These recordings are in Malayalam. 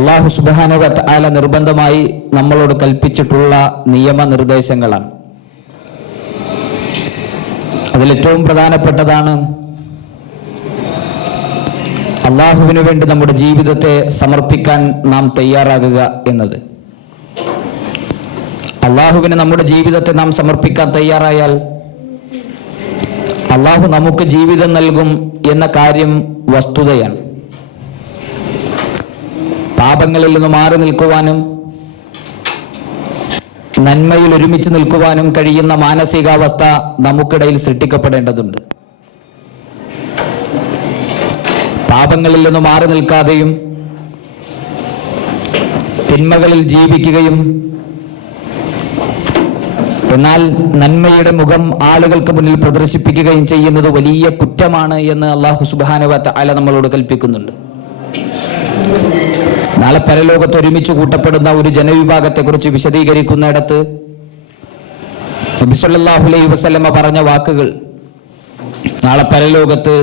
അല്ലാഹു സുബ്ഹാനഹു വ തആല നിർബന്ധമായി നമ്മളോട് കൽപ്പിച്ചിട്ടുള്ള നിയമനിർദ്ദേശങ്ങളാണ്. അതിലേറ്റവും പ്രധാനപ്പെട്ടതാണ് അള്ളാഹുവിനു വേണ്ടി നമ്മുടെ ജീവിതത്തെ സമർപ്പിക്കാൻ നാം തയ്യാറാകുക എന്നത്. അള്ളാഹുവിന് നമ്മുടെ ജീവിതത്തെ നാം സമർപ്പിക്കാൻ തയ്യാറായാൽ അള്ളാഹു നമുക്ക് ജീവിതം നൽകും എന്ന കാര്യം വസ്തുതയാണ്. പാപങ്ങളിൽ നിന്ന് മാറി നിൽക്കുവാനും നന്മയിൽ ഒരുമിച്ച് നിൽക്കുവാനും കഴിയുന്ന മാനസികാവസ്ഥ നമുക്കിടയിൽ സൃഷ്ടിക്കപ്പെടേണ്ടതുണ്ട്. പാപങ്ങളിൽ നിന്ന് മാറി നിൽക്കാതെയും തിന്മകളിൽ ജീവിക്കുകയും എന്നാൽ നന്മയുടെ മുഖം ആളുകൾക്ക് മുന്നിൽ പ്രദർശിപ്പിക്കുകയും ചെയ്യുന്നത് വലിയ കുറ്റമാണ് എന്ന് അല്ലാഹു സുബ്ഹാനഹു വ തആല നമ്മളോട് കൽപ്പിക്കുന്നുണ്ട്. നാളെ പരലോകത്ത് ഒരുമിച്ച് കൂട്ടപ്പെടുന്ന ഒരു ജനവിഭാഗത്തെ കുറിച്ച് വിശദീകരിക്കുന്നിടത്ത് നബി സല്ലല്ലാഹു അലൈഹി വസല്ലമ പറഞ്ഞ വാക്കുകൾ, നാളെ പരലോകത്ത്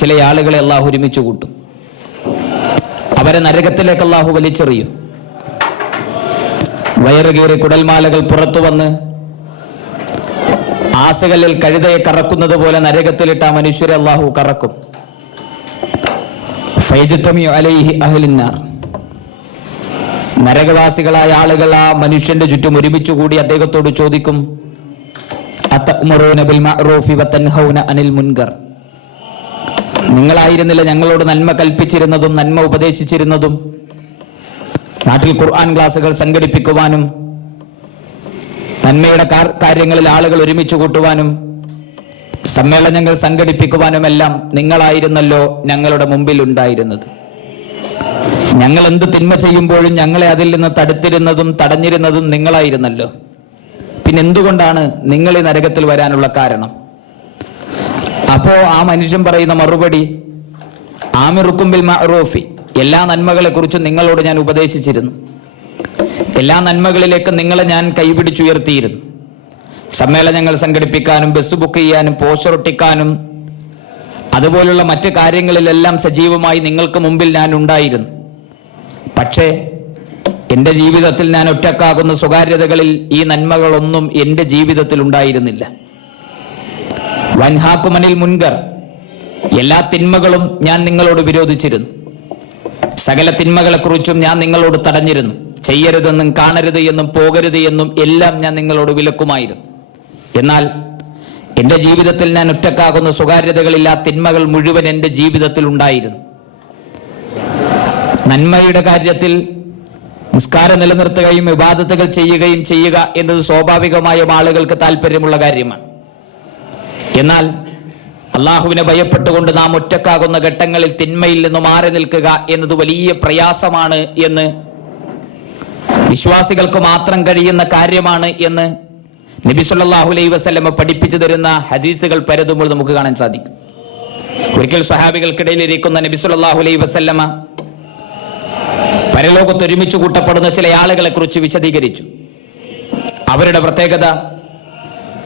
ചില ആളുകളെ അല്ലാഹു ഒരുമിച്ച് കൂട്ടും. അവരെ നരകത്തിലേക്ക് അല്ലാഹു വലിച്ചെറിയും. വയറുകീറി കുടൽമാലകൾ പുറത്തു വന്ന് ആസകളിൽ കഴുതയെ കറക്കുന്നത് പോലെ നരകത്തിലിട്ട ആ മനുഷ്യരെ അല്ലാഹു കറക്കും. ഫയജ്തമിഉ അലൈഹി അഹ്ലുന്നാർ, നരകവാസികളായ ആളുകൾ ആ മനുഷ്യന്റെ ചുറ്റും ഒരുമിച്ച് കൂടി അദ്ദേഹത്തോട് ചോദിക്കും, അതഅ്മുറൂന ബിൽ മഅറൂഫി വതൻഹൗന അനിൽ മുൻകർ, നിങ്ങളായിരുന്നില്ല ഞങ്ങളോട് നന്മ കൽപ്പിച്ചിരുന്നതും നന്മ ഉപദേശിച്ചിരുന്നതും? നാട്ടിൽ ഖുർആൻ ക്ലാസുകൾ സംഘടിപ്പിക്കുവാനും നന്മയുടെ കാര്യങ്ങളിൽ ആളുകൾ ഒരുമിച്ച് കൂട്ടുവാനും സമ്മേളനങ്ങൾ സംഘടിപ്പിക്കുവാനുമെല്ലാം നിങ്ങളായിരുന്നല്ലോ ഞങ്ങളുടെ മുമ്പിൽ ഉണ്ടായിരുന്നത്. ഞങ്ങൾ എന്ത് തിന്മ ചെയ്യുമ്പോഴും ഞങ്ങളെ അതിൽ നിന്ന് തടുത്തിരുന്നതും തടഞ്ഞിരുന്നതും നിങ്ങളായിരുന്നല്ലോ. പിന്നെ എന്തുകൊണ്ടാണ് നിങ്ങൾ ഈ നരകത്തിൽ വരാനുള്ള കാരണം? അപ്പോ ആ മനുഷ്യൻ പറയുന്ന മറുപടി, ആമിറുക്കും ബിൽ മഅറൂഫി, എല്ലാ നന്മകളെ കുറിച്ചും നിങ്ങളോട് ഞാൻ ഉപദേശിച്ചിരുന്നു, എല്ലാ നന്മകളിലേക്കും നിങ്ങളെ ഞാൻ കൈപിടിച്ചുയർത്തിയിരുന്നു. സമ്മേളനങ്ങൾ സംഘടിപ്പിക്കാനും ബസ് ബുക്ക് ചെയ്യാനും പോസ്റ്റർ ഒട്ടിക്കാനും അതുപോലുള്ള മറ്റു കാര്യങ്ങളിലെല്ലാം സജീവമായി നിങ്ങൾക്ക് മുമ്പിൽ ഞാൻ ഉണ്ടായിരുന്നു. പക്ഷേ എൻ്റെ ജീവിതത്തിൽ ഞാൻ ഒറ്റക്കാകുന്ന സ്വകാര്യതകളിൽ ഈ നന്മകളൊന്നും എൻ്റെ ജീവിതത്തിൽ ഉണ്ടായിരുന്നില്ല. വൻഹാക്കുമനിൽ മുൻകർ, എല്ലാ തിന്മകളും ഞാൻ നിങ്ങളോട് വിരോധിച്ചിരുന്നു. സകല തിന്മകളെക്കുറിച്ചും ഞാൻ നിങ്ങളോട് തടഞ്ഞിരുന്നു. ചെയ്യരുതെന്നും കാണരുത് എന്നും പോകരുത് എന്നും എല്ലാം ഞാൻ നിങ്ങളോട് വിലക്കുമായിരുന്നു. എന്നാൽ എൻ്റെ ജീവിതത്തിൽ ഞാൻ ഒറ്റക്കാകുന്ന സ്വകാര്യതകളിൽ ആ തിന്മകൾ മുഴുവൻ എൻ്റെ ജീവിതത്തിൽ ഉണ്ടായിരുന്നു. നന്മയുടെ കാര്യത്തിൽ നിസ്കാരം നിലനിർത്തുകയും ഇബാദത്തുകൾ ചെയ്യുക എന്നത് സ്വാഭാവികമായും ആളുകൾക്ക് താല്പര്യമുള്ള കാര്യമാണ്. എന്നാൽ അള്ളാഹുവിനെ ഭയപ്പെട്ടുകൊണ്ട് നാം ഒറ്റക്കാകുന്ന ഘട്ടങ്ങളിൽ തിന്മയിൽ നിന്ന് മാറി നിൽക്കുക എന്നത് വലിയ പ്രയാസമാണ് എന്ന്, വിശ്വാസികൾക്ക് മാത്രം കഴിയുന്ന കാര്യമാണ് എന്ന് നബി സല്ലല്ലാഹു അലൈഹി വസല്ലമ പഠിപ്പിച്ചു തരുന്ന ഹദീസുകൾ പരതുമ്പോൾ നമുക്ക് കാണാൻ സാധിക്കും. ഒരിക്കൽ സ്വഹാബികൾക്കിടയിൽ ഇരിക്കുന്ന നബി സല്ലല്ലാഹു അലൈഹി വസല്ലമ പരലോകത്ത് ഒരുമിച്ച് കൂട്ടപ്പെടുന്ന ചില ആളുകളെ കുറിച്ച് വിശദീകരിച്ചു. അവരുടെ പ്രത്യേകത,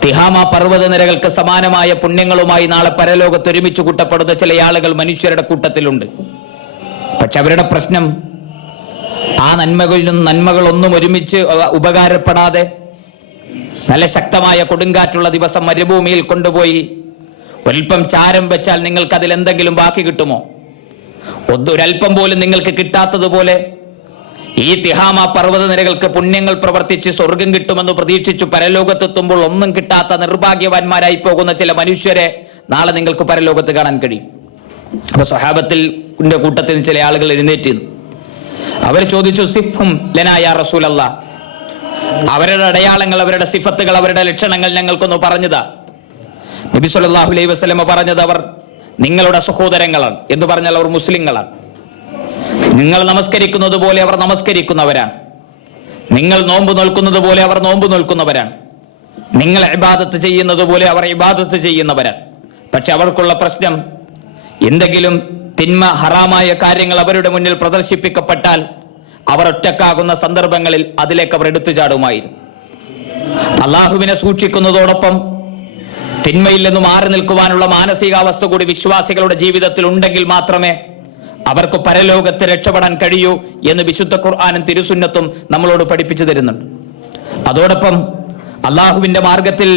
തിഹാമ പർവ്വത നിരകൾക്ക് സമാനമായ പുണ്യങ്ങളുമായി നാളെ പരലോകത്ത് ഒരുമിച്ച് കൂട്ടപ്പെടുന്ന ചില ആളുകൾ മനുഷ്യരുടെ കൂട്ടത്തിലുണ്ട്. പക്ഷെ അവരുടെ പ്രശ്നം, ആ നന്മകളൊന്നും ഒരുമിച്ച് ഉപകാരപ്പെടാതെ നല്ല ശക്തമായ കൊടുങ്കാറ്റുള്ള ദിവസം മരുഭൂമിയിൽ കൊണ്ടുപോയി ഒരൽപ്പം ചാരം വെച്ചാൽ നിങ്ങൾക്ക് അതിൽ എന്തെങ്കിലും ബാക്കി കിട്ടുമോ? ഒരൽപ്പം പോലും നിങ്ങൾക്ക് കിട്ടാത്തതുപോലെ ഈ തിഹാമ പർവ്വത നിരകൾക്ക് പുണ്യങ്ങൾ പ്രവർത്തിച്ച് സ്വർഗം കിട്ടുമെന്ന് പ്രതീക്ഷിച്ചു പരലോകത്തെത്തുമ്പോൾ ഒന്നും കിട്ടാത്ത നിർഭാഗ്യവാന്മാരായി പോകുന്ന ചില മനുഷ്യരെ നാളെ നിങ്ങൾക്ക് പരലോകത്ത് കാണാൻ കഴിയും. അപ്പൊ സ്വഹാബത്തിന്റെ കൂട്ടത്തിൽ ചില ആളുകൾ എഴുന്നേറ്റിരുന്നു. അവർ ചോദിച്ചു, സിഫും ലനാ യാ റസൂലല്ലാഹ്, അവരുടെ അടയാളങ്ങൾ, അവരുടെ സിഫത്തുകൾ, അവരുടെ ലക്ഷണങ്ങൾ ഞങ്ങൾക്കൊന്ന് പറഞ്ഞതാ. നബി സല്ലല്ലാഹു അലൈഹി വസല്ലമ പറഞ്ഞത്, അവർ നിങ്ങളുടെ സഹോദരങ്ങളാണ് എന്ന് പറഞ്ഞാൽ അവർ മുസ്ലിങ്ങളാണ്. നിങ്ങൾ നമസ്കരിക്കുന്നത് പോലെ അവർ നമസ്കരിക്കുന്നവരാണ്. നിങ്ങൾ നോമ്പ് നോൽക്കുന്നത് പോലെ അവർ നോമ്പ് നോൽക്കുന്നവരാണ്. നിങ്ങൾ ഇബാദത്ത് ചെയ്യുന്നത് പോലെ അവർ ഇബാദത്ത് ചെയ്യുന്നവരാണ്. പക്ഷെ അവർക്കുള്ള പ്രശ്നം, എന്തെങ്കിലും തിന്മ ഹറാമായ കാര്യങ്ങൾ അവരുടെ മുന്നിൽ പ്രദർശിപ്പിക്കപ്പെട്ടാൽ അവർ ഒറ്റക്കാകുന്ന സന്ദർഭങ്ങളിൽ അതിലേക്ക് അവർ എടുത്തു ചാടുമായിരുന്നു. അള്ളാഹുവിനെ സൂക്ഷിക്കുന്നതോടൊപ്പം തിന്മയിൽ നിന്ന് മാറി നിൽക്കുവാനുള്ള മാനസികാവസ്ഥ കൂടി വിശ്വാസികളുടെ ജീവിതത്തിൽ ഉണ്ടെങ്കിൽ മാത്രമേ അവർക്ക് പരലോകത്ത് രക്ഷപ്പെടാൻ കഴിയൂ എന്ന് വിശുദ്ധ ഖുർആനും തിരുസുന്നത്തും നമ്മളോട് പഠിപ്പിച്ചു തരുന്നുണ്ട്. അതോടൊപ്പം അള്ളാഹുവിന്റെ മാർഗത്തിൽ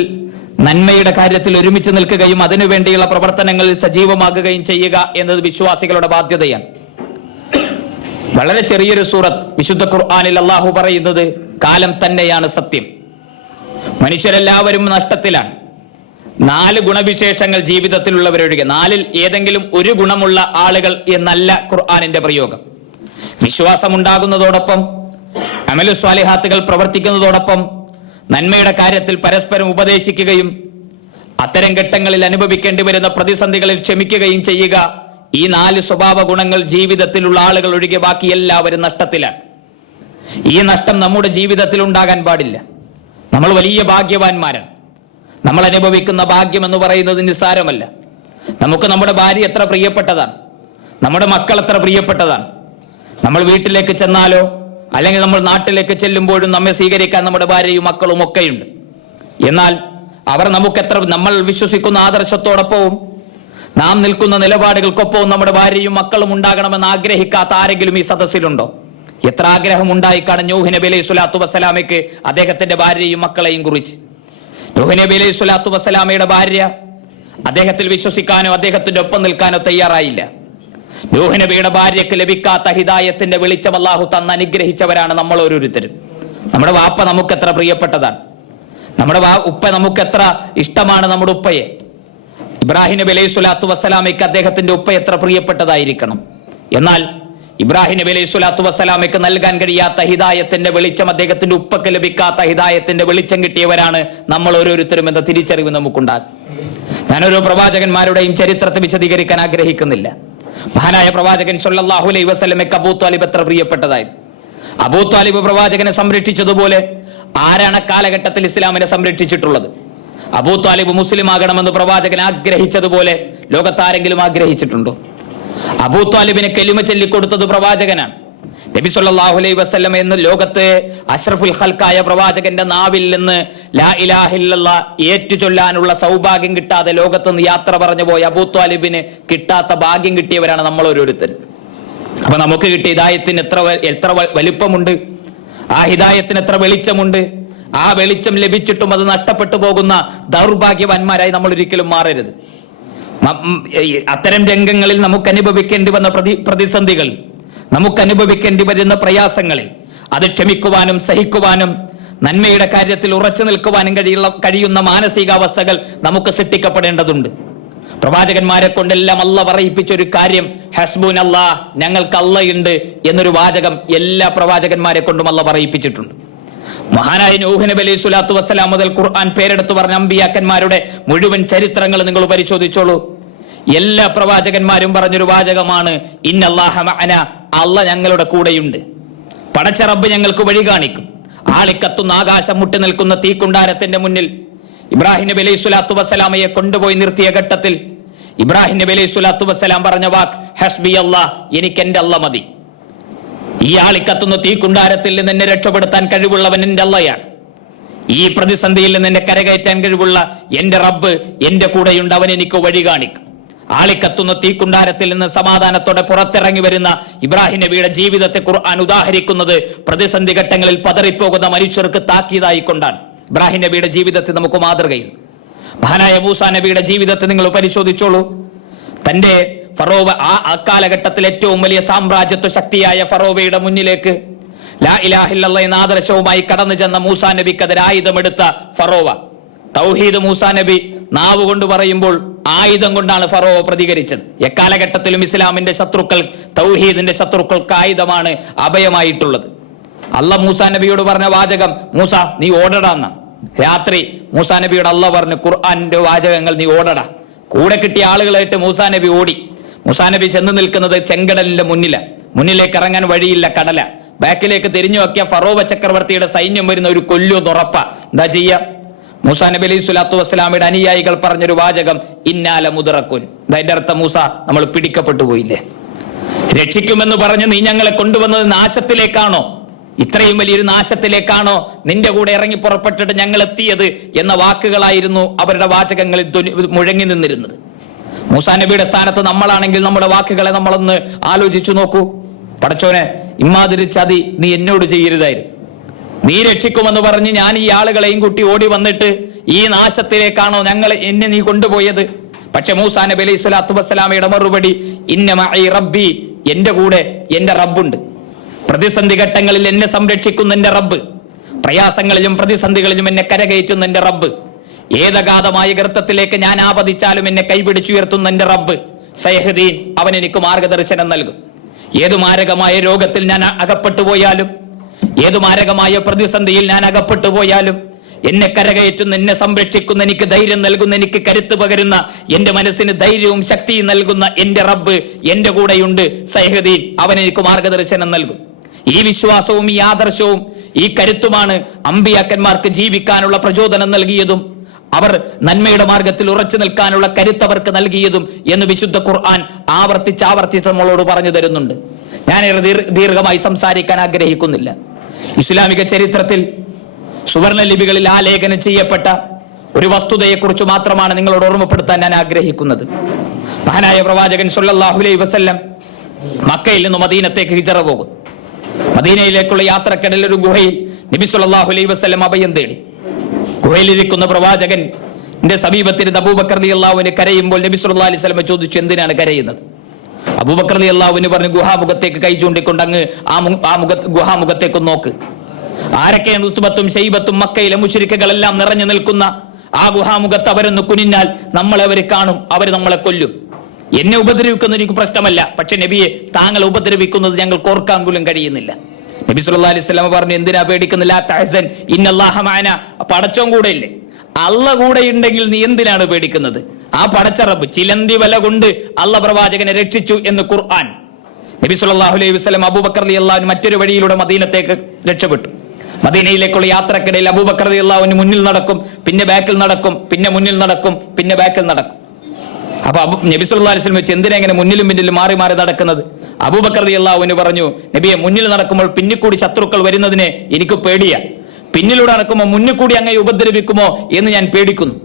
നന്മയുടെ കാര്യത്തിൽ ഒരുമിച്ച് നിൽക്കുകയും അതിനുവേണ്ടിയുള്ള പ്രവർത്തനങ്ങളിൽ സജീവമാകുകയും ചെയ്യുക എന്നത് വിശ്വാസികളുടെ ബാധ്യതയാണ്. വളരെ ചെറിയൊരു സൂറത്ത് വിശുദ്ധ ഖുർആനിൽ അള്ളാഹു പറയുന്നത് കാലം തന്നെയാണ് സത്യം. മനുഷ്യരെല്ലാവരും നഷ്ടത്തിലാണ്. 4 ഗുണവിശേഷങ്ങൾ ജീവിതത്തിലുള്ളവരൊഴികെ 4-ൽ ഏതെങ്കിലും ഒരു ഗുണമുള്ള ആളുകൾ എന്നല്ല ഖുർആനിന്റെ പ്രയോഗം. വിശ്വാസമുണ്ടാകുന്നതോടൊപ്പം അമലു സ്വാലിഹാത്തുകൾ പ്രവർത്തിക്കുന്നതോടൊപ്പം നന്മയുടെ കാര്യത്തിൽ പരസ്പരം ഉപദേശിക്കുകയും അത്തരം ഘട്ടങ്ങളിൽ അനുഭവിക്കേണ്ടി വരുന്ന പ്രതിസന്ധികളിൽ ക്ഷമിക്കുകയും ചെയ്യുക. ഈ 4 സ്വഭാവ ഗുണങ്ങൾ ജീവിതത്തിലുള്ള ആളുകൾ ഒഴികെ ബാക്കി എല്ലാവരും നഷ്ടത്തിലാണ്. ഈ നഷ്ടം നമ്മുടെ ജീവിതത്തിൽ ഉണ്ടാകാൻ പാടില്ല. നമ്മൾ വലിയ ഭാഗ്യവാന്മാരാണ്. നമ്മൾ അനുഭവിക്കുന്ന ഭാഗ്യം എന്ന് പറയുന്നത് നിസ്സാരമല്ല. നമുക്ക് നമ്മുടെ ഭാര്യ എത്ര പ്രിയപ്പെട്ടതാണ്, നമ്മുടെ മക്കൾ എത്ര പ്രിയപ്പെട്ടതാണ്. നമ്മൾ വീട്ടിലേക്ക് ചെന്നാലോ അല്ലെങ്കിൽ നമ്മൾ നാട്ടിലേക്ക് ചെല്ലുമ്പോഴും നമ്മെ സ്വീകരിക്കാൻ നമ്മുടെ ഭാര്യയും മക്കളും ഒക്കെയുണ്ട്. എന്നാൽ അവർ നമുക്കെത്ര, നമ്മൾ വിശ്വസിക്കുന്ന ആദർശത്തോടൊപ്പവും നാം നിൽക്കുന്ന നിലപാടുകൾക്കൊപ്പവും നമ്മുടെ ഭാര്യയും മക്കളും ഉണ്ടാകണമെന്ന് ആഗ്രഹിക്കാത്ത ആരെങ്കിലും ഈ സദസ്സിലുണ്ടോ? എത്ര ആഗ്രഹം ഉണ്ടായിക്കാണ് നൂഹ് നബി അലൈഹി സ്വലാത്തു വസ്സലാമയ്ക്ക് അദ്ദേഹത്തിന്റെ ഭാര്യയും മക്കളെയും കുറിച്ച്. നൂഹ് നബി അലൈഹി സ്വലാത്തു വസ്സലാമയുടെ ഭാര്യ അദ്ദേഹത്തിൽ വിശ്വസിക്കാനോ അദ്ദേഹത്തിന്റെ ഒപ്പം നിൽക്കാനോ തയ്യാറായില്ല. നൂഹ് നബിയുടെ ഭാര്യയ്ക്ക് ലഭിക്കാത്ത ഹിദായത്തിന്റെ വെളിച്ചം അല്ലാഹു തന്ന് അനുഗ്രഹിച്ചവരാണ് നമ്മൾ ഓരോരുത്തരും. നമ്മുടെ വാപ്പ നമുക്ക് എത്ര പ്രിയപ്പെട്ടതാണ്, നമ്മുടെ ഉപ്പ നമുക്ക് എത്ര ഇഷ്ടമാണ്. നമ്മുടെ ഉപ്പയെ, ഇബ്രാഹിം നബി അലൈഹി സ്വലാത്തു വസ്സലാമയ്ക്ക് അദ്ദേഹത്തിന്റെ ഉപ്പ എത്ര പ്രിയപ്പെട്ടതായിരിക്കണം. എന്നാൽ ഇബ്രാഹിം നബി അലൈഹി സ്വലാത്തു വസ്സലാമയ്ക്ക് നൽകാൻ കഴിയാത്ത ഹിദായത്തിന്റെ വെളിച്ചം, അദ്ദേഹത്തിന്റെ ഉപ്പക്ക് ലഭിക്കാത്ത ഹിദായത്തിന്റെ വെളിച്ചം കിട്ടിയവരാണ് നമ്മൾ ഓരോരുത്തരും എന്ന തിരിച്ചറിവ് നമുക്കുണ്ടാകും. ഞാനോരോ പ്രവാചകന്മാരുടെയും ചരിത്രത്തെ വിശദീകരിക്കാൻ ആഗ്രഹിക്കുന്നില്ല. മഹാനായ പ്രവാചകൻ സല്ലല്ലാഹു അലൈഹി വസല്ലമയ്ക്ക് അബൂ ത്വാലിബ് എത്ര പ്രിയപ്പെട്ടതായിരുന്നു. അബൂ ത്വാലിബ് പ്രവാചകനെ സംരക്ഷിച്ചതുപോലെ ആരാണ് കാലഘട്ടത്തിൽ ഇസ്ലാമിനെ സംരക്ഷിച്ചിട്ടുള്ളത്? അബൂ ത്വാലിബ് മുസ്ലിം ആകണമെന്ന് പ്രവാചകൻ ആഗ്രഹിച്ചതുപോലെ ലോകത്താരെങ്കിലും ആഗ്രഹിച്ചിട്ടുണ്ടോ? അബൂ ത്വാലിബിനെ കലിമ ചൊല്ലിക്കൊടുത്തത് പ്രവാചകനാണ്. നബി സല്ലല്ലാഹു അലൈഹി വസല്ലം എന്ന ലോകത്തെ അഷ്റഫുൽ ഖൽഖായ പ്രവാചകന്റെ നാവിൽ നിന്ന് ലാ ഇലാഹ ഇല്ലല്ലാഹ് ഏറ്റുചൊല്ലാനുള്ള സൗഭാഗ്യം കിട്ടാതെ ലോകത്ത് നിന്ന് യാത്ര പറഞ്ഞു പോയ അബൂ ത്വാലിബിന് കിട്ടാത്ത ഭാഗ്യം കിട്ടിയവരാണ് നമ്മൾ ഓരോരുത്തരും. അപ്പൊ നമുക്ക് കിട്ടിയ ഹിദായത്തിന് എത്ര വലിപ്പമുണ്ട്, ആ ഹിദായത്തിന് എത്ര വെളിച്ചമുണ്ട്. ആ വെളിച്ചം ലഭിച്ചിട്ടും അത് നഷ്ടപ്പെട്ടു പോകുന്ന ദൗർഭാഗ്യവാന്മാരായി നമ്മൾ ഒരിക്കലും മാറരുത്. അത്തരം രംഗങ്ങളിൽ നമുക്ക് അനുഭവിക്കേണ്ടി വന്ന പ്രതിസന്ധികൾ, നമുക്ക് അനുഭവിക്കേണ്ടി വരുന്ന പ്രയാസങ്ങളിൽ അത് ക്ഷമിക്കുവാനും സഹിക്കുവാനും നന്മയുടെ കാര്യത്തിൽ ഉറച്ചു നിൽക്കുവാനും കഴിയുന്ന മാനസികാവസ്ഥകൾ നമുക്ക് സൃഷ്ടിക്കപ്പെടേണ്ടതുണ്ട്. പ്രവാചകന്മാരെ കൊണ്ടെല്ലാം അല്ല പറയിപ്പിച്ചൊരു കാര്യം, ഹസ്ബുൻ അല്ലാഹ്, ഞങ്ങൾക്ക് അള്ളയുണ്ട് എന്നൊരു വാചകം എല്ലാ പ്രവാചകന്മാരെ കൊണ്ടും അല്ല പറയിപ്പിച്ചിട്ടുണ്ട്. മഹാനായ നൂഹ് നബി അലൈഹി സ്വലാത്തു വസ്സലാം മുതൽ ഖുർആൻ പേരെടുത്ത് പറഞ്ഞ അമ്പിയാക്കന്മാരുടെ മുഴുവൻ ചരിത്രങ്ങൾ നിങ്ങൾ പരിശോധിച്ചോളൂ. എല്ലാ പ്രവാചകന്മാരും പറഞ്ഞൊരു വാചകമാണ്, ഇന്നല്ലാഹ മഅന, അല്ല ഞങ്ങളുടെ കൂടെയുണ്ട്. പടച്ച റബ്ബ് ഞങ്ങൾക്ക് വഴി കാണിക്കും. ആളിക്കത്തുന്ന ആകാശം മുട്ടി നിൽക്കുന്ന തീക്കുണ്ടാരത്തിന്റെ മുന്നിൽ ഇബ്രാഹിം നബി അലൈഹി സ്വലാത്തു വസ്സലാമയെ കൊണ്ടുപോയി നിർത്തിയ ഘട്ടത്തിൽ ഇബ്രാഹിം നബി അലൈഹി സ്വലാത്തു വസ്സലാം പറഞ്ഞ വാക്ക് ഹസ്ബി അല്ലാഹ്, എനിക്ക് എന്റെ അല്ല മതി. ഈ ആളിക്കത്തുന്ന തീക്കുണ്ടാരത്തിൽ നിന്ന് എന്നെ രക്ഷപ്പെടുത്താൻ കഴിവുള്ളവൻ എന്റെ അള്ളയാണ്. ഈ പ്രതിസന്ധിയിൽ നിന്ന് എന്നെ കരകയറ്റാൻ കഴിവുള്ള എന്റെ റബ്ബ് എന്റെ കൂടെയുണ്ട്, അവൻ എനിക്ക് വഴി കാണിക്കും. ആളിക്കത്തുന്ന തീക്കുണ്ടാരത്തിൽ നിന്ന് സമാധാനത്തോടെ പുറത്തിറങ്ങി വരുന്ന ഇബ്രാഹിം നബിയുടെ ജീവിതത്തെ ഖുർആൻ ഉദാഹരിക്കുന്നത് പ്രതിസന്ധി ഘട്ടങ്ങളിൽ പതറിപ്പോകുന്ന മനുഷ്യർക്ക് താക്കീതായിക്കൊണ്ടാണ്. ഇബ്രാഹിം നബിയുടെ ജീവിതത്തിൽ നമുക്ക് മാതൃകയിൽ. മഹാനായ മൂസാ നബിയുടെ ജീവിതത്തെ നിങ്ങൾ പരിശോധിച്ചോളൂ. തന്റെ ഫറോവ, ആ അക്കാലഘട്ടത്തിൽ ഏറ്റവും വലിയ സാമ്രാജ്യത്വ ശക്തിയായ ഫറോവയുടെ മുന്നിലേക്ക് ലാ ഇലാഹ ഇല്ലല്ലാഹ് എന്ന ആദർശവുമായി കടന്നു ചെന്ന മൂസാ നബിക്കെതിരെ ആയുധമെടുത്ത ഫറോവ. തൗഹീദ് മൂസാ നബി നാവ് കൊണ്ട് പറയുമ്പോൾ ആയുധം കൊണ്ടാണ് ഫറോവ പ്രതികരിച്ചത്. എക്കാലഘട്ടത്തിലും ഇസ്ലാമിന്റെ ശത്രുക്കൾ, തൗഹീദിന്റെ ശത്രുക്കൾക്ക് ആയുധമാണ് അഭയമായിട്ടുള്ളത്. അല്ല മൂസാ നബിയോട് പറഞ്ഞ വാചകം, മൂസ നീ ഓടടാന്ന. രാത്രി മൂസാ നബിയോട് അല്ല പറഞ്ഞു, ഖുർആന്റെ വാചകങ്ങൾ നീ ഓടടാ. കൂടെ കിട്ടിയ ആളുകളായിട്ട് മൂസാ നബി ഓടി. മൂസാ നബി ചെന്ന് നിൽക്കുന്നത് ചെങ്കടലിന്റെ മുന്നിലേക്ക് ഇറങ്ങാൻ വഴിയില്ല, കടല. ബാക്കിലേക്ക് തിരിഞ്ഞു നോക്കിയ ഫറോവ ചക്രവർത്തിയുടെ സൈന്യം വരുന്ന ഒരു കൊല്ലുറപ്പ. എന്താ ചെയ്യാ? മൂസാ നബി അലൈഹി സ്വലാത്തു വസ്സലാമയുടെ അനുയായികൾ പറഞ്ഞൊരു വാചകം, ഇന്നാല മുദറക്കുൻ. അതിന്റെ അർത്ഥം, മൂസ നമ്മൾ പിടിക്കപ്പെട്ടു പോയില്ലേ? രക്ഷിക്കുമെന്ന് പറഞ്ഞ് നീ ഞങ്ങളെ കൊണ്ടുവന്നത് നാശത്തിലേക്കാണോ? ഇത്രയും വലിയൊരു നാശത്തിലേക്കാണോ നിന്റെ കൂടെ ഇറങ്ങി പുറപ്പെട്ടിട്ട് ഞങ്ങൾ എത്തിയത് എന്ന വാക്കുകളായിരുന്നു അവരുടെ വാചകങ്ങളിൽ മുഴങ്ങി നിന്നിരുന്നത്. മൂസാ നബിയുടെ സ്ഥാനത്ത് നമ്മളാണെങ്കിൽ നമ്മുടെ വാക്കുകളെ നമ്മളൊന്ന് ആലോചിച്ചു നോക്കൂ. പടച്ചോനെ, ഇമ്മാതിരി ചതി നീ എന്നോട് ചെയ്യരുതായിരുന്നു. നീ രക്ഷിക്കുമെന്ന് പറഞ്ഞ് ഞാൻ ഈ ആളുകളെയും കൂട്ടി ഓടി വന്നിട്ട് ഈ നാശത്തിലേക്കാണോ എന്നെ നീ കൊണ്ടുപോയത്? പക്ഷെ മൂസാ നബി അലൈഹി സ്വലാത്തു വസ്സലാമയുടെ മറുപടി, ഇന്ന മഅി റബ്ബി, എന്റെ കൂടെ എന്റെ റബ്ബുണ്ട്. പ്രതിസന്ധി ഘട്ടങ്ങളിൽ എന്നെ സംരക്ഷിക്കുന്ന എന്റെ റബ്ബ്, പ്രയാസങ്ങളിലും പ്രതിസന്ധികളിലും എന്നെ കരകയറ്റുന്ന എന്റെ റബ്ബ്, ഏതഗാധമായ ഗർത്തത്തിലേക്ക് ഞാൻ ആപതിച്ചാലും എന്നെ കൈപിടിച്ചുയർത്തുന്ന എന്റെ റബ്ബ് സയഹ്ദീൻ, അവൻ എനിക്ക് മാർഗദർശനം നൽകും. ഏതു മാരകമായ രോഗത്തിൽ ഞാൻ അകപ്പെട്ടു പോയാലും, ഏതു മാരകമായ പ്രതിസന്ധിയിൽ ഞാൻ അകപ്പെട്ടു പോയാലും എന്നെ കരകയറ്റുന്ന, എന്നെ സംരക്ഷിക്കുന്ന, എനിക്ക് ധൈര്യം നൽകുന്ന, എനിക്ക് കരുത്ത് പകരുന്ന, എന്റെ മനസ്സിന് ധൈര്യവും ശക്തിയും നൽകുന്ന എന്റെ റബ്ബ് എന്റെ കൂടെയുണ്ട് സയഹ്ദീൻ, അവൻ എനിക്ക് മാർഗദർശനം നൽകും. ഈ വിശ്വാസവും ഈ ആദർശവും ഈ കരുത്തുമാണ് അമ്പിയാക്കന്മാർക്ക് ജീവിക്കാനുള്ള പ്രചോദനം നൽകിയതും അവർ നന്മയുടെ മാർഗത്തിൽ ഉറച്ചു നിൽക്കാനുള്ള കരുത്ത് അവർക്ക് നൽകിയതും എന്ന് വിശുദ്ധ ഖുർആൻ ആവർത്തിച്ച് നമ്മളോട് പറഞ്ഞു തരുന്നുണ്ട്. ഞാൻ ദീർഘമായി സംസാരിക്കാൻ ആഗ്രഹിക്കുന്നില്ല. ഇസ്ലാമിക ചരിത്രത്തിൽ സുവർണ ലിപികളിൽ ആലേഖനം ചെയ്യപ്പെട്ട ഒരു വസ്തുതയെക്കുറിച്ച് മാത്രമാണ് നിങ്ങളോട് ഓർമ്മപ്പെടുത്താൻ ഞാൻ ആഗ്രഹിക്കുന്നത്. മഹാനായ പ്രവാചകൻ സല്ലല്ലാഹു അലൈഹി വസല്ലം മക്കയിൽ നിന്ന് മദീനത്തേക്ക് ഹിജറ പോകും. മദീനയിലേക്കുള്ള യാത്രക്കിടയിൽ ഒരു ഗുഹയിൽ നബി സല്ലല്ലാഹു അലൈഹി വസല്ലം അഭയം തേടി. ഗുഹയിലിരിക്കുന്ന പ്രവാചകന്റെ സമീപത്തിൽ അബൂബക്കർ റളിയല്ലാഹു അൻഹു കരയുമ്പോൾ നബി സല്ലല്ലാഹു അലൈഹി വസല്ലം ചോദിച്ചു, എന്തിനാണ് കരയുന്നത്? അബൂബക്കർ റളിയല്ലാഹു അൻഹു പറഞ്ഞു, ഗുഹാമുഖത്തേക്ക് കൈ ചൂണ്ടിക്കൊണ്ട് അങ്ങ് ഗുഹാമുഖത്തേക്ക് നോക്ക്. ആരൊക്കെയാണ് ഉത്ബത്തും ശൈബത്തും മക്കയിലെ മുശ്രിക്കുകളെല്ലാം നിറഞ്ഞു നിൽക്കുന്ന ആ ഗുഹാമുഖത്ത് അവരൊന്ന് കുനിഞ്ഞാൽ നമ്മളെ അവർ കാണും, അവർ നമ്മളെ കൊല്ലും. എന്നെ ഉപദ്രവിക്കുന്നത് എനിക്ക് പ്രശ്നമല്ല, പക്ഷെ നബിയെ താങ്കൾ ഉപദ്രവിക്കുന്നത് ഞങ്ങൾക്ക് ഓർക്കാൻ പോലും കഴിയുന്നില്ല. നബി സല്ലല്ലാഹു അലൈഹി വസല്ലം പറഞ്ഞു, എന്തിനാ പേടിക്കുന്നില്ല? തഹസൻ ഇന്നല്ലാഹ മഅന, പടച്ചോൻ കൂടെ ഇല്ലേ? അള്ള കൂടെ ഉണ്ടെങ്കിൽ നീ എന്തിനാണ് പേടിക്കുന്നത്? ആ പടച്ച റബ്ബ് ചിലന്തി വല കൊണ്ട് അള്ള പ്രവാചകനെ രക്ഷിച്ചു എന്ന് ഖുർആൻ. നബി സല്ലല്ലാഹു അലൈഹി വസല്ലം അബൂബക്കർ റളിയല്ലാഹു അൻഹു മറ്റൊരു വഴിയിലൂടെ മദീനത്തേക്ക് രക്ഷപ്പെട്ടു. മദീനയിലേക്കുള്ള യാത്രക്കിടയിൽ അബൂബക്കർ റളിയല്ലാഹു അൻഹു മുന്നിൽ നടക്കും, പിന്നെ ബാക്കിൽ നടക്കും, പിന്നെ മുന്നിൽ നടക്കും, പിന്നെ ബാക്കിൽ നടക്കും. അപ്പൊ നബി സല്ലല്ലാഹു അലൈഹി വസല്ലം വെച്ച് എന്തിനാ ഇങ്ങനെ മുന്നിലും പിന്നിലും മാറി മാറി നടക്കുന്നത്? അബൂബക്കർ റളിയല്ലാഹു അൻഹു പറഞ്ഞു, നബിയെ, മുന്നിൽ നടക്കുമ്പോൾ പിന്നിൽ കൂടി ശത്രുക്കൾ വരുന്നതിനെ എനിക്ക് പേടിയാ, പിന്നിലൂടെ നടക്കുമ്പോൾ മുന്നിൽ കൂടി അങ്ങയെ ഉപദ്രവിക്കുമോ എന്ന് ഞാൻ പേടിക്കുന്നു.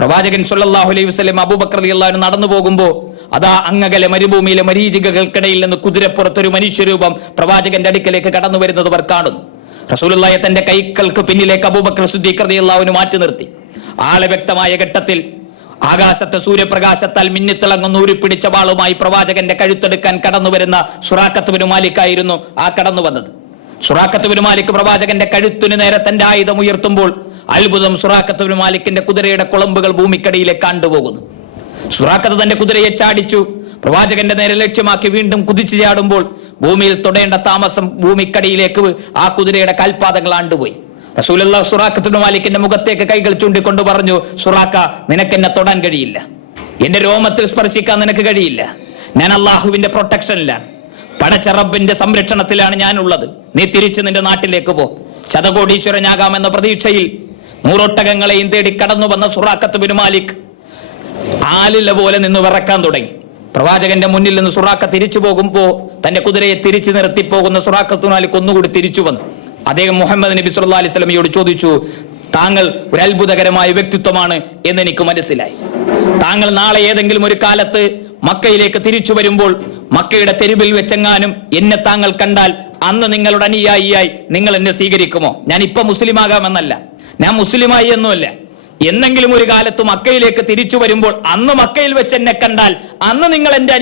പ്രവാചകൻ സല്ലല്ലാഹു അലൈഹി വസല്ലം അബൂബക്കർ റളിയല്ലാഹു അൻഹു നടന്നു പോകുമ്പോൾ അതാ അങ്ങകലെ മരുഭൂമിയിലെ മരീചികകൾക്കിടയിൽ നിന്ന് കുതിരപ്പുറത്തൊരു മനുഷ്യരൂപം പ്രവാചകന്റെ അടുക്കലേക്ക് കടന്നു വരുന്നത് അവർ കാണുന്നു. റസൂലുള്ളാഹി തന്റെ കൈകൾക്ക് പിന്നിലേക്ക് അബൂബക്കർ സിദ്ദീഖ് റളിയല്ലാഹു അൻഹു മാറ്റി നിർത്തി. ആളെ വ്യക്തമായ ഘട്ടത്തിൽ ആകാശത്തെ സൂര്യപ്രകാശത്താൽ മിന്നിത്തിളങ്ങുന്ന ഊരിപ്പിടിച്ച വാളുമായി പ്രവാചകന്റെ കഴുത്തെടുക്കാൻ കടന്നു വരുന്ന സുറാഖത്ത് ബിൻ മാലിക് ആയിരുന്നു ആ കടന്നു വന്നത്. സുറാഖത്ത് ബിൻ മാലിക് പ്രവാചകന്റെ കഴുത്തിന് നേരെ തന്റെ ആയുധം ഉയർത്തുമ്പോൾ അത്ഭുതം, സുറാഖത്ത് ബിൻ മാലിക്കിന്റെ കുതിരയുടെ കുളമ്പുകൾ ഭൂമിക്കടിയിലേക്ക് കണ്ടുപോകുന്നു. സുറാഖത്ത് തന്റെ കുതിരയെ ചാടിച്ചു പ്രവാചകന്റെ നേരെ ലക്ഷ്യമാക്കി വീണ്ടും കുതിച്ചു ചാടുമ്പോൾ ഭൂമിയിൽ തൊടേണ്ട താമസം ഭൂമിക്കടിയിലേക്ക് ആ കുതിരയുടെ കാൽപാദങ്ങൾ ആണ്ടുപോയി. റസൂലുള്ളാഹി സുറാഖത്ത് ബിൻ മാലിക്കിന്റെ മുഖത്തേക്ക് കൈകൾ ചൂണ്ടിക്കൊണ്ട് പറഞ്ഞു, സുറാഖ, നിനക്കെന്നെ തൊടാൻ കഴിയില്ല, എന്റെ രോമത്തിൽ സ്പർശിക്കാൻ നിനക്ക് കഴിയില്ല. ഞാൻ അള്ളാഹുവിന്റെ പ്രൊട്ടക്ഷനിലാണ്, പടച്ച റബ്ബിന്റെ സംരക്ഷണത്തിലാണ് ഞാനുള്ളത്. നീ തിരിച്ച് നിന്റെ നാട്ടിലേക്ക് പോ. ശതകോടീശ്വരനാകാമെന്ന പ്രതീക്ഷയിൽ 100 ഒട്ടകങ്ങളെയും തേടി കടന്നു വന്ന സുറാഖത്ത് ബിൻ മാലിക് ആലില പോലെ നിന്ന് വിറക്കാൻ തുടങ്ങി. പ്രവാചകന്റെ മുന്നിൽ നിന്ന് സുറാഖ തിരിച്ചു പോകുമ്പോ തന്റെ കുതിരയെ തിരിച്ചു നിർത്തി പോകുന്ന സുറാഖത്ത് ബിൻ മാലിക് ഒന്നുകൂടി തിരിച്ചു വന്നു. അദ്ദേഹം മുഹമ്മദ് നബി സല്ലല്ലാഹു അലൈഹി വസല്ലമയോട് ചോദിച്ചു, താങ്കൾ ഒരു അത്ഭുതകരമായ വ്യക്തിത്വമാണ് എന്നെനിക്ക് മനസ്സിലായി. താങ്കൾ നാളെ ഏതെങ്കിലും ഒരു കാലത്ത് മക്കയിലേക്ക് തിരിച്ചു വരുമ്പോൾ മക്കയുടെ തെരുവിൽ വെച്ചെങ്ങാനും എന്നെ താങ്കൾ കണ്ടാൽ അന്ന് നിങ്ങളുടെ അനുയായിയായി നിങ്ങൾ എന്നെ സ്വീകരിക്കുമോ? ഞാൻ ഇപ്പൊ മുസ്ലിമാകാമെന്നല്ല, ഞാൻ മുസ്ലിമായി എന്നുമല്ല, എന്നെങ്കിലും ഒരു കാലത്ത് മക്കയിലേക്ക് തിരിച്ചു വരുമ്പോൾ അന്ന് മക്കയിൽ വെച്ച് എന്നെ കണ്ടാൽ അന്ന് നിങ്ങൾ എന്റെ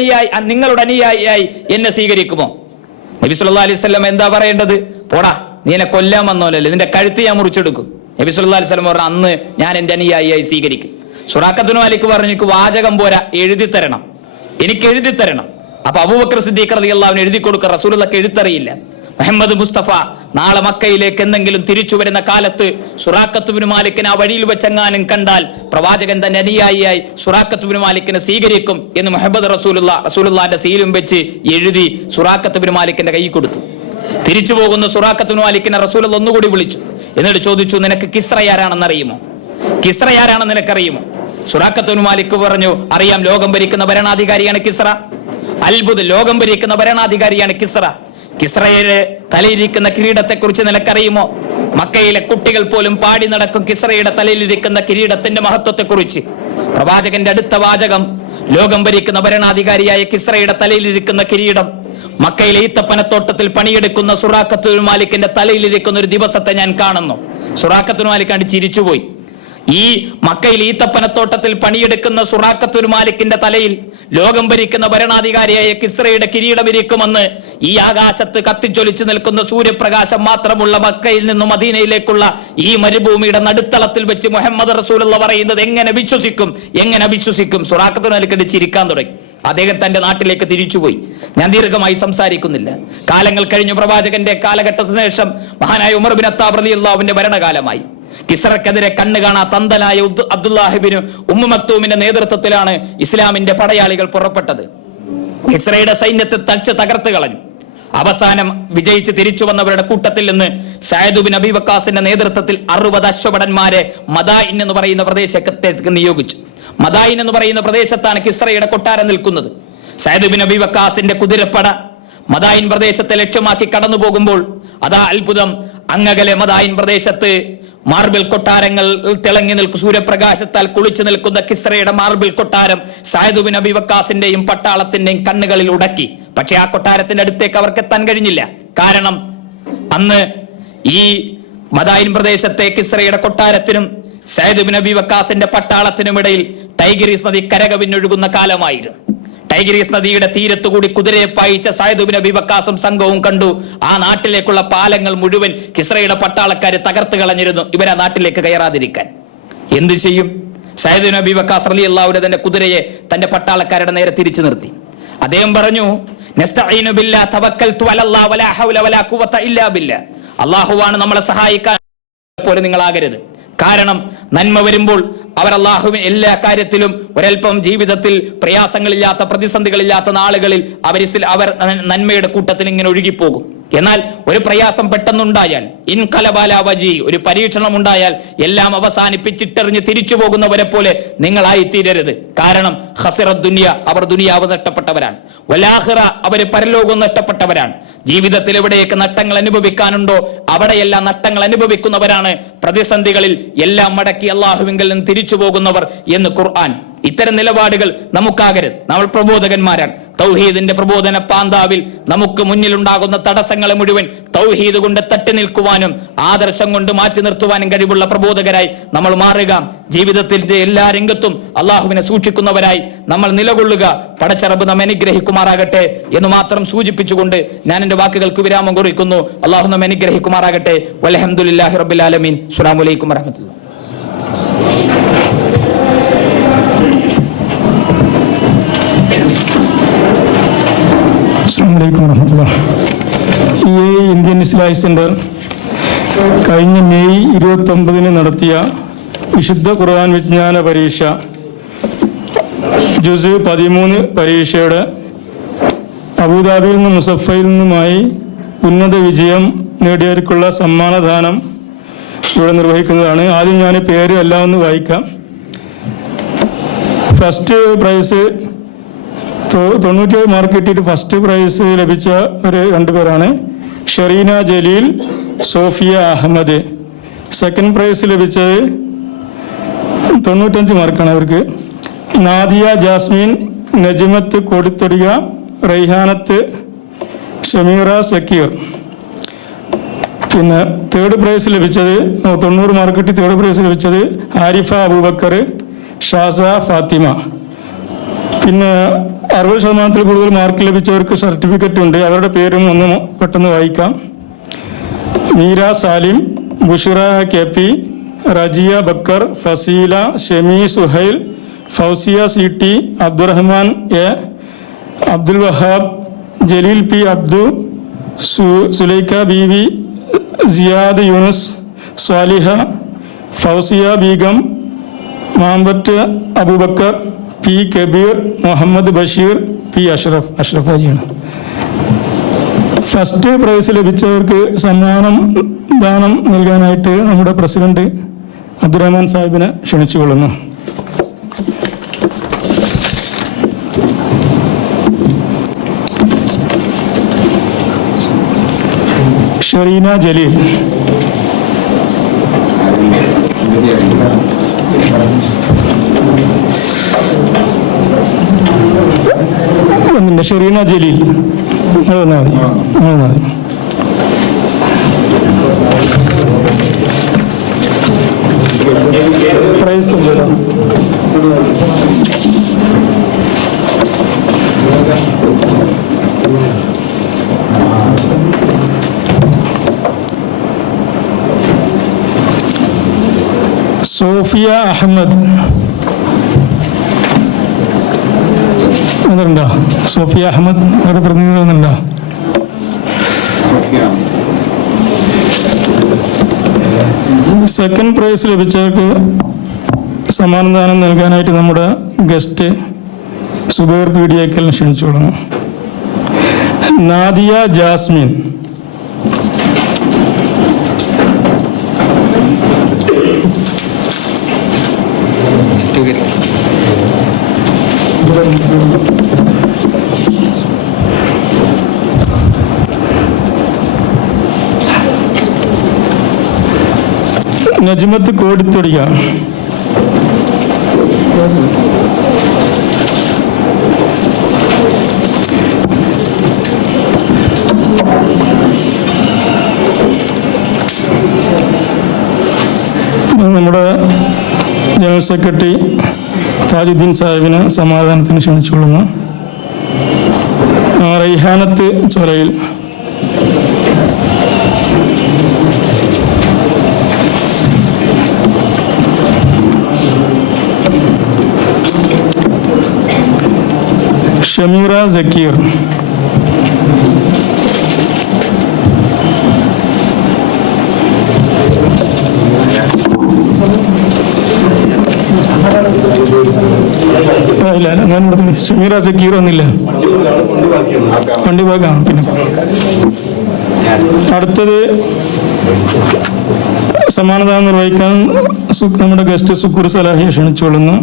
നിങ്ങളുടെ അനുയായിയായി എന്നെ സ്വീകരിക്കുമോ? നബി സല്ലല്ലാഹു അലൈഹി വസല്ലം എന്താ പറയേണ്ടത്? പോടാ, നീ എന്നെ കൊല്ലാൻ വന്നോലല്ലേ, നിന്റെ കഴുത്ത് ഞാൻ മുറിച്ചെടുക്കും. നബി സല്ലല്ലാഹു അലൈഹി വസല്ലം പറഞ്ഞു, അന്ന് ഞാൻ എന്റെ അനുയായിയായി സ്വീകരിക്കും. സുറാഖത്ത് ബിൻ മാലിക് പറഞ്ഞു, എനിക്ക് വാചകം പോരാ, എഴുതി തരണം, എനിക്ക് എഴുതി തരണം. അപ്പൊ അബൂബക്കർ സിദ്ദീഖ് റളിയല്ലാഹു അൻഹു എഴുതി കൊടുക്കുക. റസൂലുള്ളാഹിക്ക് എഴുത്തറിയില്ല. മുഹമ്മദ് മുസ്തഫ നാളെ മക്കയിലേക്ക് എന്തെങ്കിലും തിരിച്ചു വരുന്ന കാലത്ത് സുറാഖത്ത് ബിൻ മാലിക്കിനെ ആ വഴിയിൽ വെച്ചെങ്ങാനും കണ്ടാൽ പ്രവാചകൻ തന്റെ അനുയായിയായി സുറാഖത്ത് ബിൻ മാലിക്കിനെ സ്വീകരിക്കും എന്ന് മുഹമ്മദ് റസൂലുള്ളാഹിന്റെ സീലും വെച്ച് എഴുതി സുറാഖത്ത് ബിൻ മാലിക്കിന്റെ കൈ കൊടുത്തു. തിരിച്ചു പോകുന്ന സുറാഖത്ത് ബിൻ മാലിക്കിനെ റസൂലുള്ളാഹി ഒന്നുകൂടി വിളിച്ചു. എന്നിട്ട് ചോദിച്ചു, നിനക്ക് കിസ്റയാരാണെന്ന് അറിയുമോ? കിസ്റയാരാണെന്ന് നിനക്കറിയുമോ? സുറാഖത്ത് ബിൻ മാലിക് പറഞ്ഞു, അറിയാം, ലോകം ഭരിക്കുന്ന ഭരണാധികാരിയാണ് കിസ്റ. അത്ഭുതം, ലോകം ഭരിക്കുന്ന ഭരണാധികാരിയാണ് കിസ്റ. കിസ്റയുടെ തലയിരിക്കുന്ന കിരീടത്തെ കുറിച്ച് നിനക്കറിയുമോ? മക്കയിലെ കുട്ടികൾ പോലും പാടി നടക്കും കിസ്റയുടെ തലയിലിരിക്കുന്ന കിരീടത്തിന്റെ മഹത്വത്തെ കുറിച്ച്. പ്രവാചകന്റെ അടുത്ത വാചകം ലോകം ഭരിക്കുന്ന ഭരണാധികാരിയായ കിസ്രയുടെ തലയിലിരിക്കുന്ന കിരീടം മക്കയിലെ ഈത്തപ്പനത്തോട്ടത്തിൽ പണിയെടുക്കുന്ന സുറാഖത്തുൽ മാലിക്കിന്റെ തലയിലിരിക്കുന്ന ഒരു ദിവസത്തെ ഞാൻ കാണുന്നു. സുറാഖത്തുൽ മാലിക്കാണ്ട് ചിരിച്ചുപോയി. ഈ മക്കയിൽ ഈത്തപ്പനത്തോട്ടത്തിൽ പണിയെടുക്കുന്ന സുറാഖത്തുൽ മാലിക്കിന്റെ തലയിൽ ലോകം ഭരിക്കുന്ന ഭരണാധികാരിയായ കിസ്രയുടെ കിരീടമിരിക്കുമെന്ന് ഈ ആകാശത്ത് കത്തിച്ചൊലിച്ചു നിൽക്കുന്ന സൂര്യപ്രകാശം മാത്രമുള്ള മക്കയിൽ നിന്നും മദീനയിലേക്കുള്ള ഈ മരുഭൂമിയുടെ നടുത്തളത്തിൽ വെച്ച് മുഹമ്മദ് റസൂലുള്ള പറയുന്നത് എങ്ങനെ വിശ്വസിക്കും? സുറാഖത്തുൽ മാലിക്കിന്റെ ചിരിക്കാൻ തുടങ്ങി. അദ്ദേഹം തന്റെ നാട്ടിലേക്ക് തിരിച്ചുപോയി. ഞാൻ ദീർഘമായി സംസാരിക്കുന്നില്ല. കാലങ്ങൾ കഴിഞ്ഞു. പ്രവാചകന്റെ കാലഘട്ടത്തിന് ശേഷം മഹാനായ ഉമർ ബിൻ ഖത്താബ് റളിയല്ലാഹുവിന്റെ ഭരണകാലമായി. കിസ്റക്കെതിരെ കണ്ണു കാണാ തന്തനായ അബ്ദുല്ലാഹിബിന് ഉമ്മു മക്തൂമിന്റെ നേതൃത്വത്തിലാണ് ഇസ്ലാമിന്റെ പടയാളികൾ പുറപ്പെട്ടത്. കിസ്റയുടെ സൈന്യത്തെ തകർത്ത് കളഞ്ഞു. അവസാനം വിജയിച്ച് തിരിച്ചു വന്നവരുടെ കൂട്ടത്തിൽ നിന്ന് സഅദ് ബിൻ അബീ വഖാസിന്റെ നേതൃത്വത്തിൽ 60 അശ്വഭടന്മാരെ മദായിൻ എന്ന് പറയുന്ന പ്രദേശത്തേക്ക് നിയോഗിച്ചു. മദായിൻ എന്ന് പറയുന്ന പ്രദേശത്താണ് കിസ്റയുടെ കൊട്ടാരം നിൽക്കുന്നത്. സഅദ് ബിൻ അബീ വഖാസിന്റെ കുതിരപ്പട മദായിൻ പ്രദേശത്തെ ലക്ഷ്യമാക്കി കടന്നു പോകുമ്പോൾ അതാ അത്ഭുതം, അങ്ങകലെ മദായിൻ പ്രദേശത്ത് മാർബിൾ കൊട്ടാരങ്ങൾ തിളങ്ങി നിൽക്കും. സൂര്യപ്രകാശത്താൽ കുളിച്ചു നിൽക്കുന്ന കിസ്റയുടെ മാർബിൾ കൊട്ടാരം സഅദ് ബിൻ അബീ വഖാസിന്റെയും പട്ടാളത്തിന്റെയും കണ്ണുകളിൽ ഉടക്കി. പക്ഷെ ആ കൊട്ടാരത്തിന്റെ അടുത്തേക്ക് അവർക്ക് എത്താൻ കഴിഞ്ഞില്ല. കാരണം അന്ന് ഈ മദായിൻ പ്രദേശത്തെ കിസ്റയുടെ കൊട്ടാരത്തിനും സഅദ് ബിൻ അബീ വഖാസിന്റെ പട്ടാളത്തിനുമിടയിൽ ടൈഗ്രീസ് നദി കരകവിഞ്ഞൊഴുകുന്ന കാലമായിരുന്നു. ടൈഗ്രീസ് നദിയുടെ തീരത്തുകൂടി കുതിരയെ പായിച്ച സഅദ് ബിൻ അബീ വഖാസും സംഘവും കണ്ടു ആ നാട്ടിലേക്കുള്ള പാലങ്ങൾ മുഴുവൻ കിസ്റയുടെ പട്ടാളക്കാര് തകർത്ത് കളഞ്ഞിരുന്നു. ഇവരാ നാട്ടിലേക്ക് കയറാതിരിക്കാൻ എന്ത് ചെയ്യും? സഅദ് ബിൻ അബീ വഖാസ് റളിയല്ലാഹു അൻഹു തന്റെ കുതിരയെ തന്റെ പട്ടാളക്കാരുടെ നേരെ തിരിച്ചു നിർത്തി. അദ്ദേഹം പറഞ്ഞു, നസ്തഈനു ബില്ലാഹി തവക്കൽതു അലല്ലാഹി വലാ ഹൗല വലാ ഖുവത ഇല്ലാ ബില്ലാഹ്. അല്ലാഹുവാണ് നമ്മളെ സഹായിക്കാൻ പോലെ നിങ്ങളാകരുത്. കാരണം നന്മ വരുമ്പോൾ അവർ അള്ളാഹുവിൻ എല്ലാ കാര്യത്തിലും ഒരൽപ്പം ജീവിതത്തിൽ പ്രയാസങ്ങളില്ലാത്ത പ്രതിസന്ധികളില്ലാത്ത നാളുകളിൽ അവർ നന്മയുടെ കൂട്ടത്തിൽ ഇങ്ങനെ ഒഴുകിപ്പോകും. എന്നാൽ ഒരു പ്രയാസം പെട്ടെന്നുണ്ടായാൽ ഇൻകലബാലാവജി, ഒരു പരീക്ഷണം ഉണ്ടായാൽ എല്ലാം അവസാനിപ്പിച്ചിട്ടെറിഞ്ഞ് തിരിച്ചു പോകുന്നവരെ പോലെ നിങ്ങളായി തീരരുത്. കാരണം ഖസിറദ് ദുനിയ, അവർ ദുനിയാവ് നഷ്ടപ്പെട്ടവരാണ്. വലാഖിറ, അവര് പരലോകം നഷ്ടപ്പെട്ടവരാണ്. ജീവിതത്തിൽ എവിടെയൊക്കെ നഷ്ടങ്ങൾ അനുഭവിക്കാനുണ്ടോ അവിടെയെല്ലാം നഷ്ടങ്ങൾ അനുഭവിക്കുന്നവരാണ് പ്രതിസന്ധികളിൽ എല്ലാം മടക്കി അള്ളാഹുവിങ്കിൽ നിന്ന് തിരിച്ചു പോകുന്നവർ എന്ന് ഖുർആൻ. ഇത്തരം നിലപാടുകൾ നമുക്കാകരുത്. നമ്മൾ പ്രബോധകന്മാരാണ്. തൗഹീദിന്റെ പ്രബോധന പാന്താവിൽ നമുക്ക് മുന്നിലുണ്ടാകുന്ന തടസ്സങ്ങളെ മുഴുവൻ തൗഹീദ് കൊണ്ട് തട്ടി നിൽക്കുവാനും ആദർശം കൊണ്ട് മാറ്റി നിർത്തുവാനും കഴിവുള്ള പ്രബോധകരായി നമ്മൾ മാറുക. ജീവിതത്തിന്റെ എല്ലാ രംഗത്തും അള്ളാഹുവിനെ സൂക്ഷിക്കുന്നവരായി നമ്മൾ നിലകൊള്ളുക. പടച്ചറബ് നമ്മെ അനുഗ്രഹിക്കുമാറാകട്ടെ എന്ന് മാത്രം സൂചിപ്പിച്ചുകൊണ്ട് ഞാൻ എന്റെ വാക്കുകൾക്ക് വിരാമം കുറിക്കുന്നു. അള്ളാഹു നമ്മെ അനുഗ്രഹിക്കുമാറാകട്ടെ. വൽഹംദുലില്ലാഹി റബ്ബിൽ ആലമീൻ. അസ്സലാമു അലൈക്കും വറഹ്മത്തുള്ളാഹി. ഇന്ത്യൻ ഇസ്ലാമിക് സെന്റർ കഴിഞ്ഞ മെയ് 29 നടത്തിയ വിശുദ്ധ ഖുർആൻ വിജ്ഞാന പരീക്ഷ ജുസ് 13 പരീക്ഷയുടെ അബുദാബിയിൽ നിന്നും മുസഫയിൽ നിന്നുമായി ഉന്നത വിജയം നേടിയവർക്കുള്ള സമ്മാനദാനം ഇവിടെ നിർവഹിക്കുന്നതാണ്. ആദ്യം ഞാൻ പേര് എല്ലാം ഒന്ന് വായിക്കാം. ഫസ്റ്റ് പ്രൈസ് 97 മാർക്ക് കിട്ടിയിട്ട് ഫസ്റ്റ് പ്രൈസ് ലഭിച്ച ഒരു 2 പേരാണ്. ഷെറീന ജലീൽ, സോഫിയ അഹമ്മദ്. സെക്കൻഡ് പ്രൈസ് ലഭിച്ചത് 95 മാർക്കാണ് അവർക്ക്. നാദിയ ജാസ്മീൻ, നജ്മത്ത് കൊടുത്തൊടിക, റൈഹാനത്ത്, ഷമീറ സക്കീർ. പിന്നെ തേർഡ് പ്രൈസ് ലഭിച്ചത് 90 മാർക്ക് കിട്ടി തേർഡ് പ്രൈസ് ലഭിച്ചത് ആരിഫ അബൂബക്കർ, ഷാസ ഫാത്തിമ. പിന്നെ 60% കൂടുതൽ മാർക്ക് ലഭിച്ചവർക്ക് സർട്ടിഫിക്കറ്റ് ഉണ്ട്. അവരുടെ പേരും ഒന്ന് പെട്ടെന്ന് വായിക്കാം. Meera Salim, Bushra KP, Rajiya Bakkar, Fasila, Shemi Suhail, Fousiya CT, Abdurahman A, Abdul Wahab, Jaleel P Abdu, Sulaikha Beevi, Siyad Yunus, Saliha, Fousiya Beegum, Mampatt Aboobacker, P Kabeer, Muhammad Basheer, P Ashraf ഹാജിയാണ്. ഫസ്റ്റ് പ്രൈസ് ലഭിച്ചവർക്ക് സമ്മാനം ദാനം നൽകാനായിട്ട് നമ്മുടെ പ്രസിഡന്റ് അബ്ദുറഹ്മാൻ സാഹിബിനെ ക്ഷണിച്ചുകൊള്ളുന്നു. ഷെറീന ജലീൽ. ഒന്നുണ്ട്, ഷെറീന ജലീൽ. അത് വന്നാൽ മതി, വന്നാൽ മതി. പ്രൈസ് ഉണ്ടല്ലോ. സോഫിയ അഹമ്മദ് അതുണ്ടോ? സോഫിയ അഹമ്മദ് അവരുടെ പ്രതിനിധി വന്നിട്ടുണ്ടോ? സെക്കൻഡ് പ്രൈസ് ലഭിച്ചവർക്ക് സമ്മാനദാനം നൽകാനായിട്ട് നമ്മുടെ ഗസ്റ്റ് സുബൈർ പീഡിയേക്കലിനെ ക്ഷണിച്ചോളുന്നു. നാദിയ ജാസ്മിൻ. നജ്മത്ത് കോടിത്തൊടിക. നമ്മുടെ ജനറൽ സെക്രട്ടറി താജുദ്ദീൻ സാഹിബിന് സമാധാനത്തിന് ക്ഷണിച്ചുകൊള്ളുന്നു. റൈഹാനത്ത് ചൊരയിൽ. ഷമീറ സക്കീർ. ഇല്ല, ഞാൻ ഇവിടെ ഷമീറ സക്കീർ ഒന്നില്ല, വണ്ടി പോകാം. പിന്നെ അടുത്തത് സമ്മാനദാനം നിർവഹിക്കാൻ നമ്മുടെ ഗസ്റ്റ് സുക്കൂർ സലാഹിയെ ക്ഷണിച്ചുകൊള്ളുന്നു.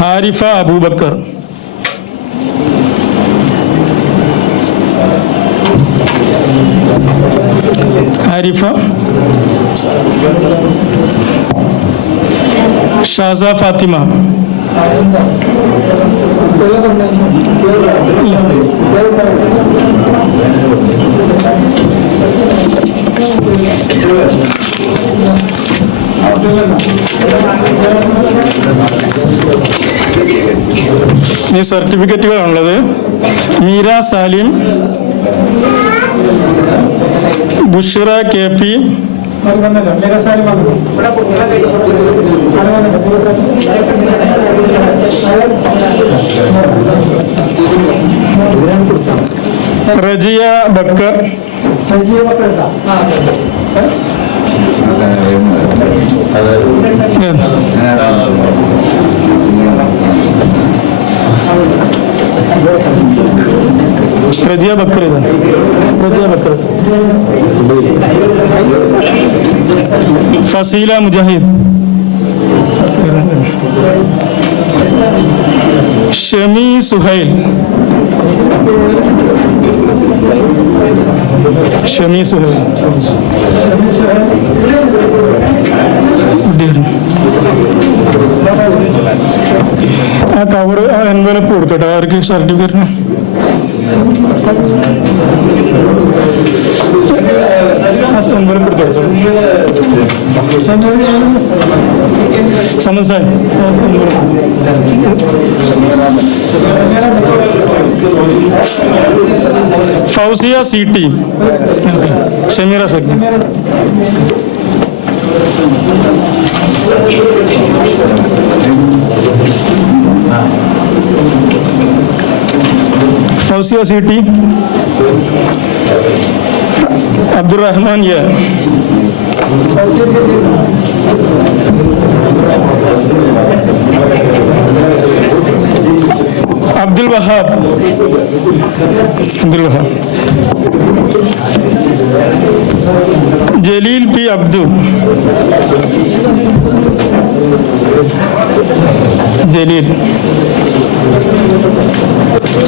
ഹാരിഫ അബൂബക്കർ. ഹാരിഫ. ഷാസ ഫാത്തിമ. ഈ സർട്ടിഫിക്കറ്റുകളാണുള്ളത്. Meera Salim, Bushra K P, Rajiya Bakkar, Rajiya Bakkar. റജിയ ബക്കർ. ഫസീല മുജാഹിദ്. ഷമി സുഹൈൽ. ഷമി സുഹൈൽ. ആ കവർ, ആ എൻവലപ്പ് കൊടുക്കട്ടെ അവർക്ക് സർട്ടിഫിക്കറ്റിന്. എൻവലപ്പ് എടുത്തു സമസായി. Fousiya C T. Shameera Sakhi. Fousiya C T. Abdurahman യ. അബ്ദുൽ വഹാബ്. അബ്ദുൽ വഹാബ്. ജലീൽ പി അബ്ദു. ജലീൽ.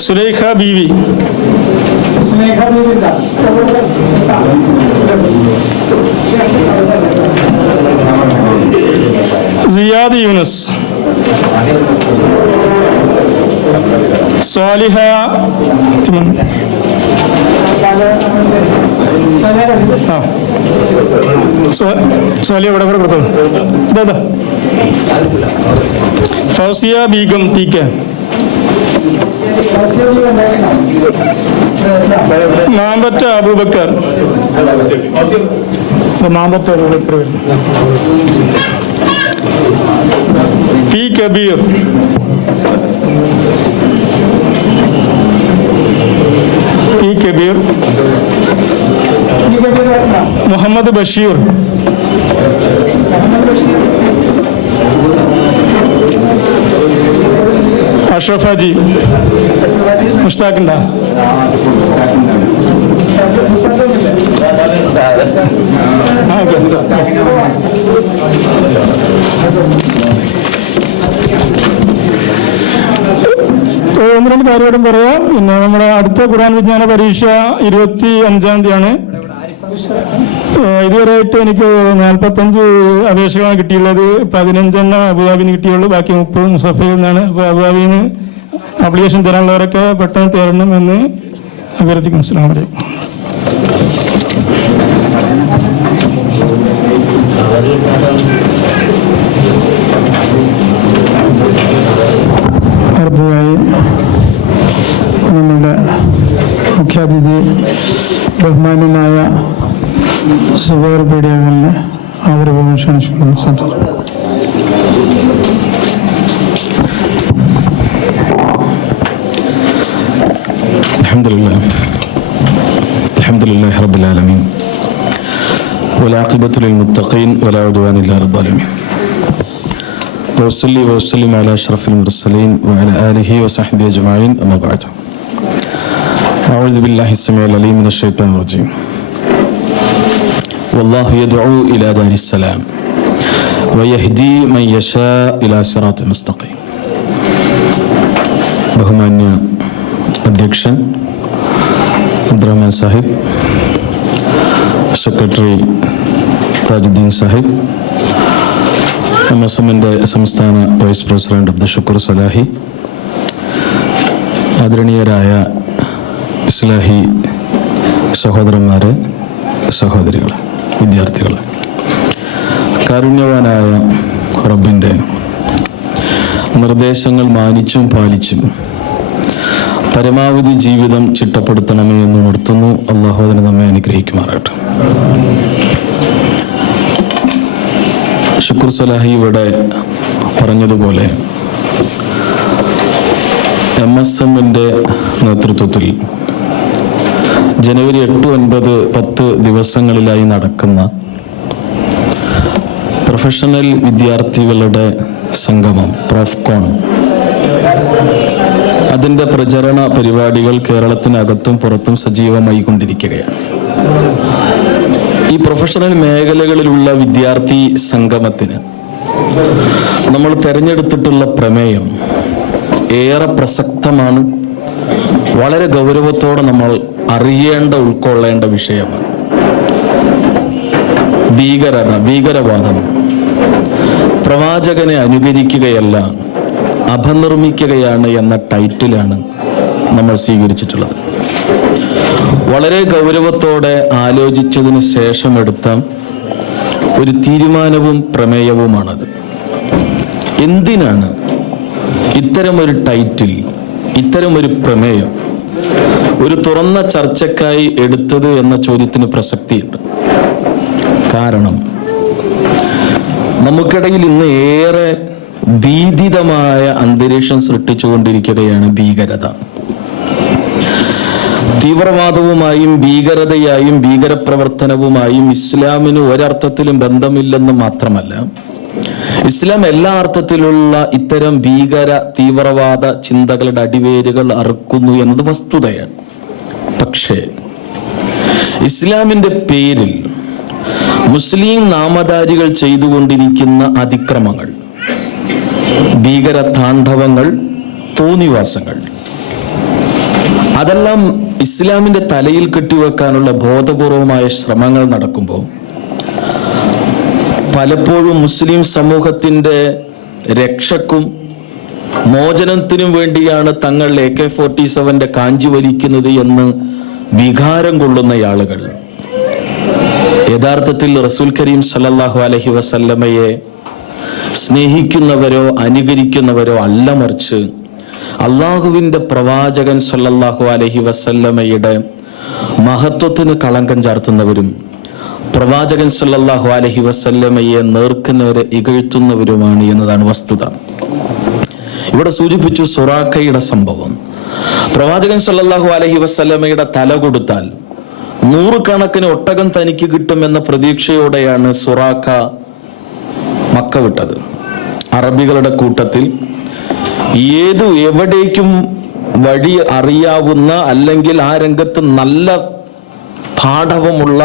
സുലൈഖ ബീവി. സിയാദ് യൂനസ്. സ്വാലിഹ സ്വാലിഹ ഇവിടെ കൊടുത്തോളൂ. ഇതാ Fousiya Begum T K. Mampatta Aboobacker. Mampatta Aboobacker. P Kabeer. P Kabeer. Muhammad Basheer. Ashraf Haji. Musthaq ഉണ്ടോ? ഒന്ന് രണ്ട് കാര്യമായിട്ടും പറയാം. പിന്നെ നമ്മുടെ അടുത്ത ഖുർആൻ വിജ്ഞാന പരീക്ഷ 25-ാം തീയതിയാണ്. ഇതുവരെയായിട്ട് എനിക്ക് 45 അപേക്ഷകളാണ് കിട്ടിയുള്ളത്. 15 അബുദാബിന്ന് കിട്ടിയുള്ളൂ. ബാക്കി 30 മുസഫയിൽ നിന്നാണ്. അപ്പോൾ അബുദാബിയിൽ നിന്ന് ആപ്ലിക്കേഷൻ തരാനുള്ളവരൊക്കെ പെട്ടെന്ന് തരണം എന്ന് അഭ്യർത്ഥിക്കുന്നു. അസ്സലാമു അലൈക്കും. അടുത്തതായി നമ്മളുടെ മുഖ്യാതിഥി ബഹുമാന്യനായ സുബൈർ പേടിയാകലിനെ ആദരപൂർവ്വം ക്ഷണിക്കുന്നു. അൽഹംദുലില്ലാഹി റബ്ബിൽ ആലമീൻ വലാഖിബത്തു ലിൽ മുത്തഖീൻ വലാ ഉദ്വാന ഇല്ലാ അലൽ ളാലിമീൻ വസല്ലി വസല്ലിം അലാ അഷ്റഫിൽ മുർസലീൻ വഅലാ ആലിഹി വസഹ്ബിഹി അജ്മഈൻ അമ്മാ ബഅദ്. അഊദു ബില്ലാഹി അസ്സമീഉൽ അലീം മിനശ് ശൈത്വാനിർ റജീം. വല്ലാഹു യദ്ഉ ഇലാ ദാരിസ് സലാം വയഹ്ദി മൻ യശാ ഇലാ സിറാത്തിൽ മുസ്തഖീം. ബഹുമാന്യ അധ്യക്ഷൻ അബ്ദുറഹ്മാൻ സാഹിബ്, സെക്രട്ടറി താജുദ്ദീൻ സാഹിബ്, MSMന്റെ സംസ്ഥാന വൈസ് പ്രസിഡന്റ് അബ്ദുൽ ഷുക്കൂർ സലാഹി, ആദരണീയരായ ഇസ്ലാഹി സഹോദരന്മാരെ, സഹോദരികൾ, വിദ്യാർത്ഥികൾ, കാരുണ്യവാനായ റബ്ബിൻ്റെ നിർദ്ദേശങ്ങൾ മാനിച്ചും പാലിച്ചും പരമാവധി ജീവിതം ചിട്ടപ്പെടുത്തണമേ എന്ന് ഉണർത്തുന്നു. അല്ലാഹു അതിനെ നമ്മെ അനുഗ്രഹിക്കുമാറാകട്ടെ. ഷുക്കൂർ സലാഹി ഇവിടെ പറഞ്ഞതുപോലെ MSMന്റെ നേതൃത്വത്തിൽ ജനുവരി 8, 9, 10 ദിവസങ്ങളിലായി നടക്കുന്ന പ്രൊഫഷണൽ വിദ്യാർത്ഥികളുടെ സംഗമം പ്രോഫ്കോൺ, അതിൻ്റെ പ്രചരണ പരിപാടികൾ കേരളത്തിനകത്തും പുറത്തും സജീവമായി കൊണ്ടിരിക്കുകയാണ്. ഈ പ്രൊഫഷണൽ മേഖലകളിലുള്ള വിദ്യാർത്ഥി സംഗമത്തിന് നമ്മൾ തിരഞ്ഞെടുത്തിട്ടുള്ള പ്രമേയം ഏറെ പ്രസക്തമാണ്. വളരെ ഗൗരവത്തോടെ നമ്മൾ അറിയേണ്ട, ഉൾക്കൊള്ളേണ്ട വിഷയമാണ്. ഭീകരവാദം പ്രവാചകനെ അനുകരിക്കുകയല്ല, അപനിർമ്മിക്കുകയാണ് എന്ന ടൈറ്റിലാണ് നമ്മൾ സ്വീകരിച്ചിട്ടുള്ളത്. വളരെ ഗൗരവത്തോടെ ആലോചിച്ചതിന് ശേഷം എടുത്ത ഒരു തീരുമാനവും പ്രമേയവുമാണത്. എന്തിനാണ് ഇത്തരമൊരു ടൈറ്റിൽ, ഇത്തരമൊരു പ്രമേയം ഒരു തുറന്ന ചർച്ചയ്ക്കായി എടുത്തത് എന്ന ചോദ്യത്തിന് പ്രസക്തിയുണ്ട്. കാരണം നമുക്കിടയിൽ ഇന്ന് ഏറെ ഭീതിതമായ അന്തരീക്ഷം സൃഷ്ടിച്ചുകൊണ്ടിരിക്കുകയാണ് ഭീകരത. തീവ്രവാദവുമായും ഭീകരതയായും ഭീകരപ്രവർത്തനവുമായും ഇസ്ലാമിന് ഒരർത്ഥത്തിലും ബന്ധമില്ലെന്ന് മാത്രമല്ല, ഇസ്ലാം എല്ലാ അർത്ഥത്തിലുള്ള ഇത്തരം ഭീകര തീവ്രവാദ ചിന്തകളുടെ അടിവേരുകൾ അറുക്കുന്നു എന്നത് വസ്തുതയാണ്. പക്ഷേ ഇസ്ലാമിന്റെ പേരിൽ മുസ്ലിം നാമധാരികൾ ചെയ്തുകൊണ്ടിരിക്കുന്ന അതിക്രമങ്ങൾ, ഭീകര താണ്ഡവങ്ങൾ, തോന്നിവാസങ്ങൾ, അതെല്ലാം ഇസ്ലാമിന്റെ തലയിൽ കെട്ടിവെക്കാനുള്ള ബോധപൂർവമായ ശ്രമങ്ങൾ നടക്കുമ്പോൾ പലപ്പോഴും മുസ്ലിം സമൂഹത്തിന്റെ രക്ഷക്കും മോചനത്തിനും വേണ്ടിയാണ് തങ്ങൾ AK-47 കാഞ്ചി വലിക്കുന്നത് എന്ന് വികാരം കൊള്ളുന്ന ആളുകൾ യഥാർത്ഥത്തിൽ റസൂൽ കരീം സല്ലല്ലാഹു അലൈഹി വസല്ലമയെ സ്നേഹിക്കുന്നവരോ അനുകരിക്കുന്നവരോ അല്ല, മറിച്ച് അള്ളാഹുവിൻ്റെ പ്രവാചകൻ സല്ലല്ലാഹു അലൈഹി വസല്ലമയുടെ മഹത്വത്തിന് കളങ്കം ചാർത്തുന്നവരും പ്രവാചകൻ സല്ലല്ലാഹു അലൈഹി വസല്ലമയെ നേർക്കുനേരെ ഇകഴ്ത്തുന്നവരുമാണ് എന്നതാണ് വസ്തുത. ഇവിടെ സൂചിപ്പിച്ചു സുറാഖയുടെ സംഭവം. പ്രവാചകൻ സല്ലല്ലാഹു അലൈഹി വസല്ലമയുടെ തല കൊടുത്താൽ 100 കണക്കിന് ഒട്ടകം തനിക്ക് കിട്ടുമെന്ന പ്രതീക്ഷയോടെയാണ് സുറാഖ മക്ക വിട്ടത്. അറബികളുടെ കൂട്ടത്തിൽ എവിടേക്കും വഴി അറിയാവുന്ന അല്ലെങ്കിൽ ആ രംഗത്ത് നല്ല പാഠവമുള്ള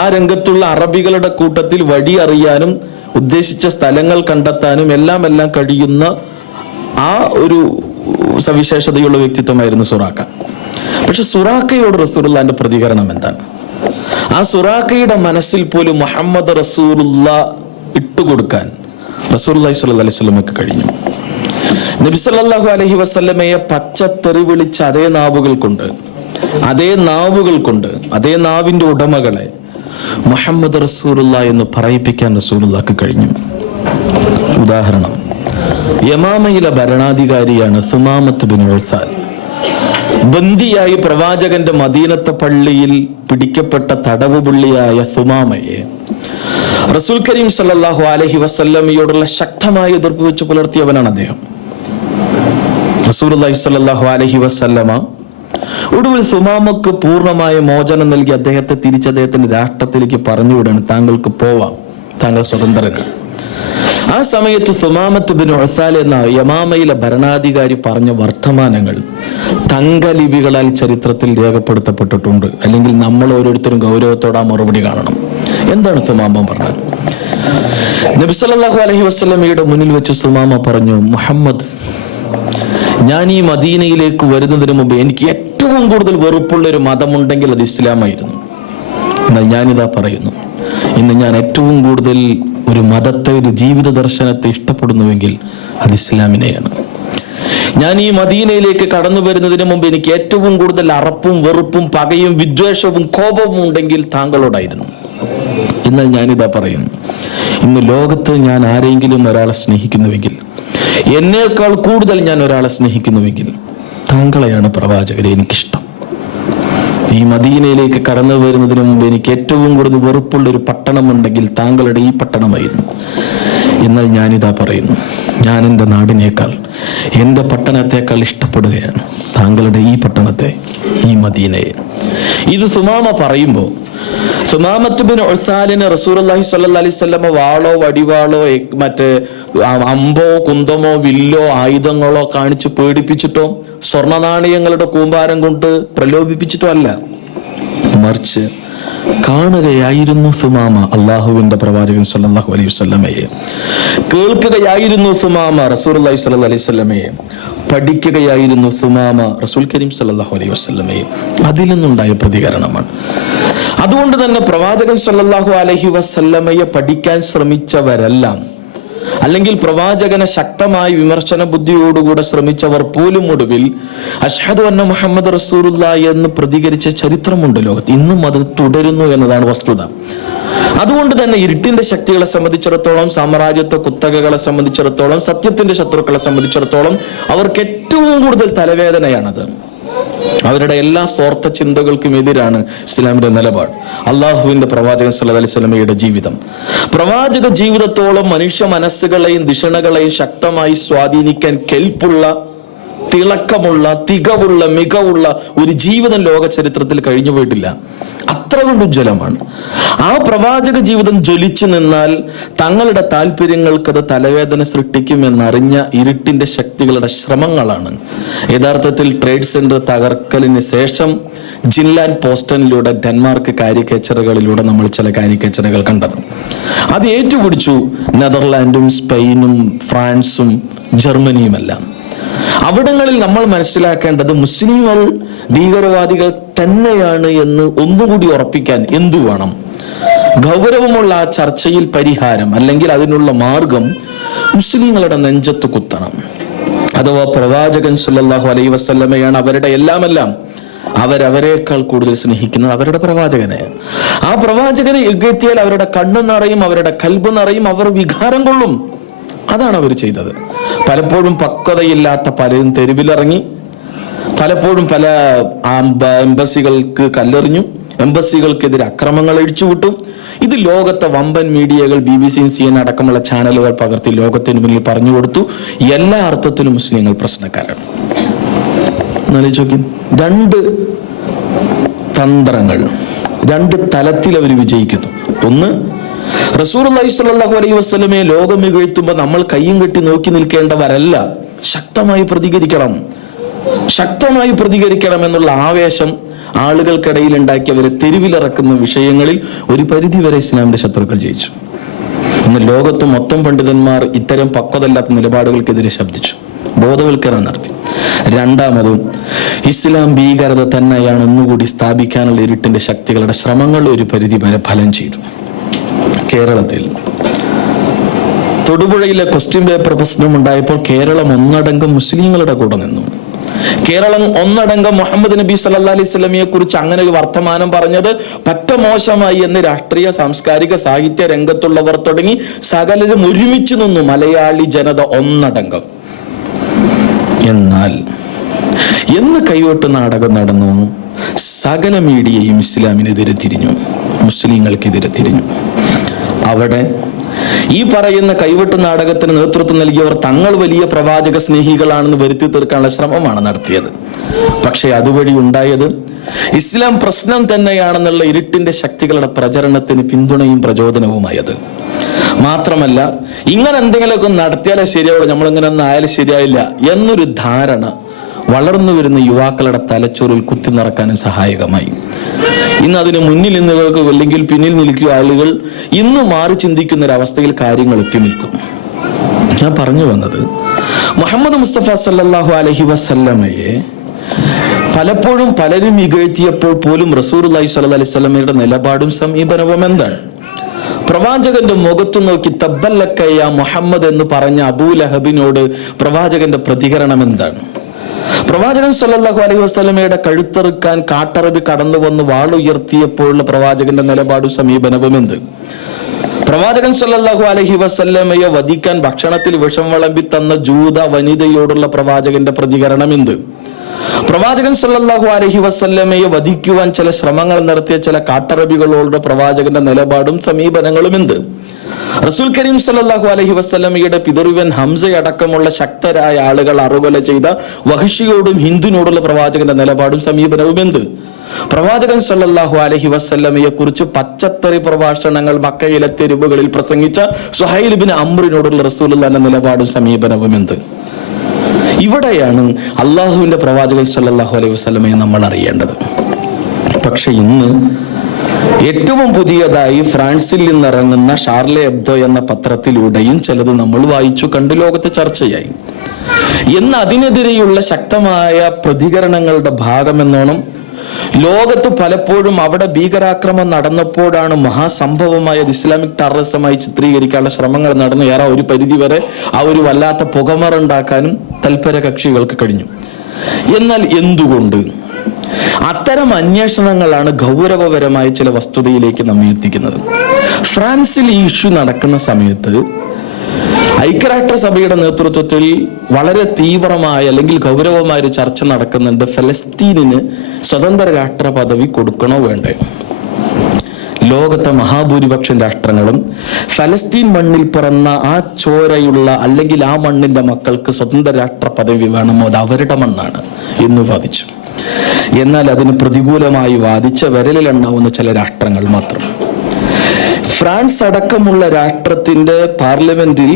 ആ രംഗത്തുള്ള അറബികളുടെ കൂട്ടത്തിൽ വഴി അറിയാനും ഉദ്ദേശിച്ച സ്ഥലങ്ങൾ കണ്ടെത്താനും എല്ലാം കഴിയുന്ന ആ ഒരു സവിശേഷതയുള്ള വ്യക്തിത്വമായിരുന്നു സുറാഖ. പക്ഷെ സുറാഖയോട് റസൂലുള്ളാഹിന്റെ പ്രതികരണം എന്താണ്? ആ സുറാഖയുടെ മനസ്സിൽ പോലും മുഹമ്മദ് റസൂലുള്ള ഇട്ടുകൊടുക്കാൻ റസൂലുള്ളാഹി സ്വല്ലല്ലാഹു അലൈഹി വസല്ലമക്ക് കഴിഞ്ഞു. നബി സല്ലല്ലാഹു അലൈഹി വസല്ലമയെ പച്ചത്തെറി വിളിച്ച അതേ നാവുകൾ കൊണ്ട് അതേ നാവിന്റെ ഉടമകളെ മുഹമ്മദ് റസൂലുള്ളാഹി എന്ന് പറയിപ്പിക്കാൻ റസൂലുള്ളാഹിക്ക് കഴിഞ്ഞു. ഉദാഹരണം, യമാമയിലെ ഭരണാധികാരിയാണ് സുമാമത്ത് ബിൻ ഉസാൽ. ബന്ദിയായി പ്രവാചകന്റെ മദീനത്തെ പള്ളിയിൽ പിടിക്കപ്പെട്ട തടവുപുള്ളിയായ സുമാമയെ റസൂൽ കരീം സല്ലല്ലാഹു അലൈഹി വസല്ലമയോടുള്ള ശക്തമായ എതിർപ്പ് വെച്ച് പുലർത്തിയവനാണ് അദ്ദേഹം. റസൂലുള്ളാഹി സ്വല്ലല്ലാഹു അലൈഹി വസല്ലമ ഒടുവിൽ സുമാമക്ക് പൂർണ്ണമായ മോചനം നൽകി അദ്ദേഹത്തെ തിരിച്ച് അദ്ദേഹത്തിന്റെ രാഷ്ട്രത്തിലേക്ക് പറഞ്ഞു വിടാണ്. താങ്കൾക്ക് പോവാം, താങ്കൾ സ്വതന്ത്രനാണ്. ആ സമയത്ത് സുമാമത്ത് ബിൻ ഉസാൽ എന്ന യമാമയിലെ ഭരണാധികാരി പറഞ്ഞ വർത്തമാനങ്ങൾ തങ്കലിപികളാൽ ചരിത്രത്തിൽ രേഖപ്പെടുത്തപ്പെട്ടിട്ടുണ്ട്. അല്ലെങ്കിൽ നമ്മൾ ഓരോരുത്തരും ഗൗരവത്തോടെ ആ മറുപടി കാണണം. എന്താണ് സുമാമ പറഞ്ഞത്? നബി സല്ലല്ലാഹു അലൈഹി വസല്ലമയുടെ മുന്നിൽ വെച്ച് സുമാമ പറഞ്ഞു, മുഹമ്മദ്, ഞാൻ ഈ മദീനയിലേക്ക് വരുന്നതിന് മുമ്പ് എനിക്ക് ഏറ്റവും കൂടുതൽ വെറുപ്പുള്ള ഒരു മതമുണ്ടെങ്കിൽ അത് ഇസ്ലാമായിരുന്നു. എന്നാൽ ഞാനിതാ പറയുന്നു, ഇന്ന് ഞാൻ ഏറ്റവും കൂടുതൽ ഒരു മതത്തെ, ഒരു ജീവിത ദർശനത്തെ ഇഷ്ടപ്പെടുന്നുവെങ്കിൽ അത് ഇസ്ലാമിനെയാണ്. ഞാൻ ഈ മദീനയിലേക്ക് കടന്നു വരുന്നതിന് മുമ്പ് എനിക്ക് ഏറ്റവും കൂടുതൽ അറപ്പും വെറുപ്പും പകയും വിദ്വേഷവും കോപവും ഉണ്ടെങ്കിൽ താങ്കളോടായിരുന്നു. എന്നാൽ ഞാനിതാ പറയുന്നു, ഇന്ന് ലോകത്ത് ഞാൻ ആരെങ്കിലും ഒരാളെ സ്നേഹിക്കുന്നുവെങ്കിൽ, എന്നേക്കാൾ കൂടുതൽ ഞാൻ ഒരാളെ സ്നേഹിക്കുന്നുവെങ്കിൽ താങ്കളെയാണ് പ്രവാചകരെ എനിക്കിഷ്ടം. ഈ മദീനയിലേക്ക് കടന്നു വരുന്നതിന് മുമ്പ് എനിക്ക് ഏറ്റവും കൂടുതൽ വെറുപ്പുള്ള ഒരു പട്ടണമുണ്ടെങ്കിൽ താങ്കളുടെ ഈ പട്ടണമായിരുന്നു. എന്നാൽ ഞാനിതാ പറയുന്നു, ഞാൻ എൻ്റെ നാടിനേക്കാൾ, എൻ്റെ പട്ടണത്തെക്കാൾ ഇഷ്ടപ്പെടുകയാണ് താങ്കളുടെ ഈ പട്ടണത്തെ, ഈ മദീനയെ. ഇത് സുമാമ പറയുമ്പോൾ സുമാമത്ത് ബിൻ ഉസാലിന് റസൂലുള്ളാഹി സ്വല്ലല്ലാഹി അലൈഹി വസല്ലമ വാളോ വടിവാളോ മറ്റേ അമ്പോ കുന്തമോ വില്ലോ ആയുധങ്ങളോ കാണിച്ച് പേടിപ്പിച്ചിട്ടോ സ്വർണ്ണ നാണയങ്ങളുടെ കൂമ്പാരം കൊണ്ട് പ്രലോഭിപ്പിച്ചിട്ടോ അല്ല, മറിച്ച് കാണുകയായിരുന്നു സുമാമ അള്ളാഹുവിന്റെ പ്രവാചകൻ സല്ലല്ലാഹു അലൈഹി വസല്ലമയെ, കേൾക്കുകയായിരുന്നു സുമാമ റസൂലുള്ളാഹി സ്വല്ലല്ലാഹി അലൈഹി വസല്ലമയെ, പഠിക്കുകയായിരുന്നു സുമാമ റസൂൽ കരീം സല്ലല്ലാഹു അലൈഹി വസല്ലമയെ. അതിൽ നിന്നുണ്ടായ പ്രതികരണമാണ്. അതുകൊണ്ട് തന്നെ പ്രവാചകൻ സല്ലല്ലാഹു അലൈഹി വസല്ലമയെ പഠിക്കാൻ ശ്രമിച്ചവരെല്ലാം, അല്ലെങ്കിൽ പ്രവാചകനെ ശക്തമായ വിമർശന ബുദ്ധിയോടുകൂടെ ശ്രമിച്ചവർ പോലും ഒടുവിൽ അഷ്ഹദു അന്ന മുഹമ്മദ് റസൂലുള്ളാഹി എന്ന് പ്രതികരിച്ച ചരിത്രമുണ്ട് ലോകത്ത്. ഇന്നും അത് തുടരുന്നു എന്നതാണ് വസ്തുത. അതുകൊണ്ട് തന്നെ ഇരുട്ടിന്റെ ശക്തികളെ സംബന്ധിച്ചിടത്തോളം, സാമ്രാജ്യത്വ കുത്തകകളെ സംബന്ധിച്ചിടത്തോളം, സത്യത്തിന്റെ ശത്രുക്കളെ സംബന്ധിച്ചിടത്തോളം അവർക്ക് ഏറ്റവും കൂടുതൽ തലവേദനയാണത്. അവരുടെ എല്ലാ സ്വാർത്ഥ ചിന്തകൾക്കും എതിരാണ് ഇസ്ലാമിന്റെ നിലപാട്. അള്ളാഹുവിന്റെ പ്രവാചകൻ സല്ലല്ലാഹു അലൈഹി വസല്ലമയുടെ ജീവിതം, പ്രവാചക ജീവിതത്തോളം മനുഷ്യ മനസ്സുകളെയും ദിഷണകളെയും ശക്തമായി സ്വാധീനിക്കാൻ കെൽപ്പുള്ള, തിളക്കമുള്ള, തികവുള്ള, മികവുള്ള ഒരു ജീവിതം ലോക ചരിത്രത്തിൽ കഴിഞ്ഞു പോയിട്ടില്ല. അത്ര കൊണ്ട് ഉജ്ജ്വലമാണ്. ആ പ്രവാചക ജീവിതം ജ്വലിച്ചു നിന്നാൽ തങ്ങളുടെ താല്പര്യങ്ങൾക്കത് തലവേദന സൃഷ്ടിക്കുമെന്നറിഞ്ഞ ഇരുട്ടിന്റെ ശക്തികളുടെ ശ്രമങ്ങളാണ് യഥാർത്ഥത്തിൽ ട്രേഡ് സെന്റർ തകർക്കലിന് ശേഷം ജിൻലാൻഡ് പോസ്റ്റനിലൂടെ ഡെൻമാർക്ക് കാരിക്കേച്ചറുകളിലൂടെ നമ്മൾ ചില കാരിക്കേച്ചറുകൾ കണ്ടത്. അത് ഏറ്റുപിടിച്ചു നെതർലാൻഡും സ്പെയിനും ഫ്രാൻസും ജർമ്മനിയുമെല്ലാം. അവിടങ്ങളിൽ നമ്മൾ മനസ്സിലാക്കേണ്ടത് മുസ്ലിങ്ങൾ ഭീകരവാദികൾ തന്നെയാണ് എന്ന് ഒന്നുകൂടി ഉറപ്പിക്കാൻ എന്തു വേണം? ഗൗരവമുള്ള ആ ചർച്ചയിൽ പരിഹാരം, അല്ലെങ്കിൽ അതിനുള്ള മാർഗം മുസ്ലിങ്ങളുടെ നെഞ്ചത്ത് കുത്തണം. അഥവാ പ്രവാചകൻ സല്ലല്ലാഹു അലൈഹി വസല്ലമയാണ് അവരുടെ എല്ലാം. അവരേക്കാൾ കൂടുതൽ സ്നേഹിക്കുന്നത് അവരുടെ പ്രവാചകനെ. ആ പ്രവാചകനെ ഇകഴ്ത്തിയാൽ അവരുടെ കണ്ണു നിറയും, അവരുടെ കൽബ് നിറയും, അവർ വികാരം കൊള്ളും. അതാണ് അവർ ചെയ്തത്. പലപ്പോഴും പക്വതയില്ലാത്ത പലരും തെരുവിലിറങ്ങി, പലപ്പോഴും പല എംബസികൾക്ക് കല്ലെറിഞ്ഞു, എംബസികൾക്കെതിരെ അക്രമങ്ങൾ അഴിച്ചുവിട്ടു. ഇത് ലോകത്തെ വമ്പൻ മീഡിയകൾ BBC, CNN അടക്കമുള്ള ചാനലുകൾ പകർത്തി ലോകത്തിന് മുന്നിൽ പറഞ്ഞു കൊടുത്തു. എല്ലാ അർത്ഥത്തിലും മുസ്ലിങ്ങൾ പ്രശ്നക്കാരാണ്. രണ്ട് തന്ത്രങ്ങൾ, രണ്ട് തലത്തിൽ അവർ വിജയിക്കുന്നു. ഒന്ന്, റസൂലുള്ളാഹി സ്വല്ലല്ലാഹു അലൈഹി വസല്ലമയെ ലോകം മികഴ്ത്തുമ്പോൾ നമ്മൾ കയ്യും കെട്ടി നോക്കി നിൽക്കേണ്ടവരല്ല, ശക്തമായി പ്രതികരിക്കണം എന്നുള്ള ആവേശം ആളുകൾക്കിടയിൽ ഉണ്ടാക്കി അവരെ തെരുവിലിറക്കുന്ന വിഷയങ്ങളിൽ ഒരു പരിധിവരെ ഇസ്ലാമിന്റെ ശത്രുക്കൾ ജയിച്ചു. ഇന്ന് ലോകത്ത് മൊത്തം പണ്ഡിതന്മാർ ഇത്തരം പക്വതല്ലാത്ത നിലപാടുകൾക്കെതിരെ ശബ്ദിച്ചു, ബോധവൽക്കരണം നടത്തി. രണ്ടാമതും ഇസ്ലാം ഭീകരത തന്നെയാണ് ഒന്നുകൂടി സ്ഥാപിക്കാനുള്ള ഇരുട്ടിന്റെ ശക്തികളുടെ ശ്രമങ്ങൾ ഒരു പരിധി വരെ ഫലം ചെയ്തു. കേരളത്തിൽ തൊടുപുഴയിലെ ക്വസ്റ്റ്യൻ പേപ്പർ പ്രശ്നം ഉണ്ടായപ്പോൾ കേരളം ഒന്നടങ്കം മുസ്ലിങ്ങളുടെ കൂടെ നിന്നു. കേരളം ഒന്നടങ്കം മുഹമ്മദ് നബി സല്ലല്ലാഹു അലൈഹി വസല്ലമയെ കുറിച്ച് അങ്ങനെ ഒരു വർത്തമാനം പറഞ്ഞത് പറ്റ മോശമായി എന്ന് രാഷ്ട്രീയ, സാംസ്കാരിക, സാഹിത്യ രംഗത്തുള്ളവർ തുടങ്ങി സകലരും ഒരുമിച്ച് നിന്നു, മലയാളി ജനത ഒന്നടങ്കം. എന്നാൽ എന്ന് കൈവെട്ട് നാടകം നടന്നു, സകല മീഡിയയും ഇസ്ലാമിനെതിരെ തിരിഞ്ഞു, മുസ്ലിങ്ങൾക്കെതിരെ തിരിഞ്ഞു. അവിടെ ഈ പറയുന്ന കൈവെട്ട് നാടകത്തിന് നേതൃത്വം നൽകിയവർ തങ്ങൾ വലിയ പ്രവാചക സ്നേഹികളാണെന്ന് വരുത്തി തീർക്കാനുള്ള ശ്രമമാണ് നടത്തിയത്. പക്ഷെ അതുവഴി ഉണ്ടായത് ഇസ്ലാം പ്രശ്നം തന്നെയാണെന്നുള്ള ഇരുട്ടിന്റെ ശക്തികളുടെ പ്രചരണത്തിന് പിന്തുണയും പ്രചോദനവുമായത്. മാത്രമല്ല, ഇങ്ങനെ എന്തെങ്കിലുമൊക്കെ നടത്തിയാലേ ശരിയാവുള്ളൂ, നമ്മളിങ്ങനെ ഒന്നും ആയാലും ശരിയായില്ല എന്നൊരു ധാരണ വളർന്നു വരുന്ന യുവാക്കളുടെ തലച്ചോറിൽ കുത്തി നിറക്കാനും സഹായകമായി. ഇന്ന് അതിന് മുന്നിൽ നിന്നുകൾക്ക് അല്ലെങ്കിൽ പിന്നിൽ നിൽക്കുക ആളുകൾ ഇന്ന് മാറി ചിന്തിക്കുന്ന ഒരവസ്ഥയിൽ കാര്യങ്ങൾ എത്തി നിൽക്കും. ഞാൻ പറഞ്ഞു വന്നത്, മുഹമ്മദ് മുസ്തഫ സല്ലല്ലാഹു അലൈഹി വസല്ലമയെ പലപ്പോഴും പലരും ഇകഴ്ത്തിയപ്പോൾ പോലും റസൂലുള്ളാഹി സ്വല്ലല്ലാഹു അലൈഹി വസല്ലമയുടെ നിലപാടും സമീപനവും എന്താണ്? പ്രവാചകന്റെ മുഖത്ത് നോക്കി തബ്ബല്ലക യാ മുഹമ്മദ് എന്ന് പറഞ്ഞ അബൂലഹബിനോട് പ്രവാചകന്റെ പ്രതികരണം എന്താണ്? പ്രവാചകൻ സല്ലല്ലാഹു അലൈഹി വസല്ലമയുടെ കഴുത്തെറുക്കാൻ കാട്ടറബി കടന്നു വന്ന് വാളുയർത്തിയപ്പോഴുള്ള പ്രവാചകന്റെ നിലപാടും സമീപനവും എന്ത്? പ്രവാചകൻ സല്ലല്ലാഹു അലൈഹി വസല്ലമയെ വധിക്കാൻ ഭക്ഷണത്തിൽ വിഷം വിളമ്പി തന്ന ജൂത വനിതയോടുള്ള പ്രവാചകന്റെ പ്രതികരണം എന്ത്? പ്രവാചകൻ സല്ലല്ലാഹു അലൈഹി വസല്ലമയെ വധിക്കുവാൻ ചില ശ്രമങ്ങൾ നടത്തിയ ചില കാട്ടറബികളോടുള്ള പ്രവാചകന്റെ നിലപാടും സമീപനങ്ങളും എന്ത്? റസൂൽ കരീം സല്ലല്ലാഹു അലൈഹി വസല്ലമയുടെ പിതൃവൻ ഹംസയടക്കമുള്ള ശക്തരായ ആളുകൾ അറുകൊല ചെയ്ത വഹിഷിയോടും ഹിന്ദുവിനോടുള്ള പ്രവാചകന്റെ നിലപാടും സമീപനവും എന്ത്? പ്രവാചകൻ സല്ലല്ലാഹു അലൈഹി വസല്ലമയെ കുറിച്ച് പച്ചത്തറി പ്രഭാഷണങ്ങൾ മക്കയിലെ തെരുവുകളിൽ പ്രസംഗിച്ച സുഹൈൽ ഇബ്നു അംറിനോടുള്ള റസൂലുള്ളാഹിന്റെ നിലപാടും സമീപനവും എന്ത്? ഇവിടെയാണ് അള്ളാഹുവിന്റെ പ്രവാചകൻ സല്ലല്ലാഹു അലൈഹി വസല്ലമയെ നമ്മൾ അറിയേണ്ടത്. പക്ഷെ ഇന്ന് ഏറ്റവും പുതിയതായി ഫ്രാൻസിൽ നിന്നിറങ്ങുന്ന ഷാർലെ എബ്ദോ എന്ന പത്രത്തിലൂടെയും ചിലത് നമ്മൾ വായിച്ചു കണ്ടു, ലോകത്ത് ചർച്ചയായി. എന്ന് അതിനെതിരെയുള്ള ശക്തമായ പ്രതികരണങ്ങളുടെ ഭാഗമെന്നോണം ലോകത്ത് പലപ്പോഴും അവിടെ ഭീകരാക്രമണം നടന്നപ്പോഴാണ് മഹാസംഭവമായ ഇസ്ലാമിക് ടെററിസമായി ചിത്രീകരിക്കാനുള്ള ശ്രമങ്ങൾ നടന്നു. ഏറെ ഒരു പരിധിവരെ ആ ഒരു വല്ലാത്ത പുകമറുണ്ടാക്കാനും തൽപര കക്ഷികൾക്ക് കഴിഞ്ഞു. എന്നാൽ എന്തുകൊണ്ട് അത്തരം അന്വേഷണങ്ങളാണ് ഗൗരവപരമായ ചില വസ്തുതയിലേക്ക് നമ്മെ എത്തിക്കുന്നത്. ഫ്രാൻസിൽ ഈ ഇഷ്യൂ നടക്കുന്ന സമയത്ത് ഐക്യരാഷ്ട്രസഭയുടെ നേതൃത്വത്തിൽ വളരെ തീവ്രമായ അല്ലെങ്കിൽ ഗൗരവമായ ഒരു ചർച്ച നടക്കുന്നുണ്ട്. ഫലസ്തീനിന് സ്വതന്ത്ര രാഷ്ട്ര പദവി കൊടുക്കണോ വേണ്ടേ? ലോകത്തെ മഹാഭൂരിപക്ഷം രാഷ്ട്രങ്ങളും ഫലസ്തീൻ മണ്ണിൽ പിറന്ന ആ ചോരയുള്ള അല്ലെങ്കിൽ ആ മണ്ണിന്റെ മക്കൾക്ക് സ്വതന്ത്ര രാഷ്ട്ര പദവി വേണമോ, അത് അവരുടെ മണ്ണാണ് എന്ന് വാദിച്ചു. എന്നാൽ അതിന് പ്രതികൂലമായി വാദിച്ച വിരലിലെണ്ണാവുന്ന ചില രാഷ്ട്രങ്ങൾ മാത്രം. ഫ്രാൻസ് അടക്കമുള്ള രാഷ്ട്രത്തിന്റെ പാർലമെന്റിൽ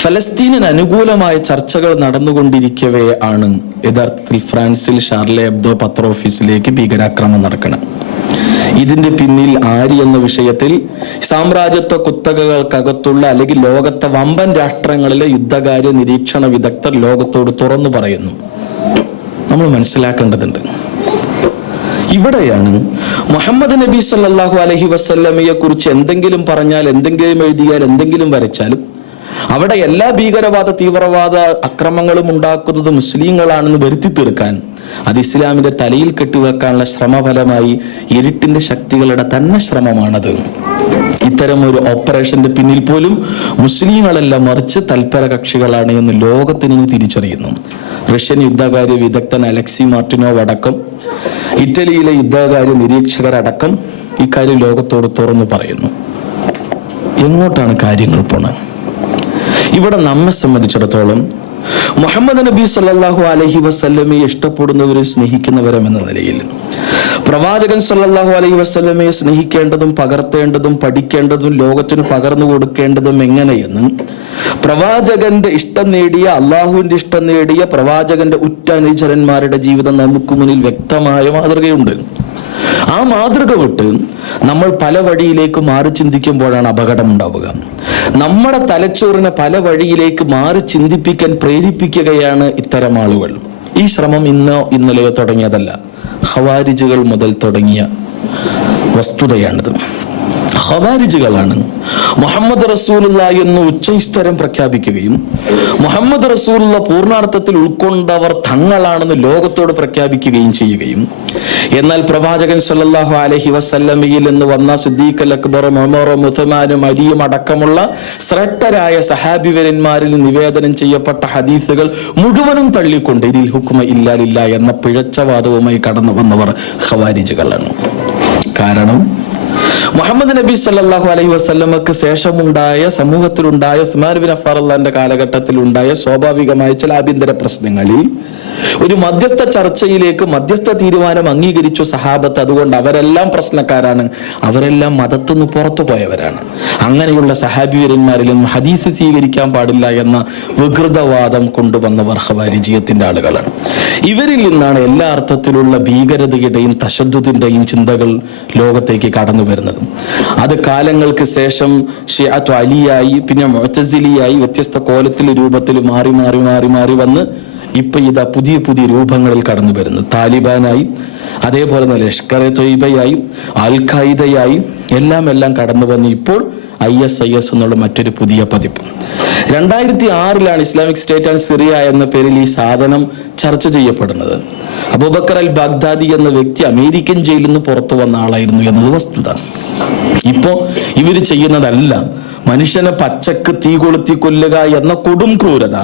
ഫലസ്തീനിന് അനുകൂലമായ ചർച്ചകൾ നടന്നുകൊണ്ടിരിക്കവേ ആണ് യഥാർത്ഥത്തിൽ ഫ്രാൻസിൽ ഷാർലെ എബ്ദോ പത്ര ഓഫീസിലേക്ക് ഭീകരാക്രമണം നടക്കണം. ഇതിന്റെ പിന്നിൽ ആര് എന്ന വിഷയത്തിൽ സാമ്രാജ്യത്വ കുത്തകകൾക്കകത്തുള്ള അല്ലെങ്കിൽ ലോകത്തെ വമ്പൻ രാഷ്ട്രങ്ങളിലെ യുദ്ധകാര്യ നിരീക്ഷണ വിദഗ്ധർ ലോകത്തോട് തുറന്നു പറയുന്നു. നമ്മൾ മനസ്സിലാക്കേണ്ടതുണ്ട്. ഇവിടെയാണ് മുഹമ്മദ് നബി സല്ലല്ലാഹു അലൈഹി വസല്ലമയെ കുറിച്ച് എന്തെങ്കിലും പറഞ്ഞാൽ, എന്തെങ്കിലും എഴുതിയാൽ, എന്തെങ്കിലും വരച്ചാലും അവിടെ എല്ലാ ഭീകരവാദ തീവ്രവാദ അക്രമങ്ങളും ഉണ്ടാക്കുന്നത് മുസ്ലിങ്ങളാണെന്ന് വരുത്തി തീർക്കാൻ അത് ഇസ്ലാമിന്റെ തലയിൽ കെട്ടിവെക്കാനുള്ള ശ്രമഫലമായി ഇരുട്ടിന്റെ ശക്തികളുടെ തന്നെ ശ്രമമാണത്. ഇത്തരം ഒരു ഓപ്പറേഷന്റെ പിന്നിൽ പോലും മുസ്ലിങ്ങളല്ല മറിച്ച് തൽപര കക്ഷികളാണ് എന്ന് ലോകത്തിന് തിരിച്ചറിയുന്നു. റഷ്യൻ യുദ്ധകാര്യ വിദഗ്ധൻ അലക്സി മാർട്ടിനോവ് അടക്കം ഇറ്റലിയിലെ യുദ്ധകാര്യ നിരീക്ഷകരടക്കം ഇക്കാര്യം ലോകത്തോട് തുറന്നു പറയുന്നു. എങ്ങോട്ടാണ് കാര്യങ്ങൾ പോണത്? ഇവിടെ നമ്മെ സംബന്ധിച്ചിടത്തോളം മുഹമ്മദ് നബി സല്ലല്ലാഹു അലൈഹി വസല്ലമയെ ഇഷ്ടപ്പെടുന്നവരും സ്നേഹിക്കുന്നവരും എന്ന നിലയിൽ പ്രവാചകൻ സല്ലല്ലാഹു അലൈഹി വസല്ലമയെ സ്നേഹിക്കേണ്ടതും പകർത്തേണ്ടതും പഠിക്കേണ്ടതും ലോകത്തിന് പകർന്നു കൊടുക്കേണ്ടതും എങ്ങനെയെന്ന് പ്രവാചകന്റെ ഇഷ്ടം നേടിയ, അള്ളാഹുവിന്റെ ഇഷ്ടം നേടിയ പ്രവാചകന്റെ ഉറ്റ അനുചരന്മാരുടെ ജീവിതം നമുക്ക് മുന്നിൽ വ്യക്തമായ മാതൃകയുണ്ട്. ആ മാതൃക വിട്ട് നമ്മൾ പല വഴിയിലേക്ക് മാറി ചിന്തിക്കുമ്പോഴാണ് അപകടം ഉണ്ടാവുക. നമ്മുടെ തലച്ചോറിനെ പല വഴിയിലേക്ക് മാറി ചിന്തിപ്പിക്കാൻ പ്രേരിപ്പിക്കുകയാണ് ഇത്തരം ആളുകൾ. ഈ ശ്രമം ഇന്നോ ഇന്നലെയോ തുടങ്ങിയതല്ല, ഖവാരിജുകൾ മുതൽ തുടങ്ങിയ വസ്തുതയാണിത്. ഖവാരിജുകളാണ് മുഹമ്മദ് റസൂലുള്ള എന്ന് ഉച്ചസ്ഥരം പ്രഖ്യാപിക്കുകയും മുഹമ്മദ് റസൂലുള്ള പൂർണ്ണാർത്ഥത്തിൽ ഉൾക്കൊണ്ടവർ തങ്ങളാണെന്ന് ലോകത്തോട് പ്രഖ്യാപിക്കുകയും ചെയ്യുകയും എന്നാൽ പ്രവാചകൻ സല്ലല്ലാഹു അലൈഹി വസല്ലമയിൽ നിന്ന് വന്ന സിദ്ദീഖ് അക്ബറും ഉമറും ഉസ്മാനും അലിയും അടക്കമുള്ള ശ്രേഷ്ഠരായ സഹാബിവരന്മാരിൽ നിവേദനം ചെയ്യപ്പെട്ട ഹദീസുകൾ മുഴുവനും തള്ളിക്കൊണ്ട് ഇതിൽ ഹുക്മ ഇല്ലാ ലില്ലാഹ് എന്ന പിഴച്ചവാദവുമായി കടന്നു വന്നവർ ഖവാരിജുകളാണ്. കാരണം മുഹമ്മദ് നബി സല്ലല്ലാഹു അലൈഹി വസല്ലമക്ക് ശേഷമുണ്ടായ സമൂഹത്തിലുണ്ടായ ഉസ്മാൻ ബിൻ അഫ്ഫാൻ റളിയല്ലാഹുവിന്റെ കാലഘട്ടത്തിൽ ഉണ്ടായ സ്വാഭാവികമായ ചില ആഭ്യന്തര പ്രശ്നങ്ങളിൽ ഒരു മധ്യസ്ഥ ചർച്ചയിലേക്ക് മധ്യസ്ഥ തീരുമാനം അംഗീകരിച്ചു സഹാബത്ത്. അതുകൊണ്ട് അവരെല്ലാം പ്രശ്നക്കാരാണ്, അവരെല്ലാം മതത്തുനിന്ന് പുറത്തു പോയവരാണ്. അങ്ങനെയുള്ള സഹാബിവരന്മാരിൽ നിന്നും ഹദീസ് സ്വീകരിക്കാൻ പാടില്ല എന്ന വികൃതവാദം കൊണ്ടുവന്നവർ ഖവാരിജിയത്തിന്റെ ആളുകളാണ്. ഇവരിൽ നിന്നാണ് എല്ലാ അർത്ഥത്തിലുള്ള ഭീകരതയുടെയും തശദ്ദുദിന്റെയും ചിന്തകൾ ലോകത്തേക്ക് കടന്നു വരുന്നത്. അത് കാലങ്ങൾക്ക് ശേഷം ഷിഅത്തു അലിയായി, പിന്നെ മുഅ്തസിലിയായി, വ്യത്യസ്ത കോലത്തിൽ രൂപത്തിൽ മാറി മാറി മാറി മാറി വന്ന് ഇപ്പൊ ഇതാ പുതിയ പുതിയ രൂപങ്ങളിൽ കടന്നു വരുന്നു. താലിബാനായി, അതേപോലെ തന്നെ ലഷ്കർ എ തൊയ്ബയായി, അൽ ഖായിദയായി എല്ലാം കടന്നു വന്ന് ഇപ്പോൾ IS എന്നുള്ള മറ്റൊരു പുതിയ പതിപ്പ്. 2006 ഇസ്ലാമിക് സ്റ്റേറ്റ് ആൻഡ് സിറിയ എന്ന പേരിൽ ഈ സാധനം ചർച്ച ചെയ്യപ്പെടുന്നത്. അബൂബക്കർ അൽ ബാഗ്ദാദി എന്ന വ്യക്തി അമേരിക്കൻ ജയിലിൽ നിന്ന് പുറത്തു വന്ന ആളായിരുന്നു എന്നത് വസ്തുത. ഇപ്പോ ഇവര് ചെയ്യുന്നതല്ല മനുഷ്യനെ പച്ചക്ക് തീ കൊളുത്തി കൊല്ലുക എന്ന കൊടും ക്രൂരത.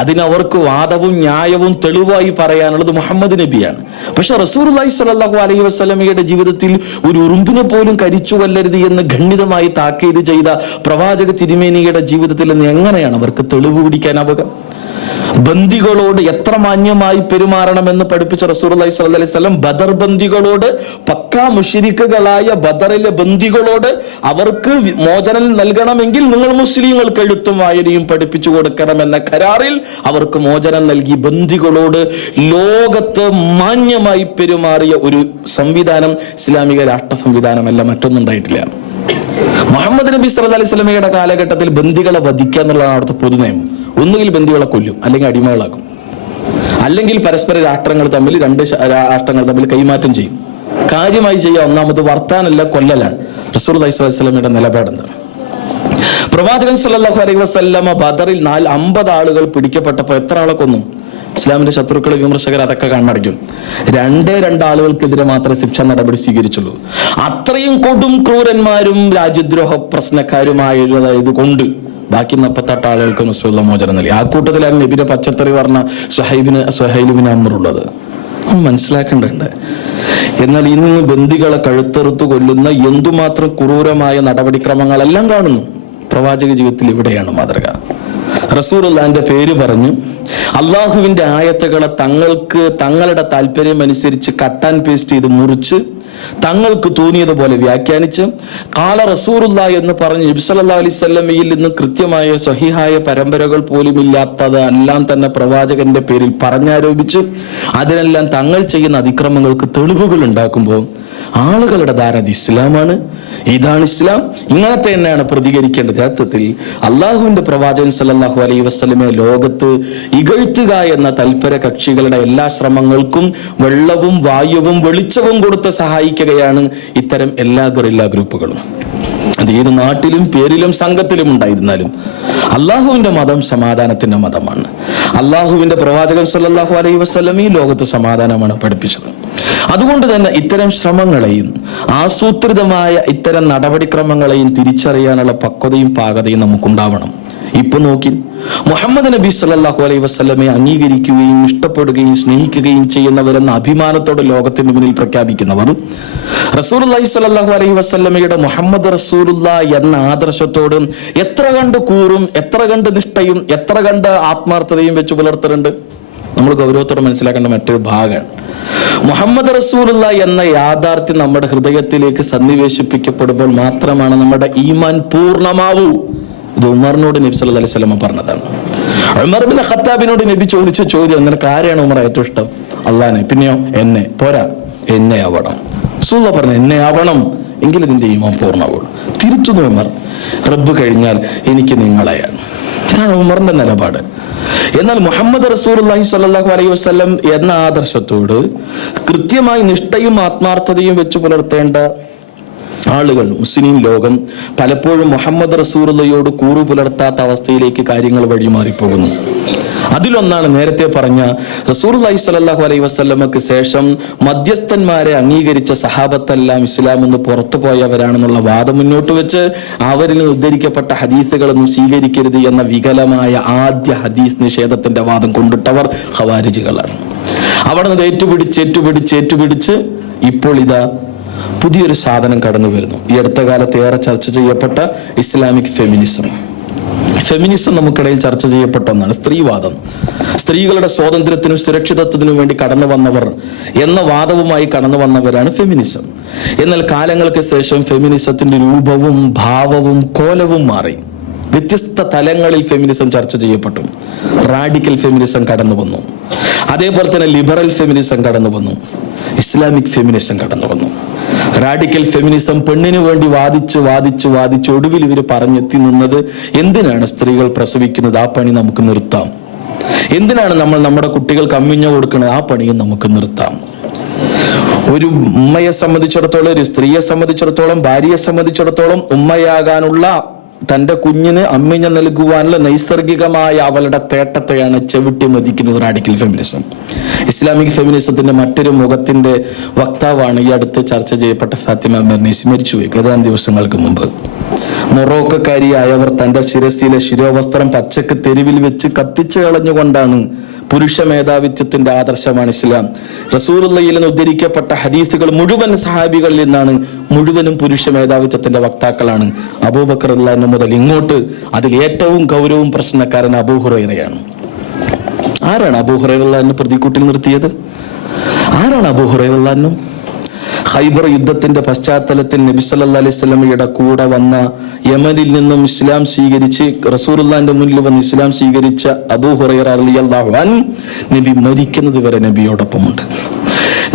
അതിനവർക്ക് വാദവും ന്യായവും തെളിവായി പറയാനുള്ളത് മുഹമ്മദ് നബിയാണ്. പക്ഷെ റസൂലുള്ളാഹി സ്വല്ലല്ലാഹു അലൈഹി വസല്ലമയുടെ ജീവിതത്തിൽ ഒരു ഉറുമ്പിനെ പോലും കരിച്ചു കൊല്ലരുത് എന്ന് ഖണ്ഡിതമായി താക്കീത് ചെയ്ത പ്രവാചക തിരുമേനിയുടെ ജീവിതത്തിൽ നിന്ന് എങ്ങനെയാണ് അവർക്ക് തെളിവ് പിടിക്കാനാവുക? ബന്ദികളോട് എത്ര മാന്യമായി പെരുമാറണമെന്ന് പഠിപ്പിച്ച റസൂലുള്ളാഹി സ്വല്ലല്ലാഹു അലൈഹി വസല്ലം ബദർ ബന്ദികളോട്, പക്കാ മുശ്രിക്കുകളായ ബദറിലെ ബന്ദികളോട് അവർക്ക് മോചനം നൽകണമെങ്കിൽ നിങ്ങൾ മുസ്ലിങ്ങൾക്ക് എഴുത്തും വായനയും പഠിപ്പിച്ചു കൊടുക്കണമെന്ന കരാറിൽ അവർക്ക് മോചനം നൽകി. ബന്ദികളോട് ലോകത്ത് മാന്യമായി പെരുമാറിയ ഒരു സംവിധാനം ഇസ്ലാമിക രാഷ്ട്ര സംവിധാനമല്ല, മറ്റൊന്നുണ്ടായിട്ടില്ല. മുഹമ്മദ് നബി സല്ലല്ലാഹു അലൈഹി വസല്ലമയുടെ കാലഘട്ടത്തിൽ ബന്ദികളെ വധിക്കുക എന്നുള്ളതാണ് അവിടുത്തെ പൊതു നിയമം. ഒന്നുകിൽ ബന്ദികളെ കൊല്ലും, അല്ലെങ്കിൽ അടിമകളാക്കും, അല്ലെങ്കിൽ പരസ്പര രാഷ്ട്രങ്ങൾ തമ്മിൽ, രണ്ട് രാഷ്ട്രങ്ങൾ തമ്മിൽ കൈമാറ്റം ചെയ്യും. കാര്യമായി ചെയ്യുക ഒന്നാമത് വർത്താനല്ല, കൊല്ലലാണ്. റസൂലുള്ളാഹി സ്വല്ലല്ലാഹു അലൈഹി വസല്ലമയുടെ നിലപാടെന്താണ്? പ്രവാചകൻ സല്ലല്ലാഹു അലൈഹി വസല്ലമ ബദറിൽ 50 ആളുകൾ പിടിക്കപ്പെട്ടപ്പോൾ എത്ര ആളെ കൊന്നു? ഇസ്ലാമിന്റെ ശത്രുക്കൾ, വിമർശകർ അതൊക്കെ കണ്ണടയ്ക്കും. 2 ആളുകൾക്കെതിരെ മാത്രമേ ശിക്ഷാ നടപടി സ്വീകരിച്ചുള്ളൂ. അത്രയും കൊടും ക്രൂരന്മാരും രാജ്യദ്രോഹ പ്രശ്നക്കാരുമായത് കൊണ്ട് ബാക്കി 48 ആളുകൾക്ക് റസൂലുള്ളാഹി മോചനം നൽകി. ആ കൂട്ടത്തിലാണ് നബിയുടെ പച്ചത്തറി പറഞ്ഞ സുഹൈലുബിൻ അംർ ഉള്ളത്. മനസ്സിലാക്കേണ്ടതുണ്ട്. എന്നാൽ ഇന്ന് ബന്ദികളെ കഴുത്തെറുത്ത് കൊല്ലുന്ന എന്തുമാത്രം ക്രൂരമായ നടപടിക്രമങ്ങളെല്ലാം കാണുന്നു. പ്രവാചക ജീവിതത്തിൽ ഇവിടെയാണ് മാതൃക. റസൂലുള്ളാഹിന്റെ പേര് പറഞ്ഞു അള്ളാഹുവിന്റെ ആയത്തുകളെ തങ്ങളുടെ താല്പര്യം അനുസരിച്ച് കട്ട് ആൻഡ് പേസ്റ്റ് ചെയ്ത് മുറിച്ച് തങ്ങൾക്ക് തോന്നിയതുപോലെ വ്യാഖ്യാനിച്ച് ഖാല റസൂലുള്ളാഹി എന്ന് പറഞ്ഞ് നബി സല്ലല്ലാഹു അലൈഹി വസല്ലമയിൽ നിന്ന് കൃത്യമായ സ്വഹീഹായ പരമ്പരകൾ പോലും ഇല്ലാത്തത് എല്ലാം തന്നെ പ്രവാചകന്റെ പേരിൽ പറഞ്ഞാരോപിച്ച് അതിനെല്ലാം തങ്ങൾ ചെയ്യുന്ന അതിക്രമങ്ങൾക്ക് തെളിവുകൾ ഉണ്ടാക്കുമ്പോൾ ആളുകളുടെ ധാരണ ഇസ്ലാമാണ്, ഇതാണ് ഇസ്ലാം, ഇങ്ങനത്തെ തന്നെയാണ് പ്രതികരിക്കേണ്ടത്. യഥാർത്ഥത്തിൽ അള്ളാഹുവിന്റെ പ്രവാചകൻ സല്ലല്ലാഹു അലൈഹി വസല്ലമയെ ലോകത്ത് ഇകഴ്ത്തുക എന്ന തൽപര കക്ഷികളുടെ എല്ലാ ശ്രമങ്ങൾക്കും വെള്ളവും വായുവും വെളിച്ചവും കൊടുത്ത് സഹായിക്കുകയാണ് ഇത്തരം എല്ലാ ഗറില്ല ഗ്രൂപ്പുകളും. അത് ഏത് നാട്ടിലും പേരിലും സംഘത്തിലും ഉണ്ടായിരുന്നാലും അള്ളാഹുവിന്റെ മതം സമാധാനത്തിന്റെ മതമാണ്. അള്ളാഹുവിന്റെ പ്രവാചകൻ സല്ലല്ലാഹു അലൈഹി വസല്ലം ഈ ലോകത്ത് സമാധാനമാണ് പഠിപ്പിച്ചത്. അതുകൊണ്ട് തന്നെ ഇത്തരം ശ്രമങ്ങളെയും ആസൂത്രിതമായ ഇത്തരം നടപടിക്രമങ്ങളെയും തിരിച്ചറിയാനുള്ള പക്വതയും പാകതയും നമുക്കുണ്ടാവണം. ഇപ്പൊ നോക്കി, മുഹമ്മദ് നബി സല്ലല്ലാഹു അലൈഹി വസല്ലമയെ അംഗീകരിക്കുകയും ഇഷ്ടപ്പെടുകയും സ്നേഹിക്കുകയും ചെയ്യുന്നവരെന്ന അഭിമാനത്തോടെ ലോകത്തിന് മുന്നിൽ പ്രഖ്യാപിക്കുന്നവർ, റസൂലുള്ളാഹി സ്വല്ലല്ലാഹു അലൈഹി വസല്ലമയുടെ മുഹമ്മദ് റസൂലുള്ളാഹി എന്ന ആദർശത്തോട് എത്ര കണ്ട് കൂറും, എത്ര കണ്ട് നിഷ്ഠയും, എത്ര കണ്ട് ആത്മാർത്ഥതയും വെച്ച് പുലർത്തുന്നുണ്ട്. നമ്മൾ ഗൗരവത്തോടെ മനസ്സിലാക്കേണ്ട മറ്റൊരു ഭാഗമാണ്, മുഹമ്മദ് റസൂലുള്ളാഹി എന്ന യാഥാർത്ഥ്യം നമ്മുടെ ഹൃദയത്തിലേക്ക് സന്നിവേശിപ്പിക്കപ്പെടുമ്പോൾ മാത്രമാണ് നമ്മുടെ ഈമാൻ പൂർണ്ണമാവൂ. ഇത് ഉമറിനോട് നബി സല്ലല്ലാഹു അലൈഹി വസല്ലം പറഞ്ഞതാണ്. ഉമർ ഇബ്നു ഖത്താബിനോട് നബി ചോദിച്ച ചോദ്യം, നിനക്ക് ആരെയാണ് ഉമർ ഏറ്റവും ഇഷ്ടം? അള്ളാനെ. പിന്നെയോ? എന്നെ. പോരാ, എന്നെ ആവണം. റസൂലുള്ളാഹി പറഞ്ഞു, എന്നെ ആവണം, എങ്കിൽ ഇതിന്റെ ഈമാൻ പൂർണ്ണമാവുള്ളൂ. തിരുത്തുന്നു ഉമർ, റബ്ബ് കഴിഞ്ഞാൽ എനിക്ക് നിങ്ങളെയാണ്. ഇതാണ് ഉമറിന്റെ നിലപാട്. എന്നാൽ മുഹമ്മദ് റസൂലുള്ളാഹി സ്വല്ലല്ലാഹു അലൈഹി വസല്ലം എന്ന ആദർശത്തോട് കൃത്യമായി നിഷ്ഠയും ആത്മാർത്ഥതയും വെച്ച് പുലർത്തേണ്ട ആളുകൾ, മുസ്ലിം ലോകം പലപ്പോഴും മുഹമ്മദ് റസൂലുള്ളാഹിയോട് കൂറു പുലർത്താത്ത അവസ്ഥയിലേക്ക് കാര്യങ്ങൾ വഴിമാറിപ്പോകുന്നു. അതിലൊന്നാണ് നേരത്തെ പറഞ്ഞ റസൂലുള്ളാഹി സ്വല്ലല്ലാഹു അലൈഹി വസല്ലമക്ക് ശേഷം മധ്യസ്ഥന്മാരെ അംഗീകരിച്ച സഹാബത്തെല്ലാം ഇസ്ലാം എന്ന് പുറത്തു പോയവരാണെന്നുള്ള വാദം മുന്നോട്ട് വെച്ച് അവരിൽ നിന്ന് ഉദ്ധരിക്കപ്പെട്ട ഹദീസുകളൊന്നും സ്വീകരിക്കരുത് എന്ന വികലമായ ആദ്യ ഹദീസ് നിഷേധത്തിന്റെ വാദം കൊണ്ടിട്ടവർ ഖവാരിജികളാണ്. അവിടെ നിന്ന് ഏറ്റുപിടിച്ച് ഇപ്പോൾ ഇതാ പുതിയൊരു സാധനം കടന്നു വരുന്നു. ഈ അടുത്ത കാലത്ത് ഏറെ ചർച്ച ചെയ്യപ്പെട്ട ഇസ്ലാമിക് ഫെമിനിസം നമുക്കിടയിൽ ചർച്ച ചെയ്യപ്പെട്ട ഒന്നാണ്. സ്ത്രീവാദം. സ്ത്രീകളുടെ സ്വാതന്ത്ര്യത്തിനും സുരക്ഷിതത്വത്തിനും വേണ്ടി കടന്നു വന്നവർ എന്ന വാദവുമായി കടന്നു വന്നവരാണ് ഫെമിനിസം. എന്നാൽ കാലങ്ങൾക്ക് ശേഷം ഫെമിനിസത്തിന്റെ രൂപവും ഭാവവും കോലവും മാറി. വ്യത്യസ്ത തലങ്ങളിൽ ഫെമിനിസം ചർച്ച ചെയ്യപ്പെട്ടു. റാഡിക്കൽ ഫെമിനിസം കടന്നു വന്നു, അതേപോലെ തന്നെ ലിബറൽ ഫെമിനിസം കടന്നു വന്നു, ഇസ്ലാമിക് ഫെമിനിസം കടന്നു വന്നു. റാഡിക്കൽ ഫെമിനിസം പെണ്ണിനു വേണ്ടി വാദിച്ച് ഒടുവിൽ ഇവർ പറഞ്ഞെത്തി നിന്നത്, എന്തിനാണ് സ്ത്രീകൾ പ്രസവിക്കുന്നത്, ആ പണി നമുക്ക് നിർത്താം. എന്തിനാണ് നമ്മൾ നമ്മുടെ കുട്ടികൾക്ക് അമ്മിഞ്ഞ കൊടുക്കുന്നത്, ആ പണിയും നമുക്ക് നിർത്താം. ഒരു ഉമ്മയെ സംബന്ധിച്ചിടത്തോളം, ഒരു സ്ത്രീയെ സംബന്ധിച്ചിടത്തോളം, ഭാര്യയെ സംബന്ധിച്ചിടത്തോളം ഉമ്മയാകാനുള്ള തന്റെ കുഞ്ഞിന് അമ്മിഞ്ഞ നൽകുവാനുള്ള നൈസർഗികമായ അവളുടെ തേട്ടത്തെയാണ് ചവിട്ടി മതിക്കുന്നത് റാഡിക്കൽ ഫെമിനിസം. ഇസ്ലാമിക് ഫെമിനിസത്തിന്റെ മറ്റൊരു മുഖത്തിന്റെ വക്താവാണ് ഈ അടുത്ത് ചർച്ച ചെയ്യപ്പെട്ട ഫാത്തിമ മെർനീസി. മരിച്ചുപോയി ഏതാനും ദിവസങ്ങൾക്ക് മുമ്പ്. മൊറോക്കക്കാരിയായവർ തന്റെ ശിരസിലെ ശിരോവസ്ത്രം പച്ചക്ക് തെരുവിൽ വെച്ച് കത്തിച്ചു കളഞ്ഞുകൊണ്ടാണ്, പുരുഷ മേധാവിത്വത്തിന്റെ ആദർശമാണ് ഇസ്ലാം. റസൂലുള്ളാഹിയിൽ നിന്ന് ഉദ്ധരിക്കപ്പെട്ട ഹദീസുകൾ മുഴുവൻ സഹാബികളിൽ നിന്നാണ്, മുഴുവനും പുരുഷ മേധാവിത്വത്തിന്റെ വക്താക്കളാണ്. അബൂബക്കർ റളിയല്ലാഹു മുതൽ ഇങ്ങോട്ട് അതിൽ ഏറ്റവും ഗൗരവവും പ്രശ്നക്കാരൻ അബൂ ഹുറൈറയാണ്. ആരാണ് അബൂ ഹുറൈറ റളിയല്ലാഹു പ്രതിക്കൂട്ടിൽ നിർത്തിയത്? ആരാണ് അബൂ ഹുറൈറ റളിയല്ലാഹു? ഖൈബർ യുദ്ധത്തിന്റെ പശ്ചാത്തലത്തിൽ നബി സല്ലല്ലാഹു അലൈഹി വസല്ലമയുടെ കൂടെ വന്ന യമനിൽ നിന്നും ഇസ്ലാം സ്വീകരിച്ച് റസൂലുള്ളാഹിന്റെ മുന്നിൽ വന്ന് ഇസ്ലാം സ്വീകരിച്ച അബൂ ഹുറൈറ റളിയല്ലാഹു അൻഹു നബി മരിക്കുന്നത് വരെ നബിയോടൊപ്പമുണ്ട്.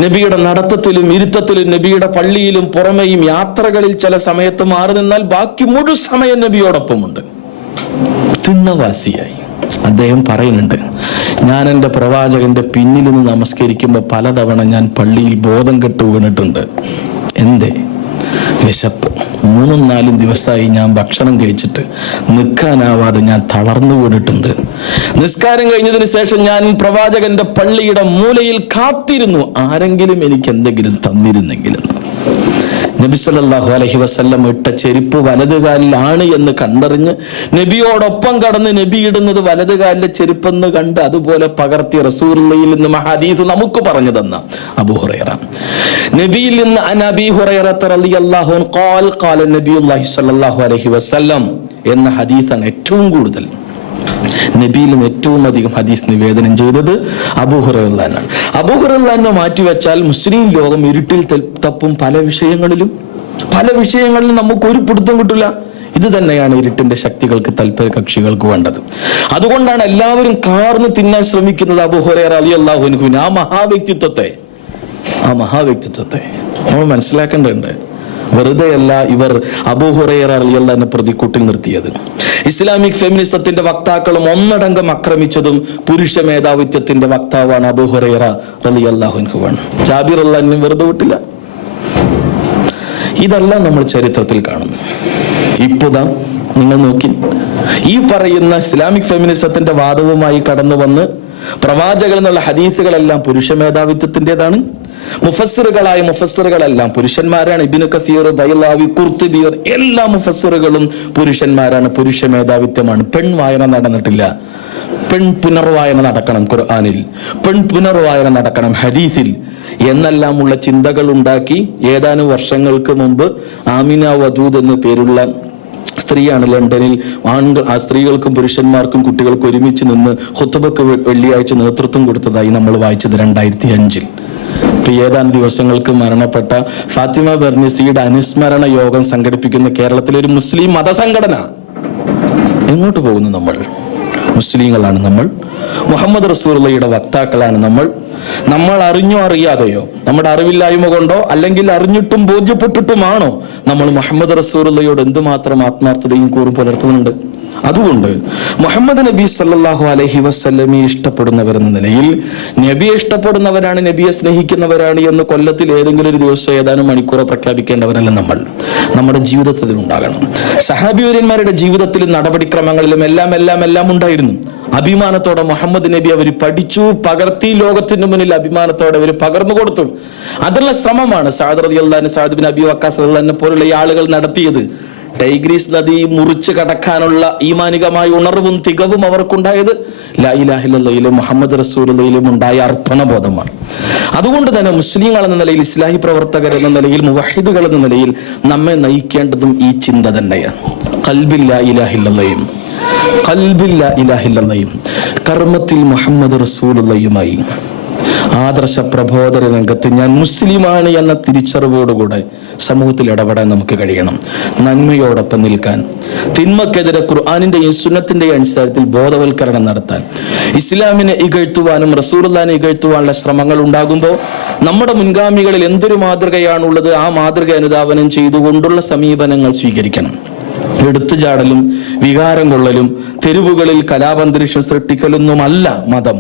നബിയുടെ നടത്തത്തിലും ഇരുത്തത്തിലും, നബിയുടെ പള്ളിയിലും പുറമെയും യാത്രകളിൽ ചില സമയത്ത് മാറി നിന്നാൽ ബാക്കി മുഴു സമയം നബിയോടൊപ്പമുണ്ട്. തിണ്ണവാസിയായി അദ്ദേഹം പറയുന്നുണ്ട്, ഞാൻ എൻ്റെ പ്രവാചകന്റെ പിന്നിൽ നിന്ന് നമസ്കരിക്കുമ്പോൾ പലതവണ ഞാൻ പള്ളിയിൽ ബോധം കെട്ട് വീണിട്ടുണ്ട്. എന്തേ? വിശപ്പ്. 3-4 ദിവസമായി ഞാൻ ഭക്ഷണം കഴിച്ചിട്ട് നിൽക്കാനാവാതെ ഞാൻ തളർന്നു വീണിട്ടുണ്ട്. നിസ്കാരം കഴിഞ്ഞതിന് ശേഷം ഞാൻ പ്രവാചകന്റെ പള്ളിയുടെ മൂലയിൽ കാത്തിരുന്നു, ആരെങ്കിലും എനിക്ക് എന്തെങ്കിലും തന്നിരുന്നെങ്കിലും. നബി സല്ലല്ലാഹു അലൈഹി വസല്ലം ഇട്ട ചെരുപ്പ് വലതുകാലിലാണ് എന്ന് കണ്ടറിഞ്ഞ് നബിയോടൊപ്പം കടന്ന് നബി ഇടുന്നത് വലതുകാലിലെ ചെരുപ്പെന്ന് കണ്ട് അതുപോലെ പകർത്തി റസൂലുള്ളാഹിയിൽ നിന്ന് ഹദീസ് നമുക്ക് പറഞ്ഞു തന്ന അബൂ ഹുറൈറ. നബിയിൽ നിന്ന് അൻ അബീ ഹുറൈറ റളിയല്ലാഹു അൻഹു ഖാൽ ഖാല നബിയുല്ലാഹി സ്വല്ലല്ലാഹു അലൈഹി വസല്ലം എന്ന ഹദീസാണ് ഏറ്റവും കൂടുതൽ, നബിയിൽ നിന്ന് ഏറ്റവും അധികം ഹദീസ് നിവേദനം ചെയ്തത് അബൂ ഹുറൈറ റളിയല്ലാഹു അൻഹു. അബൂ ഹുറൈറ റളിയല്ലാഹു അൻഹു മാറ്റിവെച്ചാൽ മുസ്ലിം ലോകം ഇരുട്ടിൽ തപ്പും പല വിഷയങ്ങളിലും നമുക്ക് ഒരു പിടുത്തം കിട്ടില്ല. ഇത് തന്നെയാണ് ഇരുട്ടിന്റെ ശക്തികൾക്ക്, തൽപര കക്ഷികൾക്ക് വേണ്ടത്. അതുകൊണ്ടാണ് എല്ലാവരും കാർന്ന് തിന്നാൻ ശ്രമിക്കുന്നത് അബൂ ഹുറൈറ റളിയല്ലാഹു അൻഹുവിനെ. ആ മഹാവ്യക്തിത്വത്തെ നമ്മൾ മനസ്സിലാക്കേണ്ടതുണ്ട്. വെറുതെയല്ല ഇവർ അബൂ ഹുറൈറ റളിയല്ലാഹു അൻഹു പ്രതിക്കൂട്ടിൽ നിർത്തിയത്. ഇസ്ലാമിക് ഫെമിനിസത്തിന്റെ വക്താക്കളും ഒന്നടങ്കം ആക്രമിച്ചതും പുരുഷ മേധാവിത്വത്തിന്റെ വക്താവാണ് അബൂ ഹുറൈറ റളിയല്ലാഹു അൻഹു. ജാബിർ റളിയല്ലാഹു അൻഹു വെറുതെ വിട്ടില്ല. ഇതെല്ലാം നമ്മൾ ചരിത്രത്തിൽ കാണുന്നു. ഇപ്പുതാ നിങ്ങൾ നോക്കി, ഈ പറയുന്ന ഇസ്ലാമിക് ഫെമിനിസത്തിന്റെ വാദവുമായി കടന്നു വന്ന് പ്രവാചകൻ എന്നുള്ള ഹദീസുകളെല്ലാം പുരുഷ മേധാവിത്വത്തിൻ്റെതാണ്. മുഫസ്സിറുകളെല്ലാം പുരുഷന്മാരാണ്. ഇബ്നു കസീർ, ബൈലാവി, ഖുർത്തുബി എല്ലാ മുഫസ്സിറുകളും പുരുഷന്മാരാണ്. പുരുഷ മേധാവിത്വമാണ്. പെൺ വായന നടന്നിട്ടില്ല. പെൺ പുനർവായന നടക്കണം ഖുർആനിൽ, പെൺ പുനർവായന നടക്കണം ഹദീസിൽ എന്നെല്ലാമുള്ള ചിന്തകൾ ഉണ്ടാക്കി ഏതാനും വർഷങ്ങൾക്ക് മുമ്പ് ആമിന വദൂദ് എന്ന പേരുള്ള സ്ത്രീയാണ് ലണ്ടനിൽ ആ സ്ത്രീകൾക്കും പുരുഷന്മാർക്കും കുട്ടികൾക്കും ഒരുമിച്ച് നിന്ന് ഖുത്ബക്ക് വെള്ളിയാഴ്ച നേതൃത്വം കൊടുത്തതായി നമ്മൾ വായിച്ചത് 2005. ഇപ്പൊ ഏതാനും ദിവസങ്ങൾക്ക് മരണപ്പെട്ട ഫാത്തിമ ബർണിസിയുടെ അനുസ്മരണ യോഗം സംഘടിപ്പിക്കുന്ന കേരളത്തിലെ ഒരു മുസ്ലിം മതസംഘടന. എങ്ങോട്ട് പോകുന്നു നമ്മൾ? മുസ്ലിങ്ങളാണ് നമ്മൾ, മുഹമ്മദ് റസൂലുള്ളാഹിയുടെ വക്താക്കളാണ് നമ്മൾ അറിഞ്ഞോ അറിയാതെയോ, നമ്മുടെ അറിവില്ലായ്മ കൊണ്ടോ അല്ലെങ്കിൽ അറിഞ്ഞിട്ടും ബോധ്യപ്പെട്ടിട്ടുമാണോ നമ്മൾ മുഹമ്മദ് റസൂലുള്ളാഹിയോട് എന്തുമാത്രം ആത്മാർത്ഥതയും കൂറും പുലർത്തുന്നുണ്ട്? അതുകൊണ്ട് മുഹമ്മദ് നബി സല്ലല്ലാഹു അലൈഹി വസല്ലമയെ ഇഷ്ടപ്പെടുന്നവരെന്ന നിലയിൽ, നബിയെ ഇഷ്ടപ്പെടുന്നവരാണ്, നബിയെ സ്നേഹിക്കുന്നവരാണ് എന്ന് കൊല്ലത്തിൽ ഏതെങ്കിലും ഒരു ദിവസം ഏതാനും മണിക്കൂറോ പ്രഖ്യാപിക്കേണ്ടവരല്ല നമ്മൾ. നമ്മുടെ ജീവിതത്തിൽ ഉണ്ടാകണം. സഹാബിവര്യന്മാരുടെ ജീവിതത്തിലും നടപടിക്രമങ്ങളിലും എല്ലാം ഉണ്ടായിരുന്നു. അഭിമാനത്തോടെ മുഹമ്മദ് നബി അവർ പഠിച്ചു, പകർത്തി, ലോകത്തിന് മുന്നിൽ അഭിമാനത്തോടെ അവർ പകർന്നു കൊടുത്തു. അതിനുള്ള ശ്രമമാണ് സഅദ് റളിയല്ലാഹു അൻഹു, സഅദ് ബിൻ അബി വഖാസ് റളിയല്ലാഹു അൻഹു പോലുള്ള ഈ ആളുകൾ നടത്തിയത്. ടൈഗ്രീസ് നദി മുറിച്ച് കടക്കാനുള്ള ഈമാനികമായ ഉണർവും തികവും അവർക്കുണ്ടായത് ലാ ഇലാഹ ഇല്ലല്ലാഹിലും മുഹമ്മദ് റസൂലുള്ളാഹിലും ഉണ്ടായ അർപ്പണബോധമാണ്. അതുകൊണ്ട് തന്നെ മുസ്ലിങ്ങൾ എന്ന നിലയിൽ, ഇസ്ലാഹി പ്രവർത്തകർ എന്ന നിലയിൽ, മുവഹിദുകൾ എന്ന നിലയിൽ നമ്മെ നയിക്കേണ്ടതും ഈ ചിന്ത തന്നെയാണ്. ഖൽബിൽ ലാ ഇലാഹ ഇല്ലല്ലാഹും, ഖൽബിൽ ലാ ഇലാഹ ഇല്ലല്ലാഹും, കർമ്മത്തിൽ മുഹമ്മദ് റസൂലുള്ളാഹിയുമായി ആദർശ പ്രബോധന രംഗത്ത് ഞാൻ മുസ്ലിമാണ് എന്ന തിരിച്ചറിവോടുകൂടെ സമൂഹത്തിൽ ഇടപെടാൻ നമുക്ക് കഴിയണം. നന്മയോടൊപ്പം നിൽക്കാൻ, തിന്മക്കെതിരെ ഖുർആനിന്റെയും സുന്നത്തിന്റെയും അടിസ്ഥാനത്തിൽ ബോധവൽക്കരണം നടത്താൻ, ഇസ്ലാമിനെ ഇകഴ്ത്തുവാനും റസൂലുള്ളാഹിനെ ഇകഴ്ത്തുവാനുള്ള ശ്രമങ്ങൾ ഉണ്ടാകുമ്പോൾ നമ്മുടെ മുൻഗാമികളിൽ എന്തൊരു മാതൃകയാണുള്ളത് ആ മാതൃക അനുധാവനം ചെയ്തുകൊണ്ടുള്ള സമീപനങ്ങൾ സ്വീകരിക്കണം. എടുത്തുചാടലും വികാരം കൊള്ളലും തെരുവുകളിൽ കലാപന്തരീക്ഷം സൃഷ്ടിക്കലൊന്നുമല്ല മതം,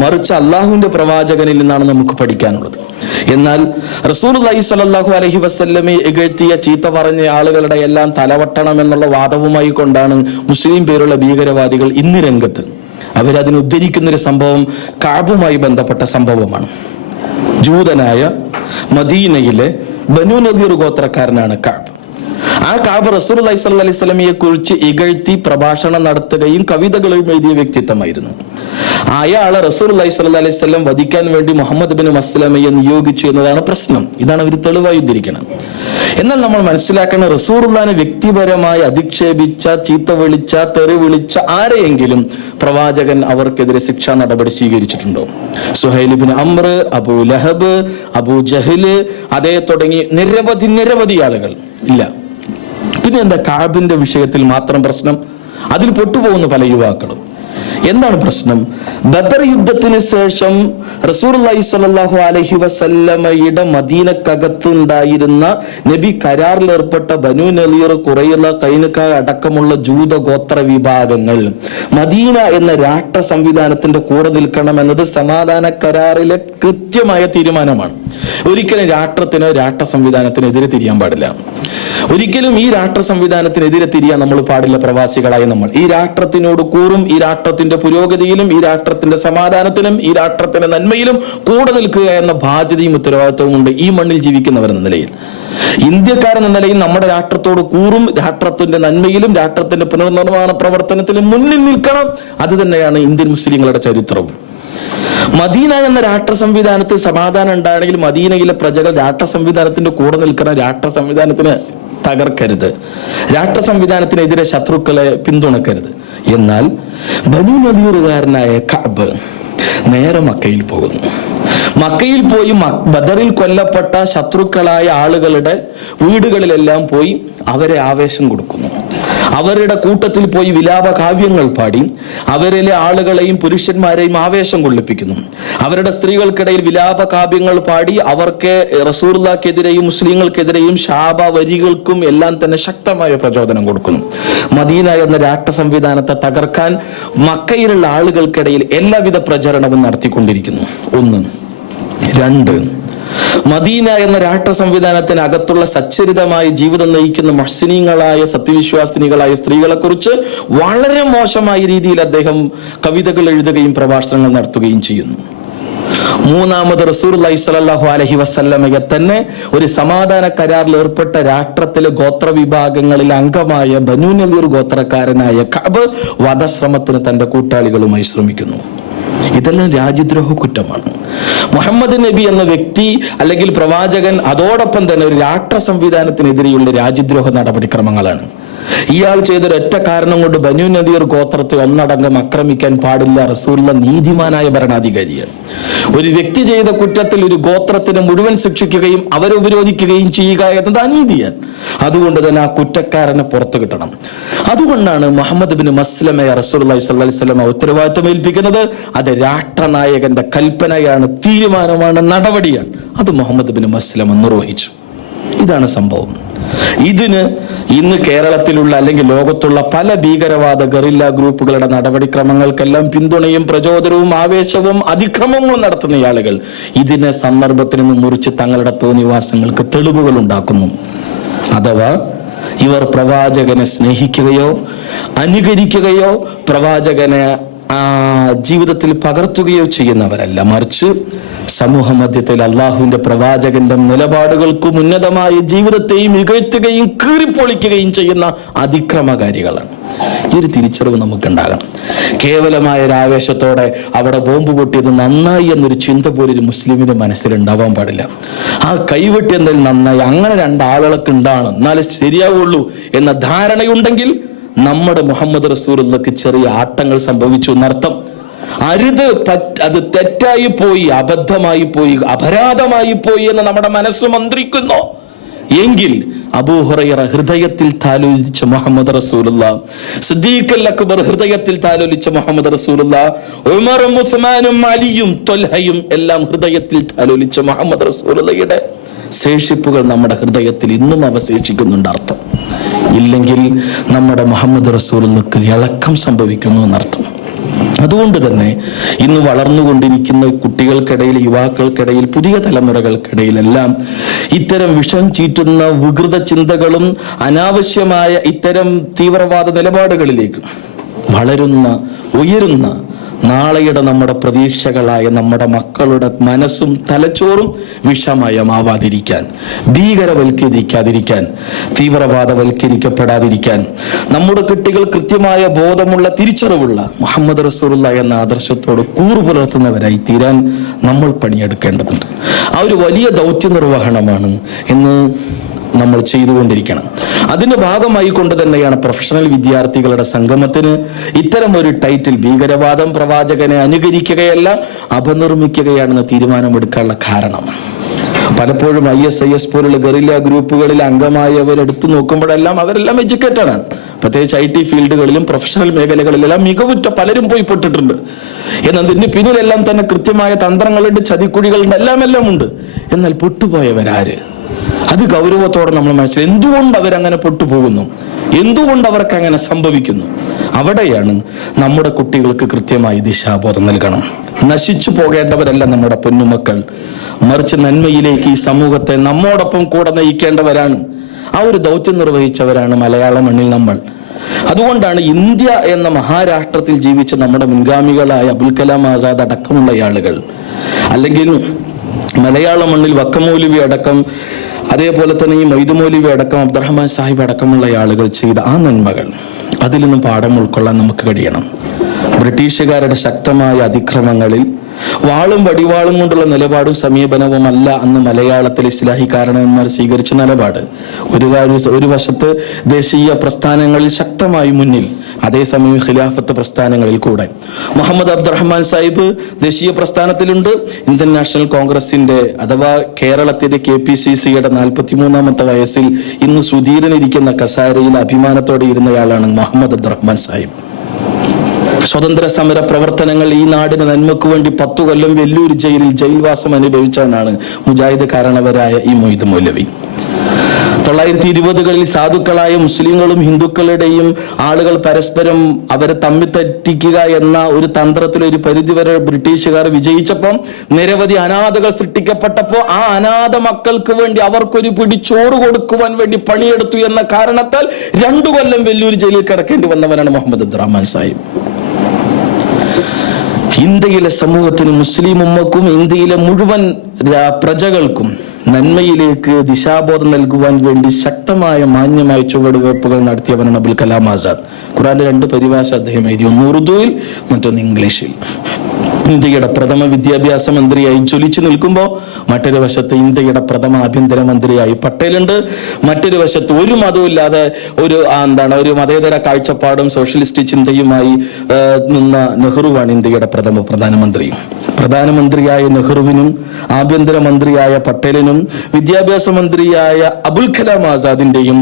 മറിച്ച് അള്ളാഹുവിന്റെ പ്രവാചകനിൽ നിന്നാണ് നമുക്ക് പഠിക്കാനുള്ളത്. എന്നാൽ റസൂലുള്ളാഹി സ്വല്ലല്ലാഹു അലൈഹി വസല്ലമയെ ഇകഴ്ത്തിയ, ചീത്ത പറഞ്ഞ ആളുകളുടെ എല്ലാം തലവട്ടണം എന്നുള്ള വാദവുമായി കൊണ്ടാണ് മുസ്ലിം പേരുള്ള ഭീകരവാദികൾ ഇന്ന് രംഗത്ത്. അവരതിന് ഉദ്ധരിക്കുന്നൊരു സംഭവം കഅബുമായി ബന്ധപ്പെട്ട സംഭവമാണ്. ജൂതനായ മദീനയിലെ ബനു നദീർ ഗോത്രക്കാരനാണ് കഅബ്. ആ കഅബ് റസൂലുള്ളാഹി സ്വല്ലല്ലാഹു അലൈഹി വസല്ലമയെ കുറിച്ച് ഇകഴ്ത്തി പ്രഭാഷണം നടത്തുകയും കവിതകളും എഴുതിയ വ്യക്തിത്വമായിരുന്നു. അയാളെ റസൂലുള്ളാഹി സ്വല്ലല്ലാഹു അലൈഹി വസല്ലം വധിക്കാൻ വേണ്ടി മുഹമ്മദ് ബിൻ മസ്ലമയെ നിയോഗിച്ചു എന്നതാണ് പ്രശ്നം. ഇതാണ് അവർ തെളിവായി ഉദ്ധരിക്കണം. എന്നാൽ നമ്മൾ മനസ്സിലാക്കണം, റസൂലുള്ളാഹിനെ വ്യക്തിപരമായി അധിക്ഷേപിച്ച, ചീത്ത വിളിച്ച, തെറി വിളിച്ച ആരെയെങ്കിലും പ്രവാചകൻ അവർക്കെതിരെ ശിക്ഷാ നടപടി സ്വീകരിച്ചിട്ടുണ്ടോ? സുഹൈൽ ഇബ്നു അംർ, അബൂ ലഹബ്, അബൂ ജഹല്, അതേ തുടങ്ങി നിരവധി ആളുകൾ ഇല്ല. പിന്നെ എന്താ കഅബിന്റെ വിഷയത്തിൽ മാത്രം പ്രശ്നം? അതിൽ പൊട്ടുപോകുന്ന പല യുവാക്കളും. എന്താണ് പ്രശ്നം? ബദർ യുദ്ധത്തിന് ശേഷം റസൂലുള്ളാഹി സ്വല്ലല്ലാഹു അലൈഹി വസല്ലമയുടെ മദീനക്കകത്ത് ഉണ്ടായിരുന്ന നബി കരാറിൽ ഏർപ്പെട്ട ബനു നളീർ, ഖുറൈള, ഖൈനുക അടക്കമുള്ള ജൂത ഗോത്ര വിഭാഗങ്ങൾ മദീന എന്ന രാഷ്ട്ര സംവിധാനത്തിന്റെ കൂടെ നിൽക്കണം എന്നത് സമാധാന കരാറിലെ കൃത്യമായ തീരുമാനമാണ്. ഒരിക്കലും രാഷ്ട്രത്തിനോ രാഷ്ട്ര സംവിധാനത്തിനോ എതിരെ തിരിയാൻ പാടില്ല. ഒരിക്കലും ഈ രാഷ്ട്ര സംവിധാനത്തിനെതിരെ തിരിയാൻ നമ്മൾ പാടില്ല. പ്രവാസികളായ നമ്മൾ ഈ രാഷ്ട്രത്തിനോട് കൂറും, ഈ രാഷ്ട്രത്തിന്റെ പുരോഗതിയിലും, ഈ രാഷ്ട്രത്തിന്റെ സമാധാനത്തിലും, ഈ രാഷ്ട്രത്തിന്റെ നന്മയിലും കൂടെ നിൽക്കുക എന്ന ബാധ്യതയും ഉത്തരവാദിത്വവും ഉണ്ട് ഈ മണ്ണിൽ ജീവിക്കുന്നവരെന്ന നിലയിൽ. ഇന്ത്യക്കാരെന്ന നിലയിൽ നമ്മുടെ രാഷ്ട്രത്തോട് കൂറും, രാഷ്ട്രത്തിന്റെ നന്മയിലും രാഷ്ട്രത്തിന്റെ പുനർനിർമ്മാണ പ്രവർത്തനത്തിലും മുന്നിൽ നിൽക്കണം. അത് തന്നെയാണ് ഇന്ത്യൻ മുസ്ലിങ്ങളുടെ ചരിത്രവും. മദീന എന്ന രാഷ്ട്ര സംവിധാനത്തിൽ സമാധാനം ഉണ്ടാണെങ്കിൽ മദീനയിലെ പ്രജകൾ രാഷ്ട്ര സംവിധാനത്തിന്റെ കൂടെ നിൽക്കണം. രാഷ്ട്ര സംവിധാനത്തിന് തകർക്കരുത്, രാഷ്ട്ര സംവിധാനത്തിനെതിരെ ശത്രുക്കളെ പിന്തുണക്കരുത്. എന്നാൽ ബനു നദീറുകാരനായ കഅബ് നേരെ മക്കയിൽ പോകുന്നു. മക്കയിൽ പോയി ബദറിൽ കൊല്ലപ്പെട്ട ശത്രുക്കളായ ആളുകളുടെ വീടുകളിലെല്ലാം പോയി അവരെ ആവേശം കൊടുക്കുന്നു. അവരുടെ കൂട്ടത്തിൽ പോയി വിലാപ കാവ്യങ്ങൾ പാടി അവരിലെ ആളുകളെയും പുരുഷന്മാരെയും ആവേശം കൊള്ളിപ്പിക്കുന്നു. അവരുടെ സ്ത്രീകൾക്കിടയിൽ വിലാപ കാവ്യങ്ങൾ പാടി അവർക്ക് റസൂലുള്ളാഹിക്കെതിരെയും മുസ്ലിങ്ങൾക്കെതിരെയും ശാപ വരികൾക്കും എല്ലാം തന്നെ ശക്തമായ പ്രചോദനം കൊടുക്കുന്നു. മദീന എന്ന രാഷ്ട്ര സംവിധാനത്തെ തകർക്കാൻ മക്കയിലുള്ള ആളുകൾക്കിടയിൽ എല്ലാവിധ പ്രചരണവും നടത്തിക്കൊണ്ടിരിക്കുന്നു. 1. 2. മദീന എന്ന രാഷ്ട്ര സംവിധാനത്തിന് അകത്തുള്ള സച്ചരിതമായ ജീവിതം നയിക്കുന്ന മുഹ്സിനീങ്ങളായ സത്യവിശ്വാസിനികളായ സ്ത്രീകളെ കുറിച്ച് വളരെ മോശമായ രീതിയിൽ അദ്ദേഹം കവിതകൾ എഴുതുകയും പ്രഭാഷണങ്ങൾ നടത്തുകയും ചെയ്യുന്നു. മൂന്നാമത് റസൂലുള്ളാഹി സ്വല്ലല്ലാഹു അലൈഹി വസല്ലമയെ തന്നെ ഒരു സമാധാന കരാറിൽ ഏർപ്പെട്ട രാഷ്ട്രത്തിലെ ഗോത്ര വിഭാഗങ്ങളിൽ അംഗമായ ബനൂ നദീർ ഗോത്രക്കാരനായ കഅബ് വധശ്രമത്തിന് തന്റെ കൂട്ടാളികളുമായി ശ്രമിക്കുന്നു. ഇതെല്ലാം രാജ്യദ്രോഹ കുറ്റമാണ്. മുഹമ്മദ് നബി എന്ന വ്യക്തി അല്ലെങ്കിൽ പ്രവാചകൻ അതോടൊപ്പം തന്നെ ഒരു രാഷ്ട്ര സംവിധാനത്തിനെതിരെയുള്ള രാജ്യദ്രോഹ നടപടിക്രമങ്ങളാണ്. ഇയാൾ ചെയ്തൊരൊറ്റ കാരണം കൊണ്ട് ബനൂ നദീർ ഗോത്രത്തെ ഒന്നടങ്കം ആക്രമിക്കാൻ പാടില്ല. റസൂലുള്ള നീതിമാനായ ഭരണാധികാരിയാണ്. ഒരു വ്യക്തി ചെയ്ത കുറ്റത്തിൽ ഒരു ഗോത്രത്തിനെ മുഴുവൻ ശിക്ഷിക്കുകയും അവരെ ഉപരോധിക്കുകയും ചെയ്യുക എന്നത് അനീതിയാണ്. അതുകൊണ്ട് തന്നെ ആ കുറ്റക്കാരനെ പുറത്തു കിട്ടണം. അതുകൊണ്ടാണ് മുഹമ്മദ് ബിൻ മസ്ലമയെ റസൂലുള്ളാഹി സ്വല്ലല്ലാഹി അലൈഹി വസല്ലം ഉത്തരവാദിത്തം ഏൽപ്പിക്കുന്നത്. അത് രാഷ്ട്രനായകന്റെ കൽപ്പനയാണ്, തീരുമാനമാണ്, നടപടിയാണ്. അത് മുഹമ്മദ് ബിൻ മസ്ലമ നിർവഹിച്ചു. ഇതാണ് സംഭവം. ഇതിന് ഇന്ന് കേരളത്തിലുള്ള അല്ലെങ്കിൽ ലോകത്തുള്ള പല ഭീകരവാദ ഗറില്ല ഗ്രൂപ്പുകളുടെ നടപടിക്രമങ്ങൾക്കെല്ലാം പിന്തുണയും പ്രചോദനവും ആവേശവും അതിക്രമങ്ങളും നടത്തുന്ന ആളുകൾ ഇതിനെ സന്ദർഭത്തിൽ നിന്ന് മുറിച്ച് തങ്ങളുടെ തോന്നിവാസങ്ങൾക്ക് തെളിവുകൾ ഉണ്ടാക്കുന്നു. അഥവാ ഇവർ പ്രവാചകനെ സ്നേഹിക്കുകയോ അനുകരിക്കുകയോ പ്രവാചകനെ ജീവിതത്തിൽ പകർത്തുകയോ ചെയ്യുന്നവരല്ല, മറിച്ച് സമൂഹ മധ്യത്തിൽ അള്ളാഹുവിന്റെ പ്രവാചകന്റെ നിലപാടുകൾക്കും ഉന്നതമായ ജീവിതത്തെയും ഇകഴ്ത്തുകയും കീറിപ്പൊളിക്കുകയും ചെയ്യുന്ന അതിക്രമകാരികളാണ്. ഈ ഒരു തിരിച്ചറിവ് നമുക്കുണ്ടാകണം. കേവലമായ ഒരു ആവേശത്തോടെ അവിടെ ബോംബ് പൊട്ടിയത് നന്നായി എന്നൊരു ചിന്ത പോലും ഒരു മുസ്ലിമിന്റെ മനസ്സിലുണ്ടാവാൻ പാടില്ല. ആ കൈവെട്ടിയതിൽ നന്നായി, അങ്ങനെ രണ്ടാളുകൾക്ക് ഉണ്ടാണ് എന്നാലേ ശരിയാവുള്ളൂ എന്ന ധാരണയുണ്ടെങ്കിൽ നമ്മുടെ മുഹമ്മദ് റസൂലുള്ളാഹിക്ക് ചെറിയ ആട്ടങ്ങൾ സംഭവിച്ചു എന്നർത്ഥം. അത് തെറ്റായി പോയി, അബദ്ധമായി പോയി, അപരാധമായി പോയി എന്ന് നമ്മുടെ മനസ്സ് മന്ത്രിക്കുന്നു എങ്കിൽ അബൂ ഹുറൈറ ഹൃദയത്തിൽ താലോലിച്ച മുഹമ്മദ് റസൂലുള്ളാഹ്, സിദ്ദീഖ് അക്ബർ ഹൃദയത്തിൽ താലോലിച്ച മുഹമ്മദ് റസൂലുള്ളാഹ്, ഉമറും ഉസ്മാനും അലിയും ത്വൽഹയും എല്ലാം ഹൃദയത്തിൽ താലോലിച്ച മുഹമ്മദ് റസൂലുള്ളാഹിയുടെ ശേഷിപ്പുകൾ നമ്മുടെ ഹൃദയത്തിൽ ഇന്നും അവശേഷിക്കുന്നുണ്ട് അർത്ഥം. ഇല്ലെങ്കിൽ നമ്മുടെ മുഹമ്മദ് റസൂലുള്ളാഹിക്ക് ഇളക്കം സംഭവിക്കുന്നു എന്നർത്ഥം. അതുകൊണ്ട് തന്നെ ഇന്ന് വളർന്നുകൊണ്ടിരിക്കുന്ന കുട്ടികൾക്കിടയിൽ, യുവാക്കൾക്കിടയിൽ, പുതിയ തലമുറകൾക്കിടയിലെല്ലാം ഇത്തരം വിഷം ചീറ്റുന്ന വികൃത ചിന്തകളും അനാവശ്യമായ ഇത്തരം തീവ്രവാദ നിലപാടുകളിലേക്കും ഉയരുന്ന നാളെയുടെ നമ്മുടെ പ്രതീക്ഷകളായ നമ്മുടെ മക്കളുടെ മനസ്സും തലച്ചോറും വിഷമയമാവാതിരിക്കാൻ, ഭീകരവൽക്കരിക്കാതിരിക്കാൻ, തീവ്രവാദവൽക്കരിക്കപ്പെടാതിരിക്കാൻ നമ്മുടെ കുട്ടികൾ കൃത്യമായ ബോധമുള്ള, തിരിച്ചറിവുള്ള മുഹമ്മദ് റസൂലുള്ളാഹി എന്ന ആദർശത്തോട് കൂറു പുലർത്തുന്നവരായി തീരാൻ നമ്മൾ പണിയെടുക്കേണ്ടതുണ്ട്. ആ ഒരു വലിയ ദൗത്യ നിർവഹണമാണ് ഇന്ന് നമ്മൾ ചെയ്തുകൊണ്ടിരിക്കണം. അതിന്റെ ഭാഗമായി കൊണ്ട് തന്നെയാണ് പ്രൊഫഷണൽ വിദ്യാർത്ഥികളുടെ സംഗമത്തിന് ഇത്തരം ഒരു ടൈറ്റിൽ, ഭീകരവാദം പ്രവാചകനെ അനുകരിക്കുകയല്ല അപനിർമ്മിക്കുകയാണെന്ന് തീരുമാനമെടുക്കാനുള്ള കാരണം. പലപ്പോഴും ISIS പോലുള്ള ഗറില്ല ഗ്രൂപ്പുകളിൽ അംഗമായവരെടുത്തു നോക്കുമ്പോഴെല്ലാം അവരെല്ലാം എഡ്യൂക്കേറ്റഡ് ആണ്. പ്രത്യേകിച്ച് IT ഫീൽഡുകളിലും പ്രൊഫഷണൽ മേഖലകളിലെല്ലാം മികവുറ്റ പലരും പോയി പൊട്ടിട്ടുണ്ട്. എന്നാൽ ഇതിന് പിന്നിലെല്ലാം തന്നെ കൃത്യമായ തന്ത്രങ്ങളുണ്ട്, ചതിക്കുഴികളുണ്ട്, എല്ലാം ഉണ്ട്. എന്നാൽ പൊട്ടുപോയവരാര്? അത് ഗൗരവത്തോടെ നമ്മൾ മനസ്സിലാക്കി. എന്തുകൊണ്ട് അവരങ്ങനെ പൊട്ടുപോകുന്നു, എന്തുകൊണ്ട് അവർക്ക് അങ്ങനെ സംഭവിക്കുന്നു? അവിടെയാണ് നമ്മുടെ കുട്ടികൾക്ക് കൃത്യമായി ദിശാബോധം നൽകണം. നശിച്ചു പോകേണ്ടവരല്ല നമ്മുടെ പൊന്നുമക്കൾ, മറിച്ച് നന്മയിലേക്ക് ഈ സമൂഹത്തെ നമ്മോടൊപ്പം കൂടെ നയിക്കേണ്ടവരാണ്. ആ ഒരു ദൗത്യം നിർവഹിച്ചവരാണ് മലയാള മണ്ണിൽ നമ്മൾ. അതുകൊണ്ടാണ് ഇന്ത്യ എന്ന മഹാരാഷ്ട്രത്തിൽ ജീവിച്ച നമ്മുടെ മുൻഗാമികളായ അബുൽ കലാം ആസാദ് അടക്കമുള്ള ആളുകൾ, അല്ലെങ്കിൽ മലയാള മണ്ണിൽ വക്കമൗലവി അടക്കം, അതേപോലെ തന്നെ ഈ മൊയ്തു മൗലവി അടക്കം, അബ്ദുറഹ്മാൻ സാഹിബ് അടക്കമുള്ള ആളുകൾ ചെയ്ത ആ നന്മകൾ, അതിൽ നിന്നും പാഠം ഉൾക്കൊള്ളാൻ നമുക്ക് കഴിയണം. ബ്രിട്ടീഷുകാരുടെ ശക്തമായ അതിക്രമങ്ങളിൽ വാളും വടിവാളും കൊണ്ടുള്ള നിലപാടും സമീപനവും അല്ല അന്ന് മലയാളത്തിലെ ഇസ്ലാഹി കാരണവന്മാർ സ്വീകരിച്ച നിലപാട്. ഒരു വശത്ത് ദേശീയ പ്രസ്ഥാനങ്ങളിൽ ശക്തമായി മുന്നിൽ, അതേസമയം ഖിലാഫത്ത് പ്രസ്ഥാനങ്ങളിൽ കൂടെ. മുഹമ്മദ് അബ്ദുറഹ്മാൻ സാഹിബ് ദേശീയ പ്രസ്ഥാനത്തിലുണ്ട്. ഇന്ത്യൻ നാഷണൽ കോൺഗ്രസിന്റെ അഥവാ കേരളത്തിന്റെ KPCCയുടെ 43-ാമത്തെ വയസ്സിൽ ഇന്ന് സുധീരനിരിക്കുന്ന കസാരയിൽ അഭിമാനത്തോടെ ഇരുന്നയാളാണ് മുഹമ്മദ് അബ്ദുറഹ്മാൻ സാഹിബ്. സ്വതന്ത്ര സമര പ്രവർത്തനങ്ങൾ, ഈ നാടിന് നന്മക്ക് വേണ്ടി 10 കൊല്ലം വെല്ലൂർ ജയിൽവാസം അനുഭവിച്ചാണ് മുജാഹിദ് കാരണവരായ ഈ മൊയ്തു മൗലവി. 1920കളിൽ സാധുക്കളായ മുസ്ലിങ്ങളും ഹിന്ദുക്കളുടെയും ആളുകൾ പരസ്പരം അവരെ തമ്മിൽ തെറ്റിക്കുക എന്ന ഒരു തന്ത്രത്തിൽ ഒരു പരിധിവരെ ബ്രിട്ടീഷുകാർ വിജയിച്ചപ്പം നിരവധി അനാഥകൾ സൃഷ്ടിക്കപ്പെട്ടപ്പോൾ ആ അനാഥ മക്കൾക്ക് വേണ്ടി അവർക്കൊരു പിടി ചോറ് കൊടുക്കുവാൻ വേണ്ടി പണിയെടുത്തു എന്ന കാരണത്താൽ 2 കൊല്ലം വെല്ലൂർ ജയിലിൽ കിടക്കേണ്ടി വന്നവനാണ് മുഹമ്മദ് അബ്ദുറഹ്മാൻ സാഹിബ്. ഇന്ത്യയിലെ സമൂഹത്തിനും മുസ്ലിം ഉമ്മക്കും ഇന്ത്യയിലെ മുഴുവൻ പ്രജകൾക്കും നന്മയിലേക്ക് ദിശാബോധം നൽകുവാൻ വേണ്ടി ശക്തമായ മാന്യമായ ചുവടുവയ്പ്പുകൾ നടത്തിയവനാണ് അബുൽ കലാം ആസാദ്. ഖുറാന്റെ 2 പരിഭാഷ അദ്ദേഹം എഴുതി, ഒന്ന് ഉറുദുവിൽ മറ്റൊന്ന് ഇംഗ്ലീഷിൽ. ഇന്ത്യയുടെ പ്രഥമ വിദ്യാഭ്യാസ മന്ത്രിയായി ജ്വലിച്ചു നിൽക്കുമ്പോൾ മറ്റൊരു വശത്ത് ഇന്ത്യയുടെ പ്രഥമ ആഭ്യന്തര മന്ത്രിയായി പട്ടേലുണ്ട്. മറ്റൊരു വശത്ത് ഒരു മതവും ഇല്ലാതെ ഒരു മതേതര കാഴ്ചപ്പാടും സോഷ്യലിസ്റ്റ് ചിന്തയുമായി നിന്ന നെഹ്റുവാണ് ഇന്ത്യയുടെ പ്രഥമ പ്രധാനമന്ത്രി. പ്രധാനമന്ത്രിയായ നെഹ്റുവിനും ആഭ്യന്തര മന്ത്രിയായ പട്ടേലിനും വിദ്യാഭ്യാസ മന്ത്രിയായ അബുൽ കലാം ആസാദിന്റെയും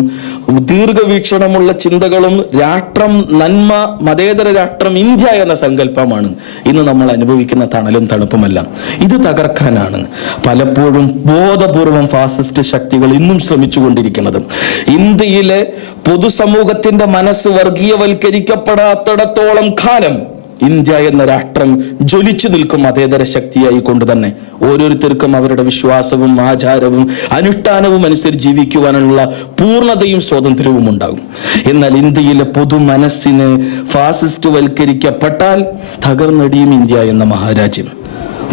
ദീർഘവീക്ഷണമുള്ള ചിന്തകളും രാഷ്ട്രം നന്മ മതേതര രാഷ്ട്രം ഇന്ത്യ എന്ന സങ്കല്പമാണ് ഇന്ന് നമ്മൾ അനുഭവിക്കുന്ന തണലും തണുപ്പുമെല്ലാം. ഇത് തകർക്കാനാണ് പലപ്പോഴും ബോധപൂർവം ഫാസിസ്റ്റ് ശക്തികൾ ഇന്നും ശ്രമിച്ചുകൊണ്ടിരിക്കുന്നത്. ഇന്ത്യയിലെ പൊതുസമൂഹത്തിന്റെ മനസ്സ് വർഗീയവൽക്കരിക്കപ്പെടാത്തിടത്തോളം കാലം ഇന്ത്യ എന്ന രാഷ്ട്രം ജ്വലിച്ചു നിൽക്കും മതേതര ശക്തിയായി കൊണ്ട് തന്നെ. ഓരോരുത്തർക്കും അവരുടെ വിശ്വാസവും ആചാരവും അനുഷ്ഠാനവും അനുസരിച്ച് ജീവിക്കുവാനുള്ള പൂർണ്ണതയും സ്വാതന്ത്ര്യവും ഉണ്ടാകും. എന്നാൽ ഇന്ത്യയിലെ പൊതു മനസ്സിന് ഫാസിസ്റ്റ് വൽക്കരിക്കപ്പെട്ടാൽ തകർന്നടിയും ഇന്ത്യ എന്ന മഹാരാജ്യം.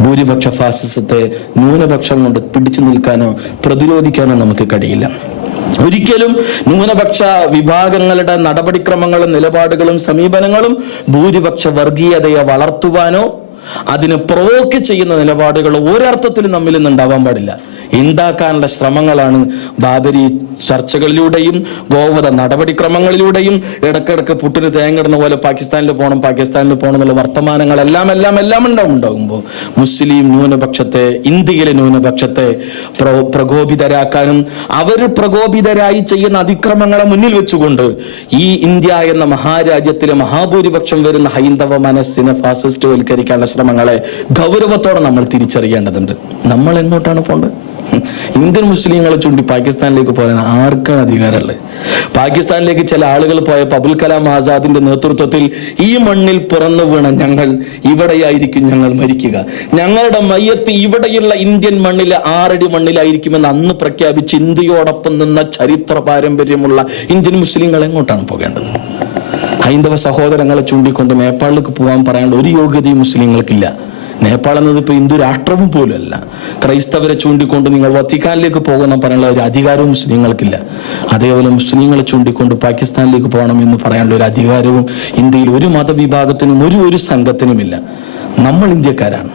ഭൂരിപക്ഷ ഫാസിസത്തെ ന്യൂനപക്ഷം കൊണ്ട് പിടിച്ചു നിൽക്കാനോ പ്രതിരോധിക്കാനോ നമുക്ക് കഴിയില്ല. ഒരിക്കലും ന്യൂനപക്ഷ വിഭാഗങ്ങളുടെ നടപടിക്രമങ്ങളും നിലപാടുകളും സമീപനങ്ങളും ഭൂരിപക്ഷ വർഗീയതയെ വളർത്തുവാനോ അതിനെ പ്രൊവോക്ക് ചെയ്യുന്ന നിലപാടുകൾ ഒരർത്ഥത്തിലും നമ്മിൽ നിന്നുണ്ടാവാൻ പാടില്ല. ഉണ്ടാക്കാനുള്ള ശ്രമങ്ങളാണ് ബാബരി ചർച്ചകളിലൂടെയും ഗോവധ നടപടിക്രമങ്ങളിലൂടെയും ഇടക്കിടക്ക് പുട്ടിന് തേങ്ങിടുന്ന പോലെ പാകിസ്ഥാനിൽ പോകണം എന്നുള്ള വർത്തമാനങ്ങളെല്ലാം ഉണ്ടാകുമ്പോൾ മുസ്ലിം ന്യൂനപക്ഷത്തെ, ഇന്ത്യയിലെ ന്യൂനപക്ഷത്തെ പ്രകോപിതരാക്കാനും അവർ പ്രകോപിതരായി ചെയ്യുന്ന അതിക്രമങ്ങളെ മുന്നിൽ വെച്ചുകൊണ്ട് ഈ ഇന്ത്യ എന്ന മഹാരാജ്യത്തിലെ മഹാഭൂരിപക്ഷം വരുന്ന ഹൈന്ദവ മനസ്സിനെ ഫാസിസ്റ്റ് വൽക്കരിക്കാനുള്ള ശ്രമങ്ങളെ ഗൗരവത്തോടെ നമ്മൾ തിരിച്ചറിയേണ്ടതുണ്ട്. നമ്മൾ എങ്ങോട്ടാണ് പോകേണ്ടത്? ഇന്ത്യൻ മുസ്ലിങ്ങളെ ചൂണ്ടി പാകിസ്ഥാനിലേക്ക് പോകാൻ ആർക്കാണ് അധികാരമുള്ളത്? പാകിസ്ഥാനിലേക്ക് ചില ആളുകൾ പോയപ്പോൾ അബുൽ കലാം ആസാദിന്റെ നേതൃത്വത്തിൽ ഈ മണ്ണിൽ പിറന്നു വീണ ഞങ്ങൾ ഇവിടെയായിരിക്കും ഞങ്ങൾ മരിക്കുക, ഞങ്ങളുടെ മയ്യത്ത് ഇവിടെയുള്ള ഇന്ത്യൻ മണ്ണിലെ 6 അടി മണ്ണിലായിരിക്കുമെന്ന് അന്ന് പ്രഖ്യാപിച്ച് ഇന്ത്യയോടൊപ്പം നിന്ന ചരിത്ര പാരമ്പര്യമുള്ള ഇന്ത്യൻ മുസ്ലിങ്ങൾ എങ്ങോട്ടാണ് പോകേണ്ടത്? ഹൈന്ദവ സഹോദരങ്ങളെ ചൂണ്ടിക്കൊണ്ട് നേപ്പാളിലേക്ക് പോകാൻ പറയാനുള്ള ഒരു യോഗ്യതയും മുസ്ലിങ്ങൾക്കില്ല. നേപ്പാൾ എന്നത് ഇപ്പൊ ഹിന്ദു രാഷ്ട്രവും പോലും അല്ല. ക്രൈസ്തവരെ ചൂണ്ടിക്കൊണ്ട് നിങ്ങൾ വത്തിക്കാനിലേക്ക് പോകുന്ന പറയാനുള്ള ഒരു അധികാരവും മുസ്ലിങ്ങൾക്കില്ല. അതേപോലെ മുസ്ലിങ്ങളെ ചൂണ്ടിക്കൊണ്ട് പാകിസ്ഥാനിലേക്ക് പോകണം എന്ന് പറയാനുള്ള ഒരു അധികാരവും ഇന്ത്യയിൽ ഒരു മതവിഭാഗത്തിനും ഒരു സംഘത്തിനുമില്ല. നമ്മൾ ഇന്ത്യക്കാരാണ്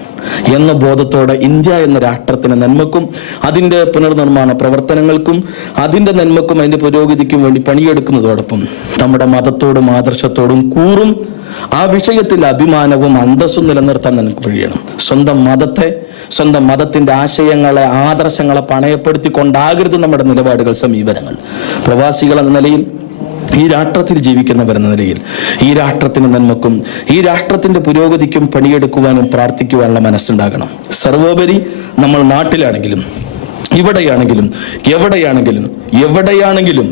എന്ന ബോധത്തോടെ ഇന്ത്യ എന്ന രാഷ്ട്രത്തിന് നന്മക്കും അതിന്റെ പുനർനിർമ്മാണ പ്രവർത്തനങ്ങൾക്കും അതിന്റെ നന്മക്കും അതിന്റെ പുരോഗതിക്കും വേണ്ടി പണിയെടുക്കുന്നതോടൊപ്പം നമ്മുടെ മതത്തോടും ആദർശത്തോടും കൂറും ആ വിഷയത്തിൽ അഭിമാനവും അന്തസ്സും നിലനിർത്താൻ നമുക്ക് കഴിയണം. സ്വന്തം മതത്തിന്റെ ആശയങ്ങളെ ആദർശങ്ങളെ പണയപ്പെടുത്തിക്കൊണ്ടാകരുത് നമ്മുടെ നിലപാടുകൾ, സമീപനങ്ങൾ. പ്രവാസികൾ എന്ന നിലയിൽ, ഈ രാഷ്ട്രത്തിൽ ജീവിക്കുന്നവരെന്ന നിലയിൽ ഈ രാഷ്ട്രത്തിന് നന്മക്കും ഈ രാഷ്ട്രത്തിന്റെ പുരോഗതിക്കും പണിയെടുക്കുവാനും പ്രാർത്ഥിക്കുവാനുള്ള മനസ്സുണ്ടാകണം. സർവോപരി നമ്മൾ നാട്ടിലാണെങ്കിലും ഇവിടെയാണെങ്കിലും എവിടെയാണെങ്കിലും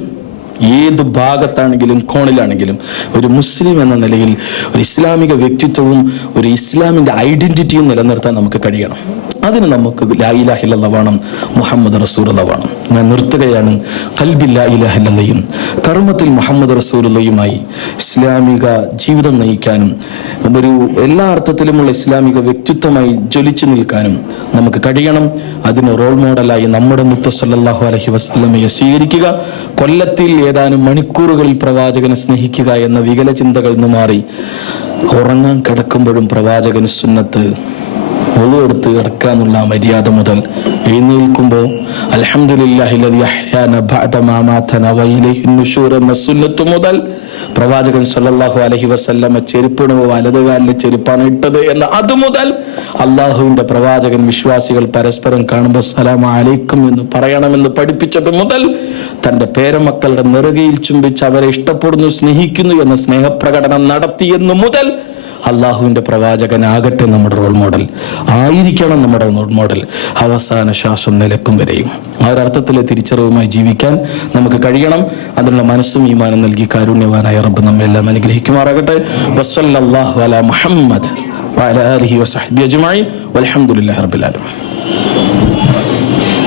ഏത് ഭാഗത്താണെങ്കിലും കോണിലാണെങ്കിലും ഒരു മുസ്ലിം എന്ന നിലയിൽ ഒരു ഇസ്ലാമിക വ്യക്തിത്വവും ഒരു ഇസ്ലാമിന്റെ ഐഡന്റിറ്റിയും നിലനിർത്താൻ നമുക്ക് കഴിയണം. അതിന് നമുക്ക് ലാ ഇലാഹ ഇല്ലല്ലാഹ് വേണം, മുഹമ്മദ് റസൂലുള്ളാഹ് വേണം. ഞാൻ നിർത്തുകയാണ്. ഖൽബിൽ ലാ ഇലാഹ ഇല്ലല്ലാഹയും കർമ്മത്തിൽ മുഹമ്മദ് റസൂലുള്ളാഹിയുമായി ഇസ്ലാമിക ജീവിതം നയിക്കാനും ഒരു എല്ലാ അർത്ഥത്തിലുമുള്ള ഇസ്ലാമിക വ്യക്തിത്വമായി ജ്വലിച്ചു നിൽക്കാനും നമുക്ക് കഴിയണം. അതിന് റോൾ മോഡലായി നമ്മുടെ മുത്ത് സല്ലല്ലാഹു അലൈഹി വസല്ലമയെ സ്വീകരിക്കുക, കൊല്ലത്തിൽ ഏതാനും മണിക്കൂറുകളിൽ പ്രവാചകനെ സ്നേഹിക്കുക എന്ന വികല ചിന്തകളിൽ നിന്ന് മാറി ഉറങ്ങാൻ കിടക്കുമ്പോഴും പ്രവാചകന് സുന്നത്ത് ഒളുവെടുത്ത് കിടക്കാനുള്ള മര്യാദ മുതൽ എഴുന്നേൽക്കുമ്പോൾ അൽഹംദുലില്ലാഹി ലദി അഹ്യാന ബഅദ മാ മാതന വ ഇലൈഹി നുശൂർ എന്ന സുന്നത്ത് മുതൽ പ്രവാചകൻ സല്ലല്ലാഹു അലൈഹി വസല്ലമ ചെരുപ്പിടുമ്പോൾ വലതുകാലിലെ ചെരുപ്പാണ് ഇട്ടത് എന്ന അത് മുതൽ അള്ളാഹുവിന്റെ പ്രവാചകൻ വിശ്വാസികൾ പരസ്പരം കാണുമ്പോൾ സലാം അലൈക്കും എന്ന് പറയണമെന്ന് പഠിപ്പിച്ചത് മുതൽ തന്റെ പേരമക്കളുടെ നെറുകയിൽ ചുംബിച്ച് അവരെ ഇഷ്ടപ്പെടുന്നു, സ്നേഹിക്കുന്നു എന്ന സ്നേഹപ്രകടനം നടത്തിയെന്നു മുതൽ അള്ളാഹുവിൻ്റെ പ്രവാചകനാകട്ടെ നമ്മുടെ റോൾ മോഡൽ, ആയിരിക്കണം നമ്മുടെ റോൾ മോഡൽ അവസാന ശ്വാസം നിലക്കും വരെയും. ആ ഒരർത്ഥത്തിലെ തിരിച്ചറിവുമായി ജീവിക്കാൻ നമുക്ക് കഴിയണം. അതിനുള്ള മനസ്സും ഈമാനും നൽകി കാരുണ്യവാനായ റബ്ബ് നമ്മെ എല്ലാം അനുഗ്രഹിക്കുമാറാകട്ടെ. വസ്സല്ലല്ലാഹു അലാ മുഹമ്മദ് വഅലാ ആലിഹി വസഹ്ബിഹി അജ്മഈൻ വൽഹംദുലില്ലാഹി റബ്ബിൽ ആലമീൻ.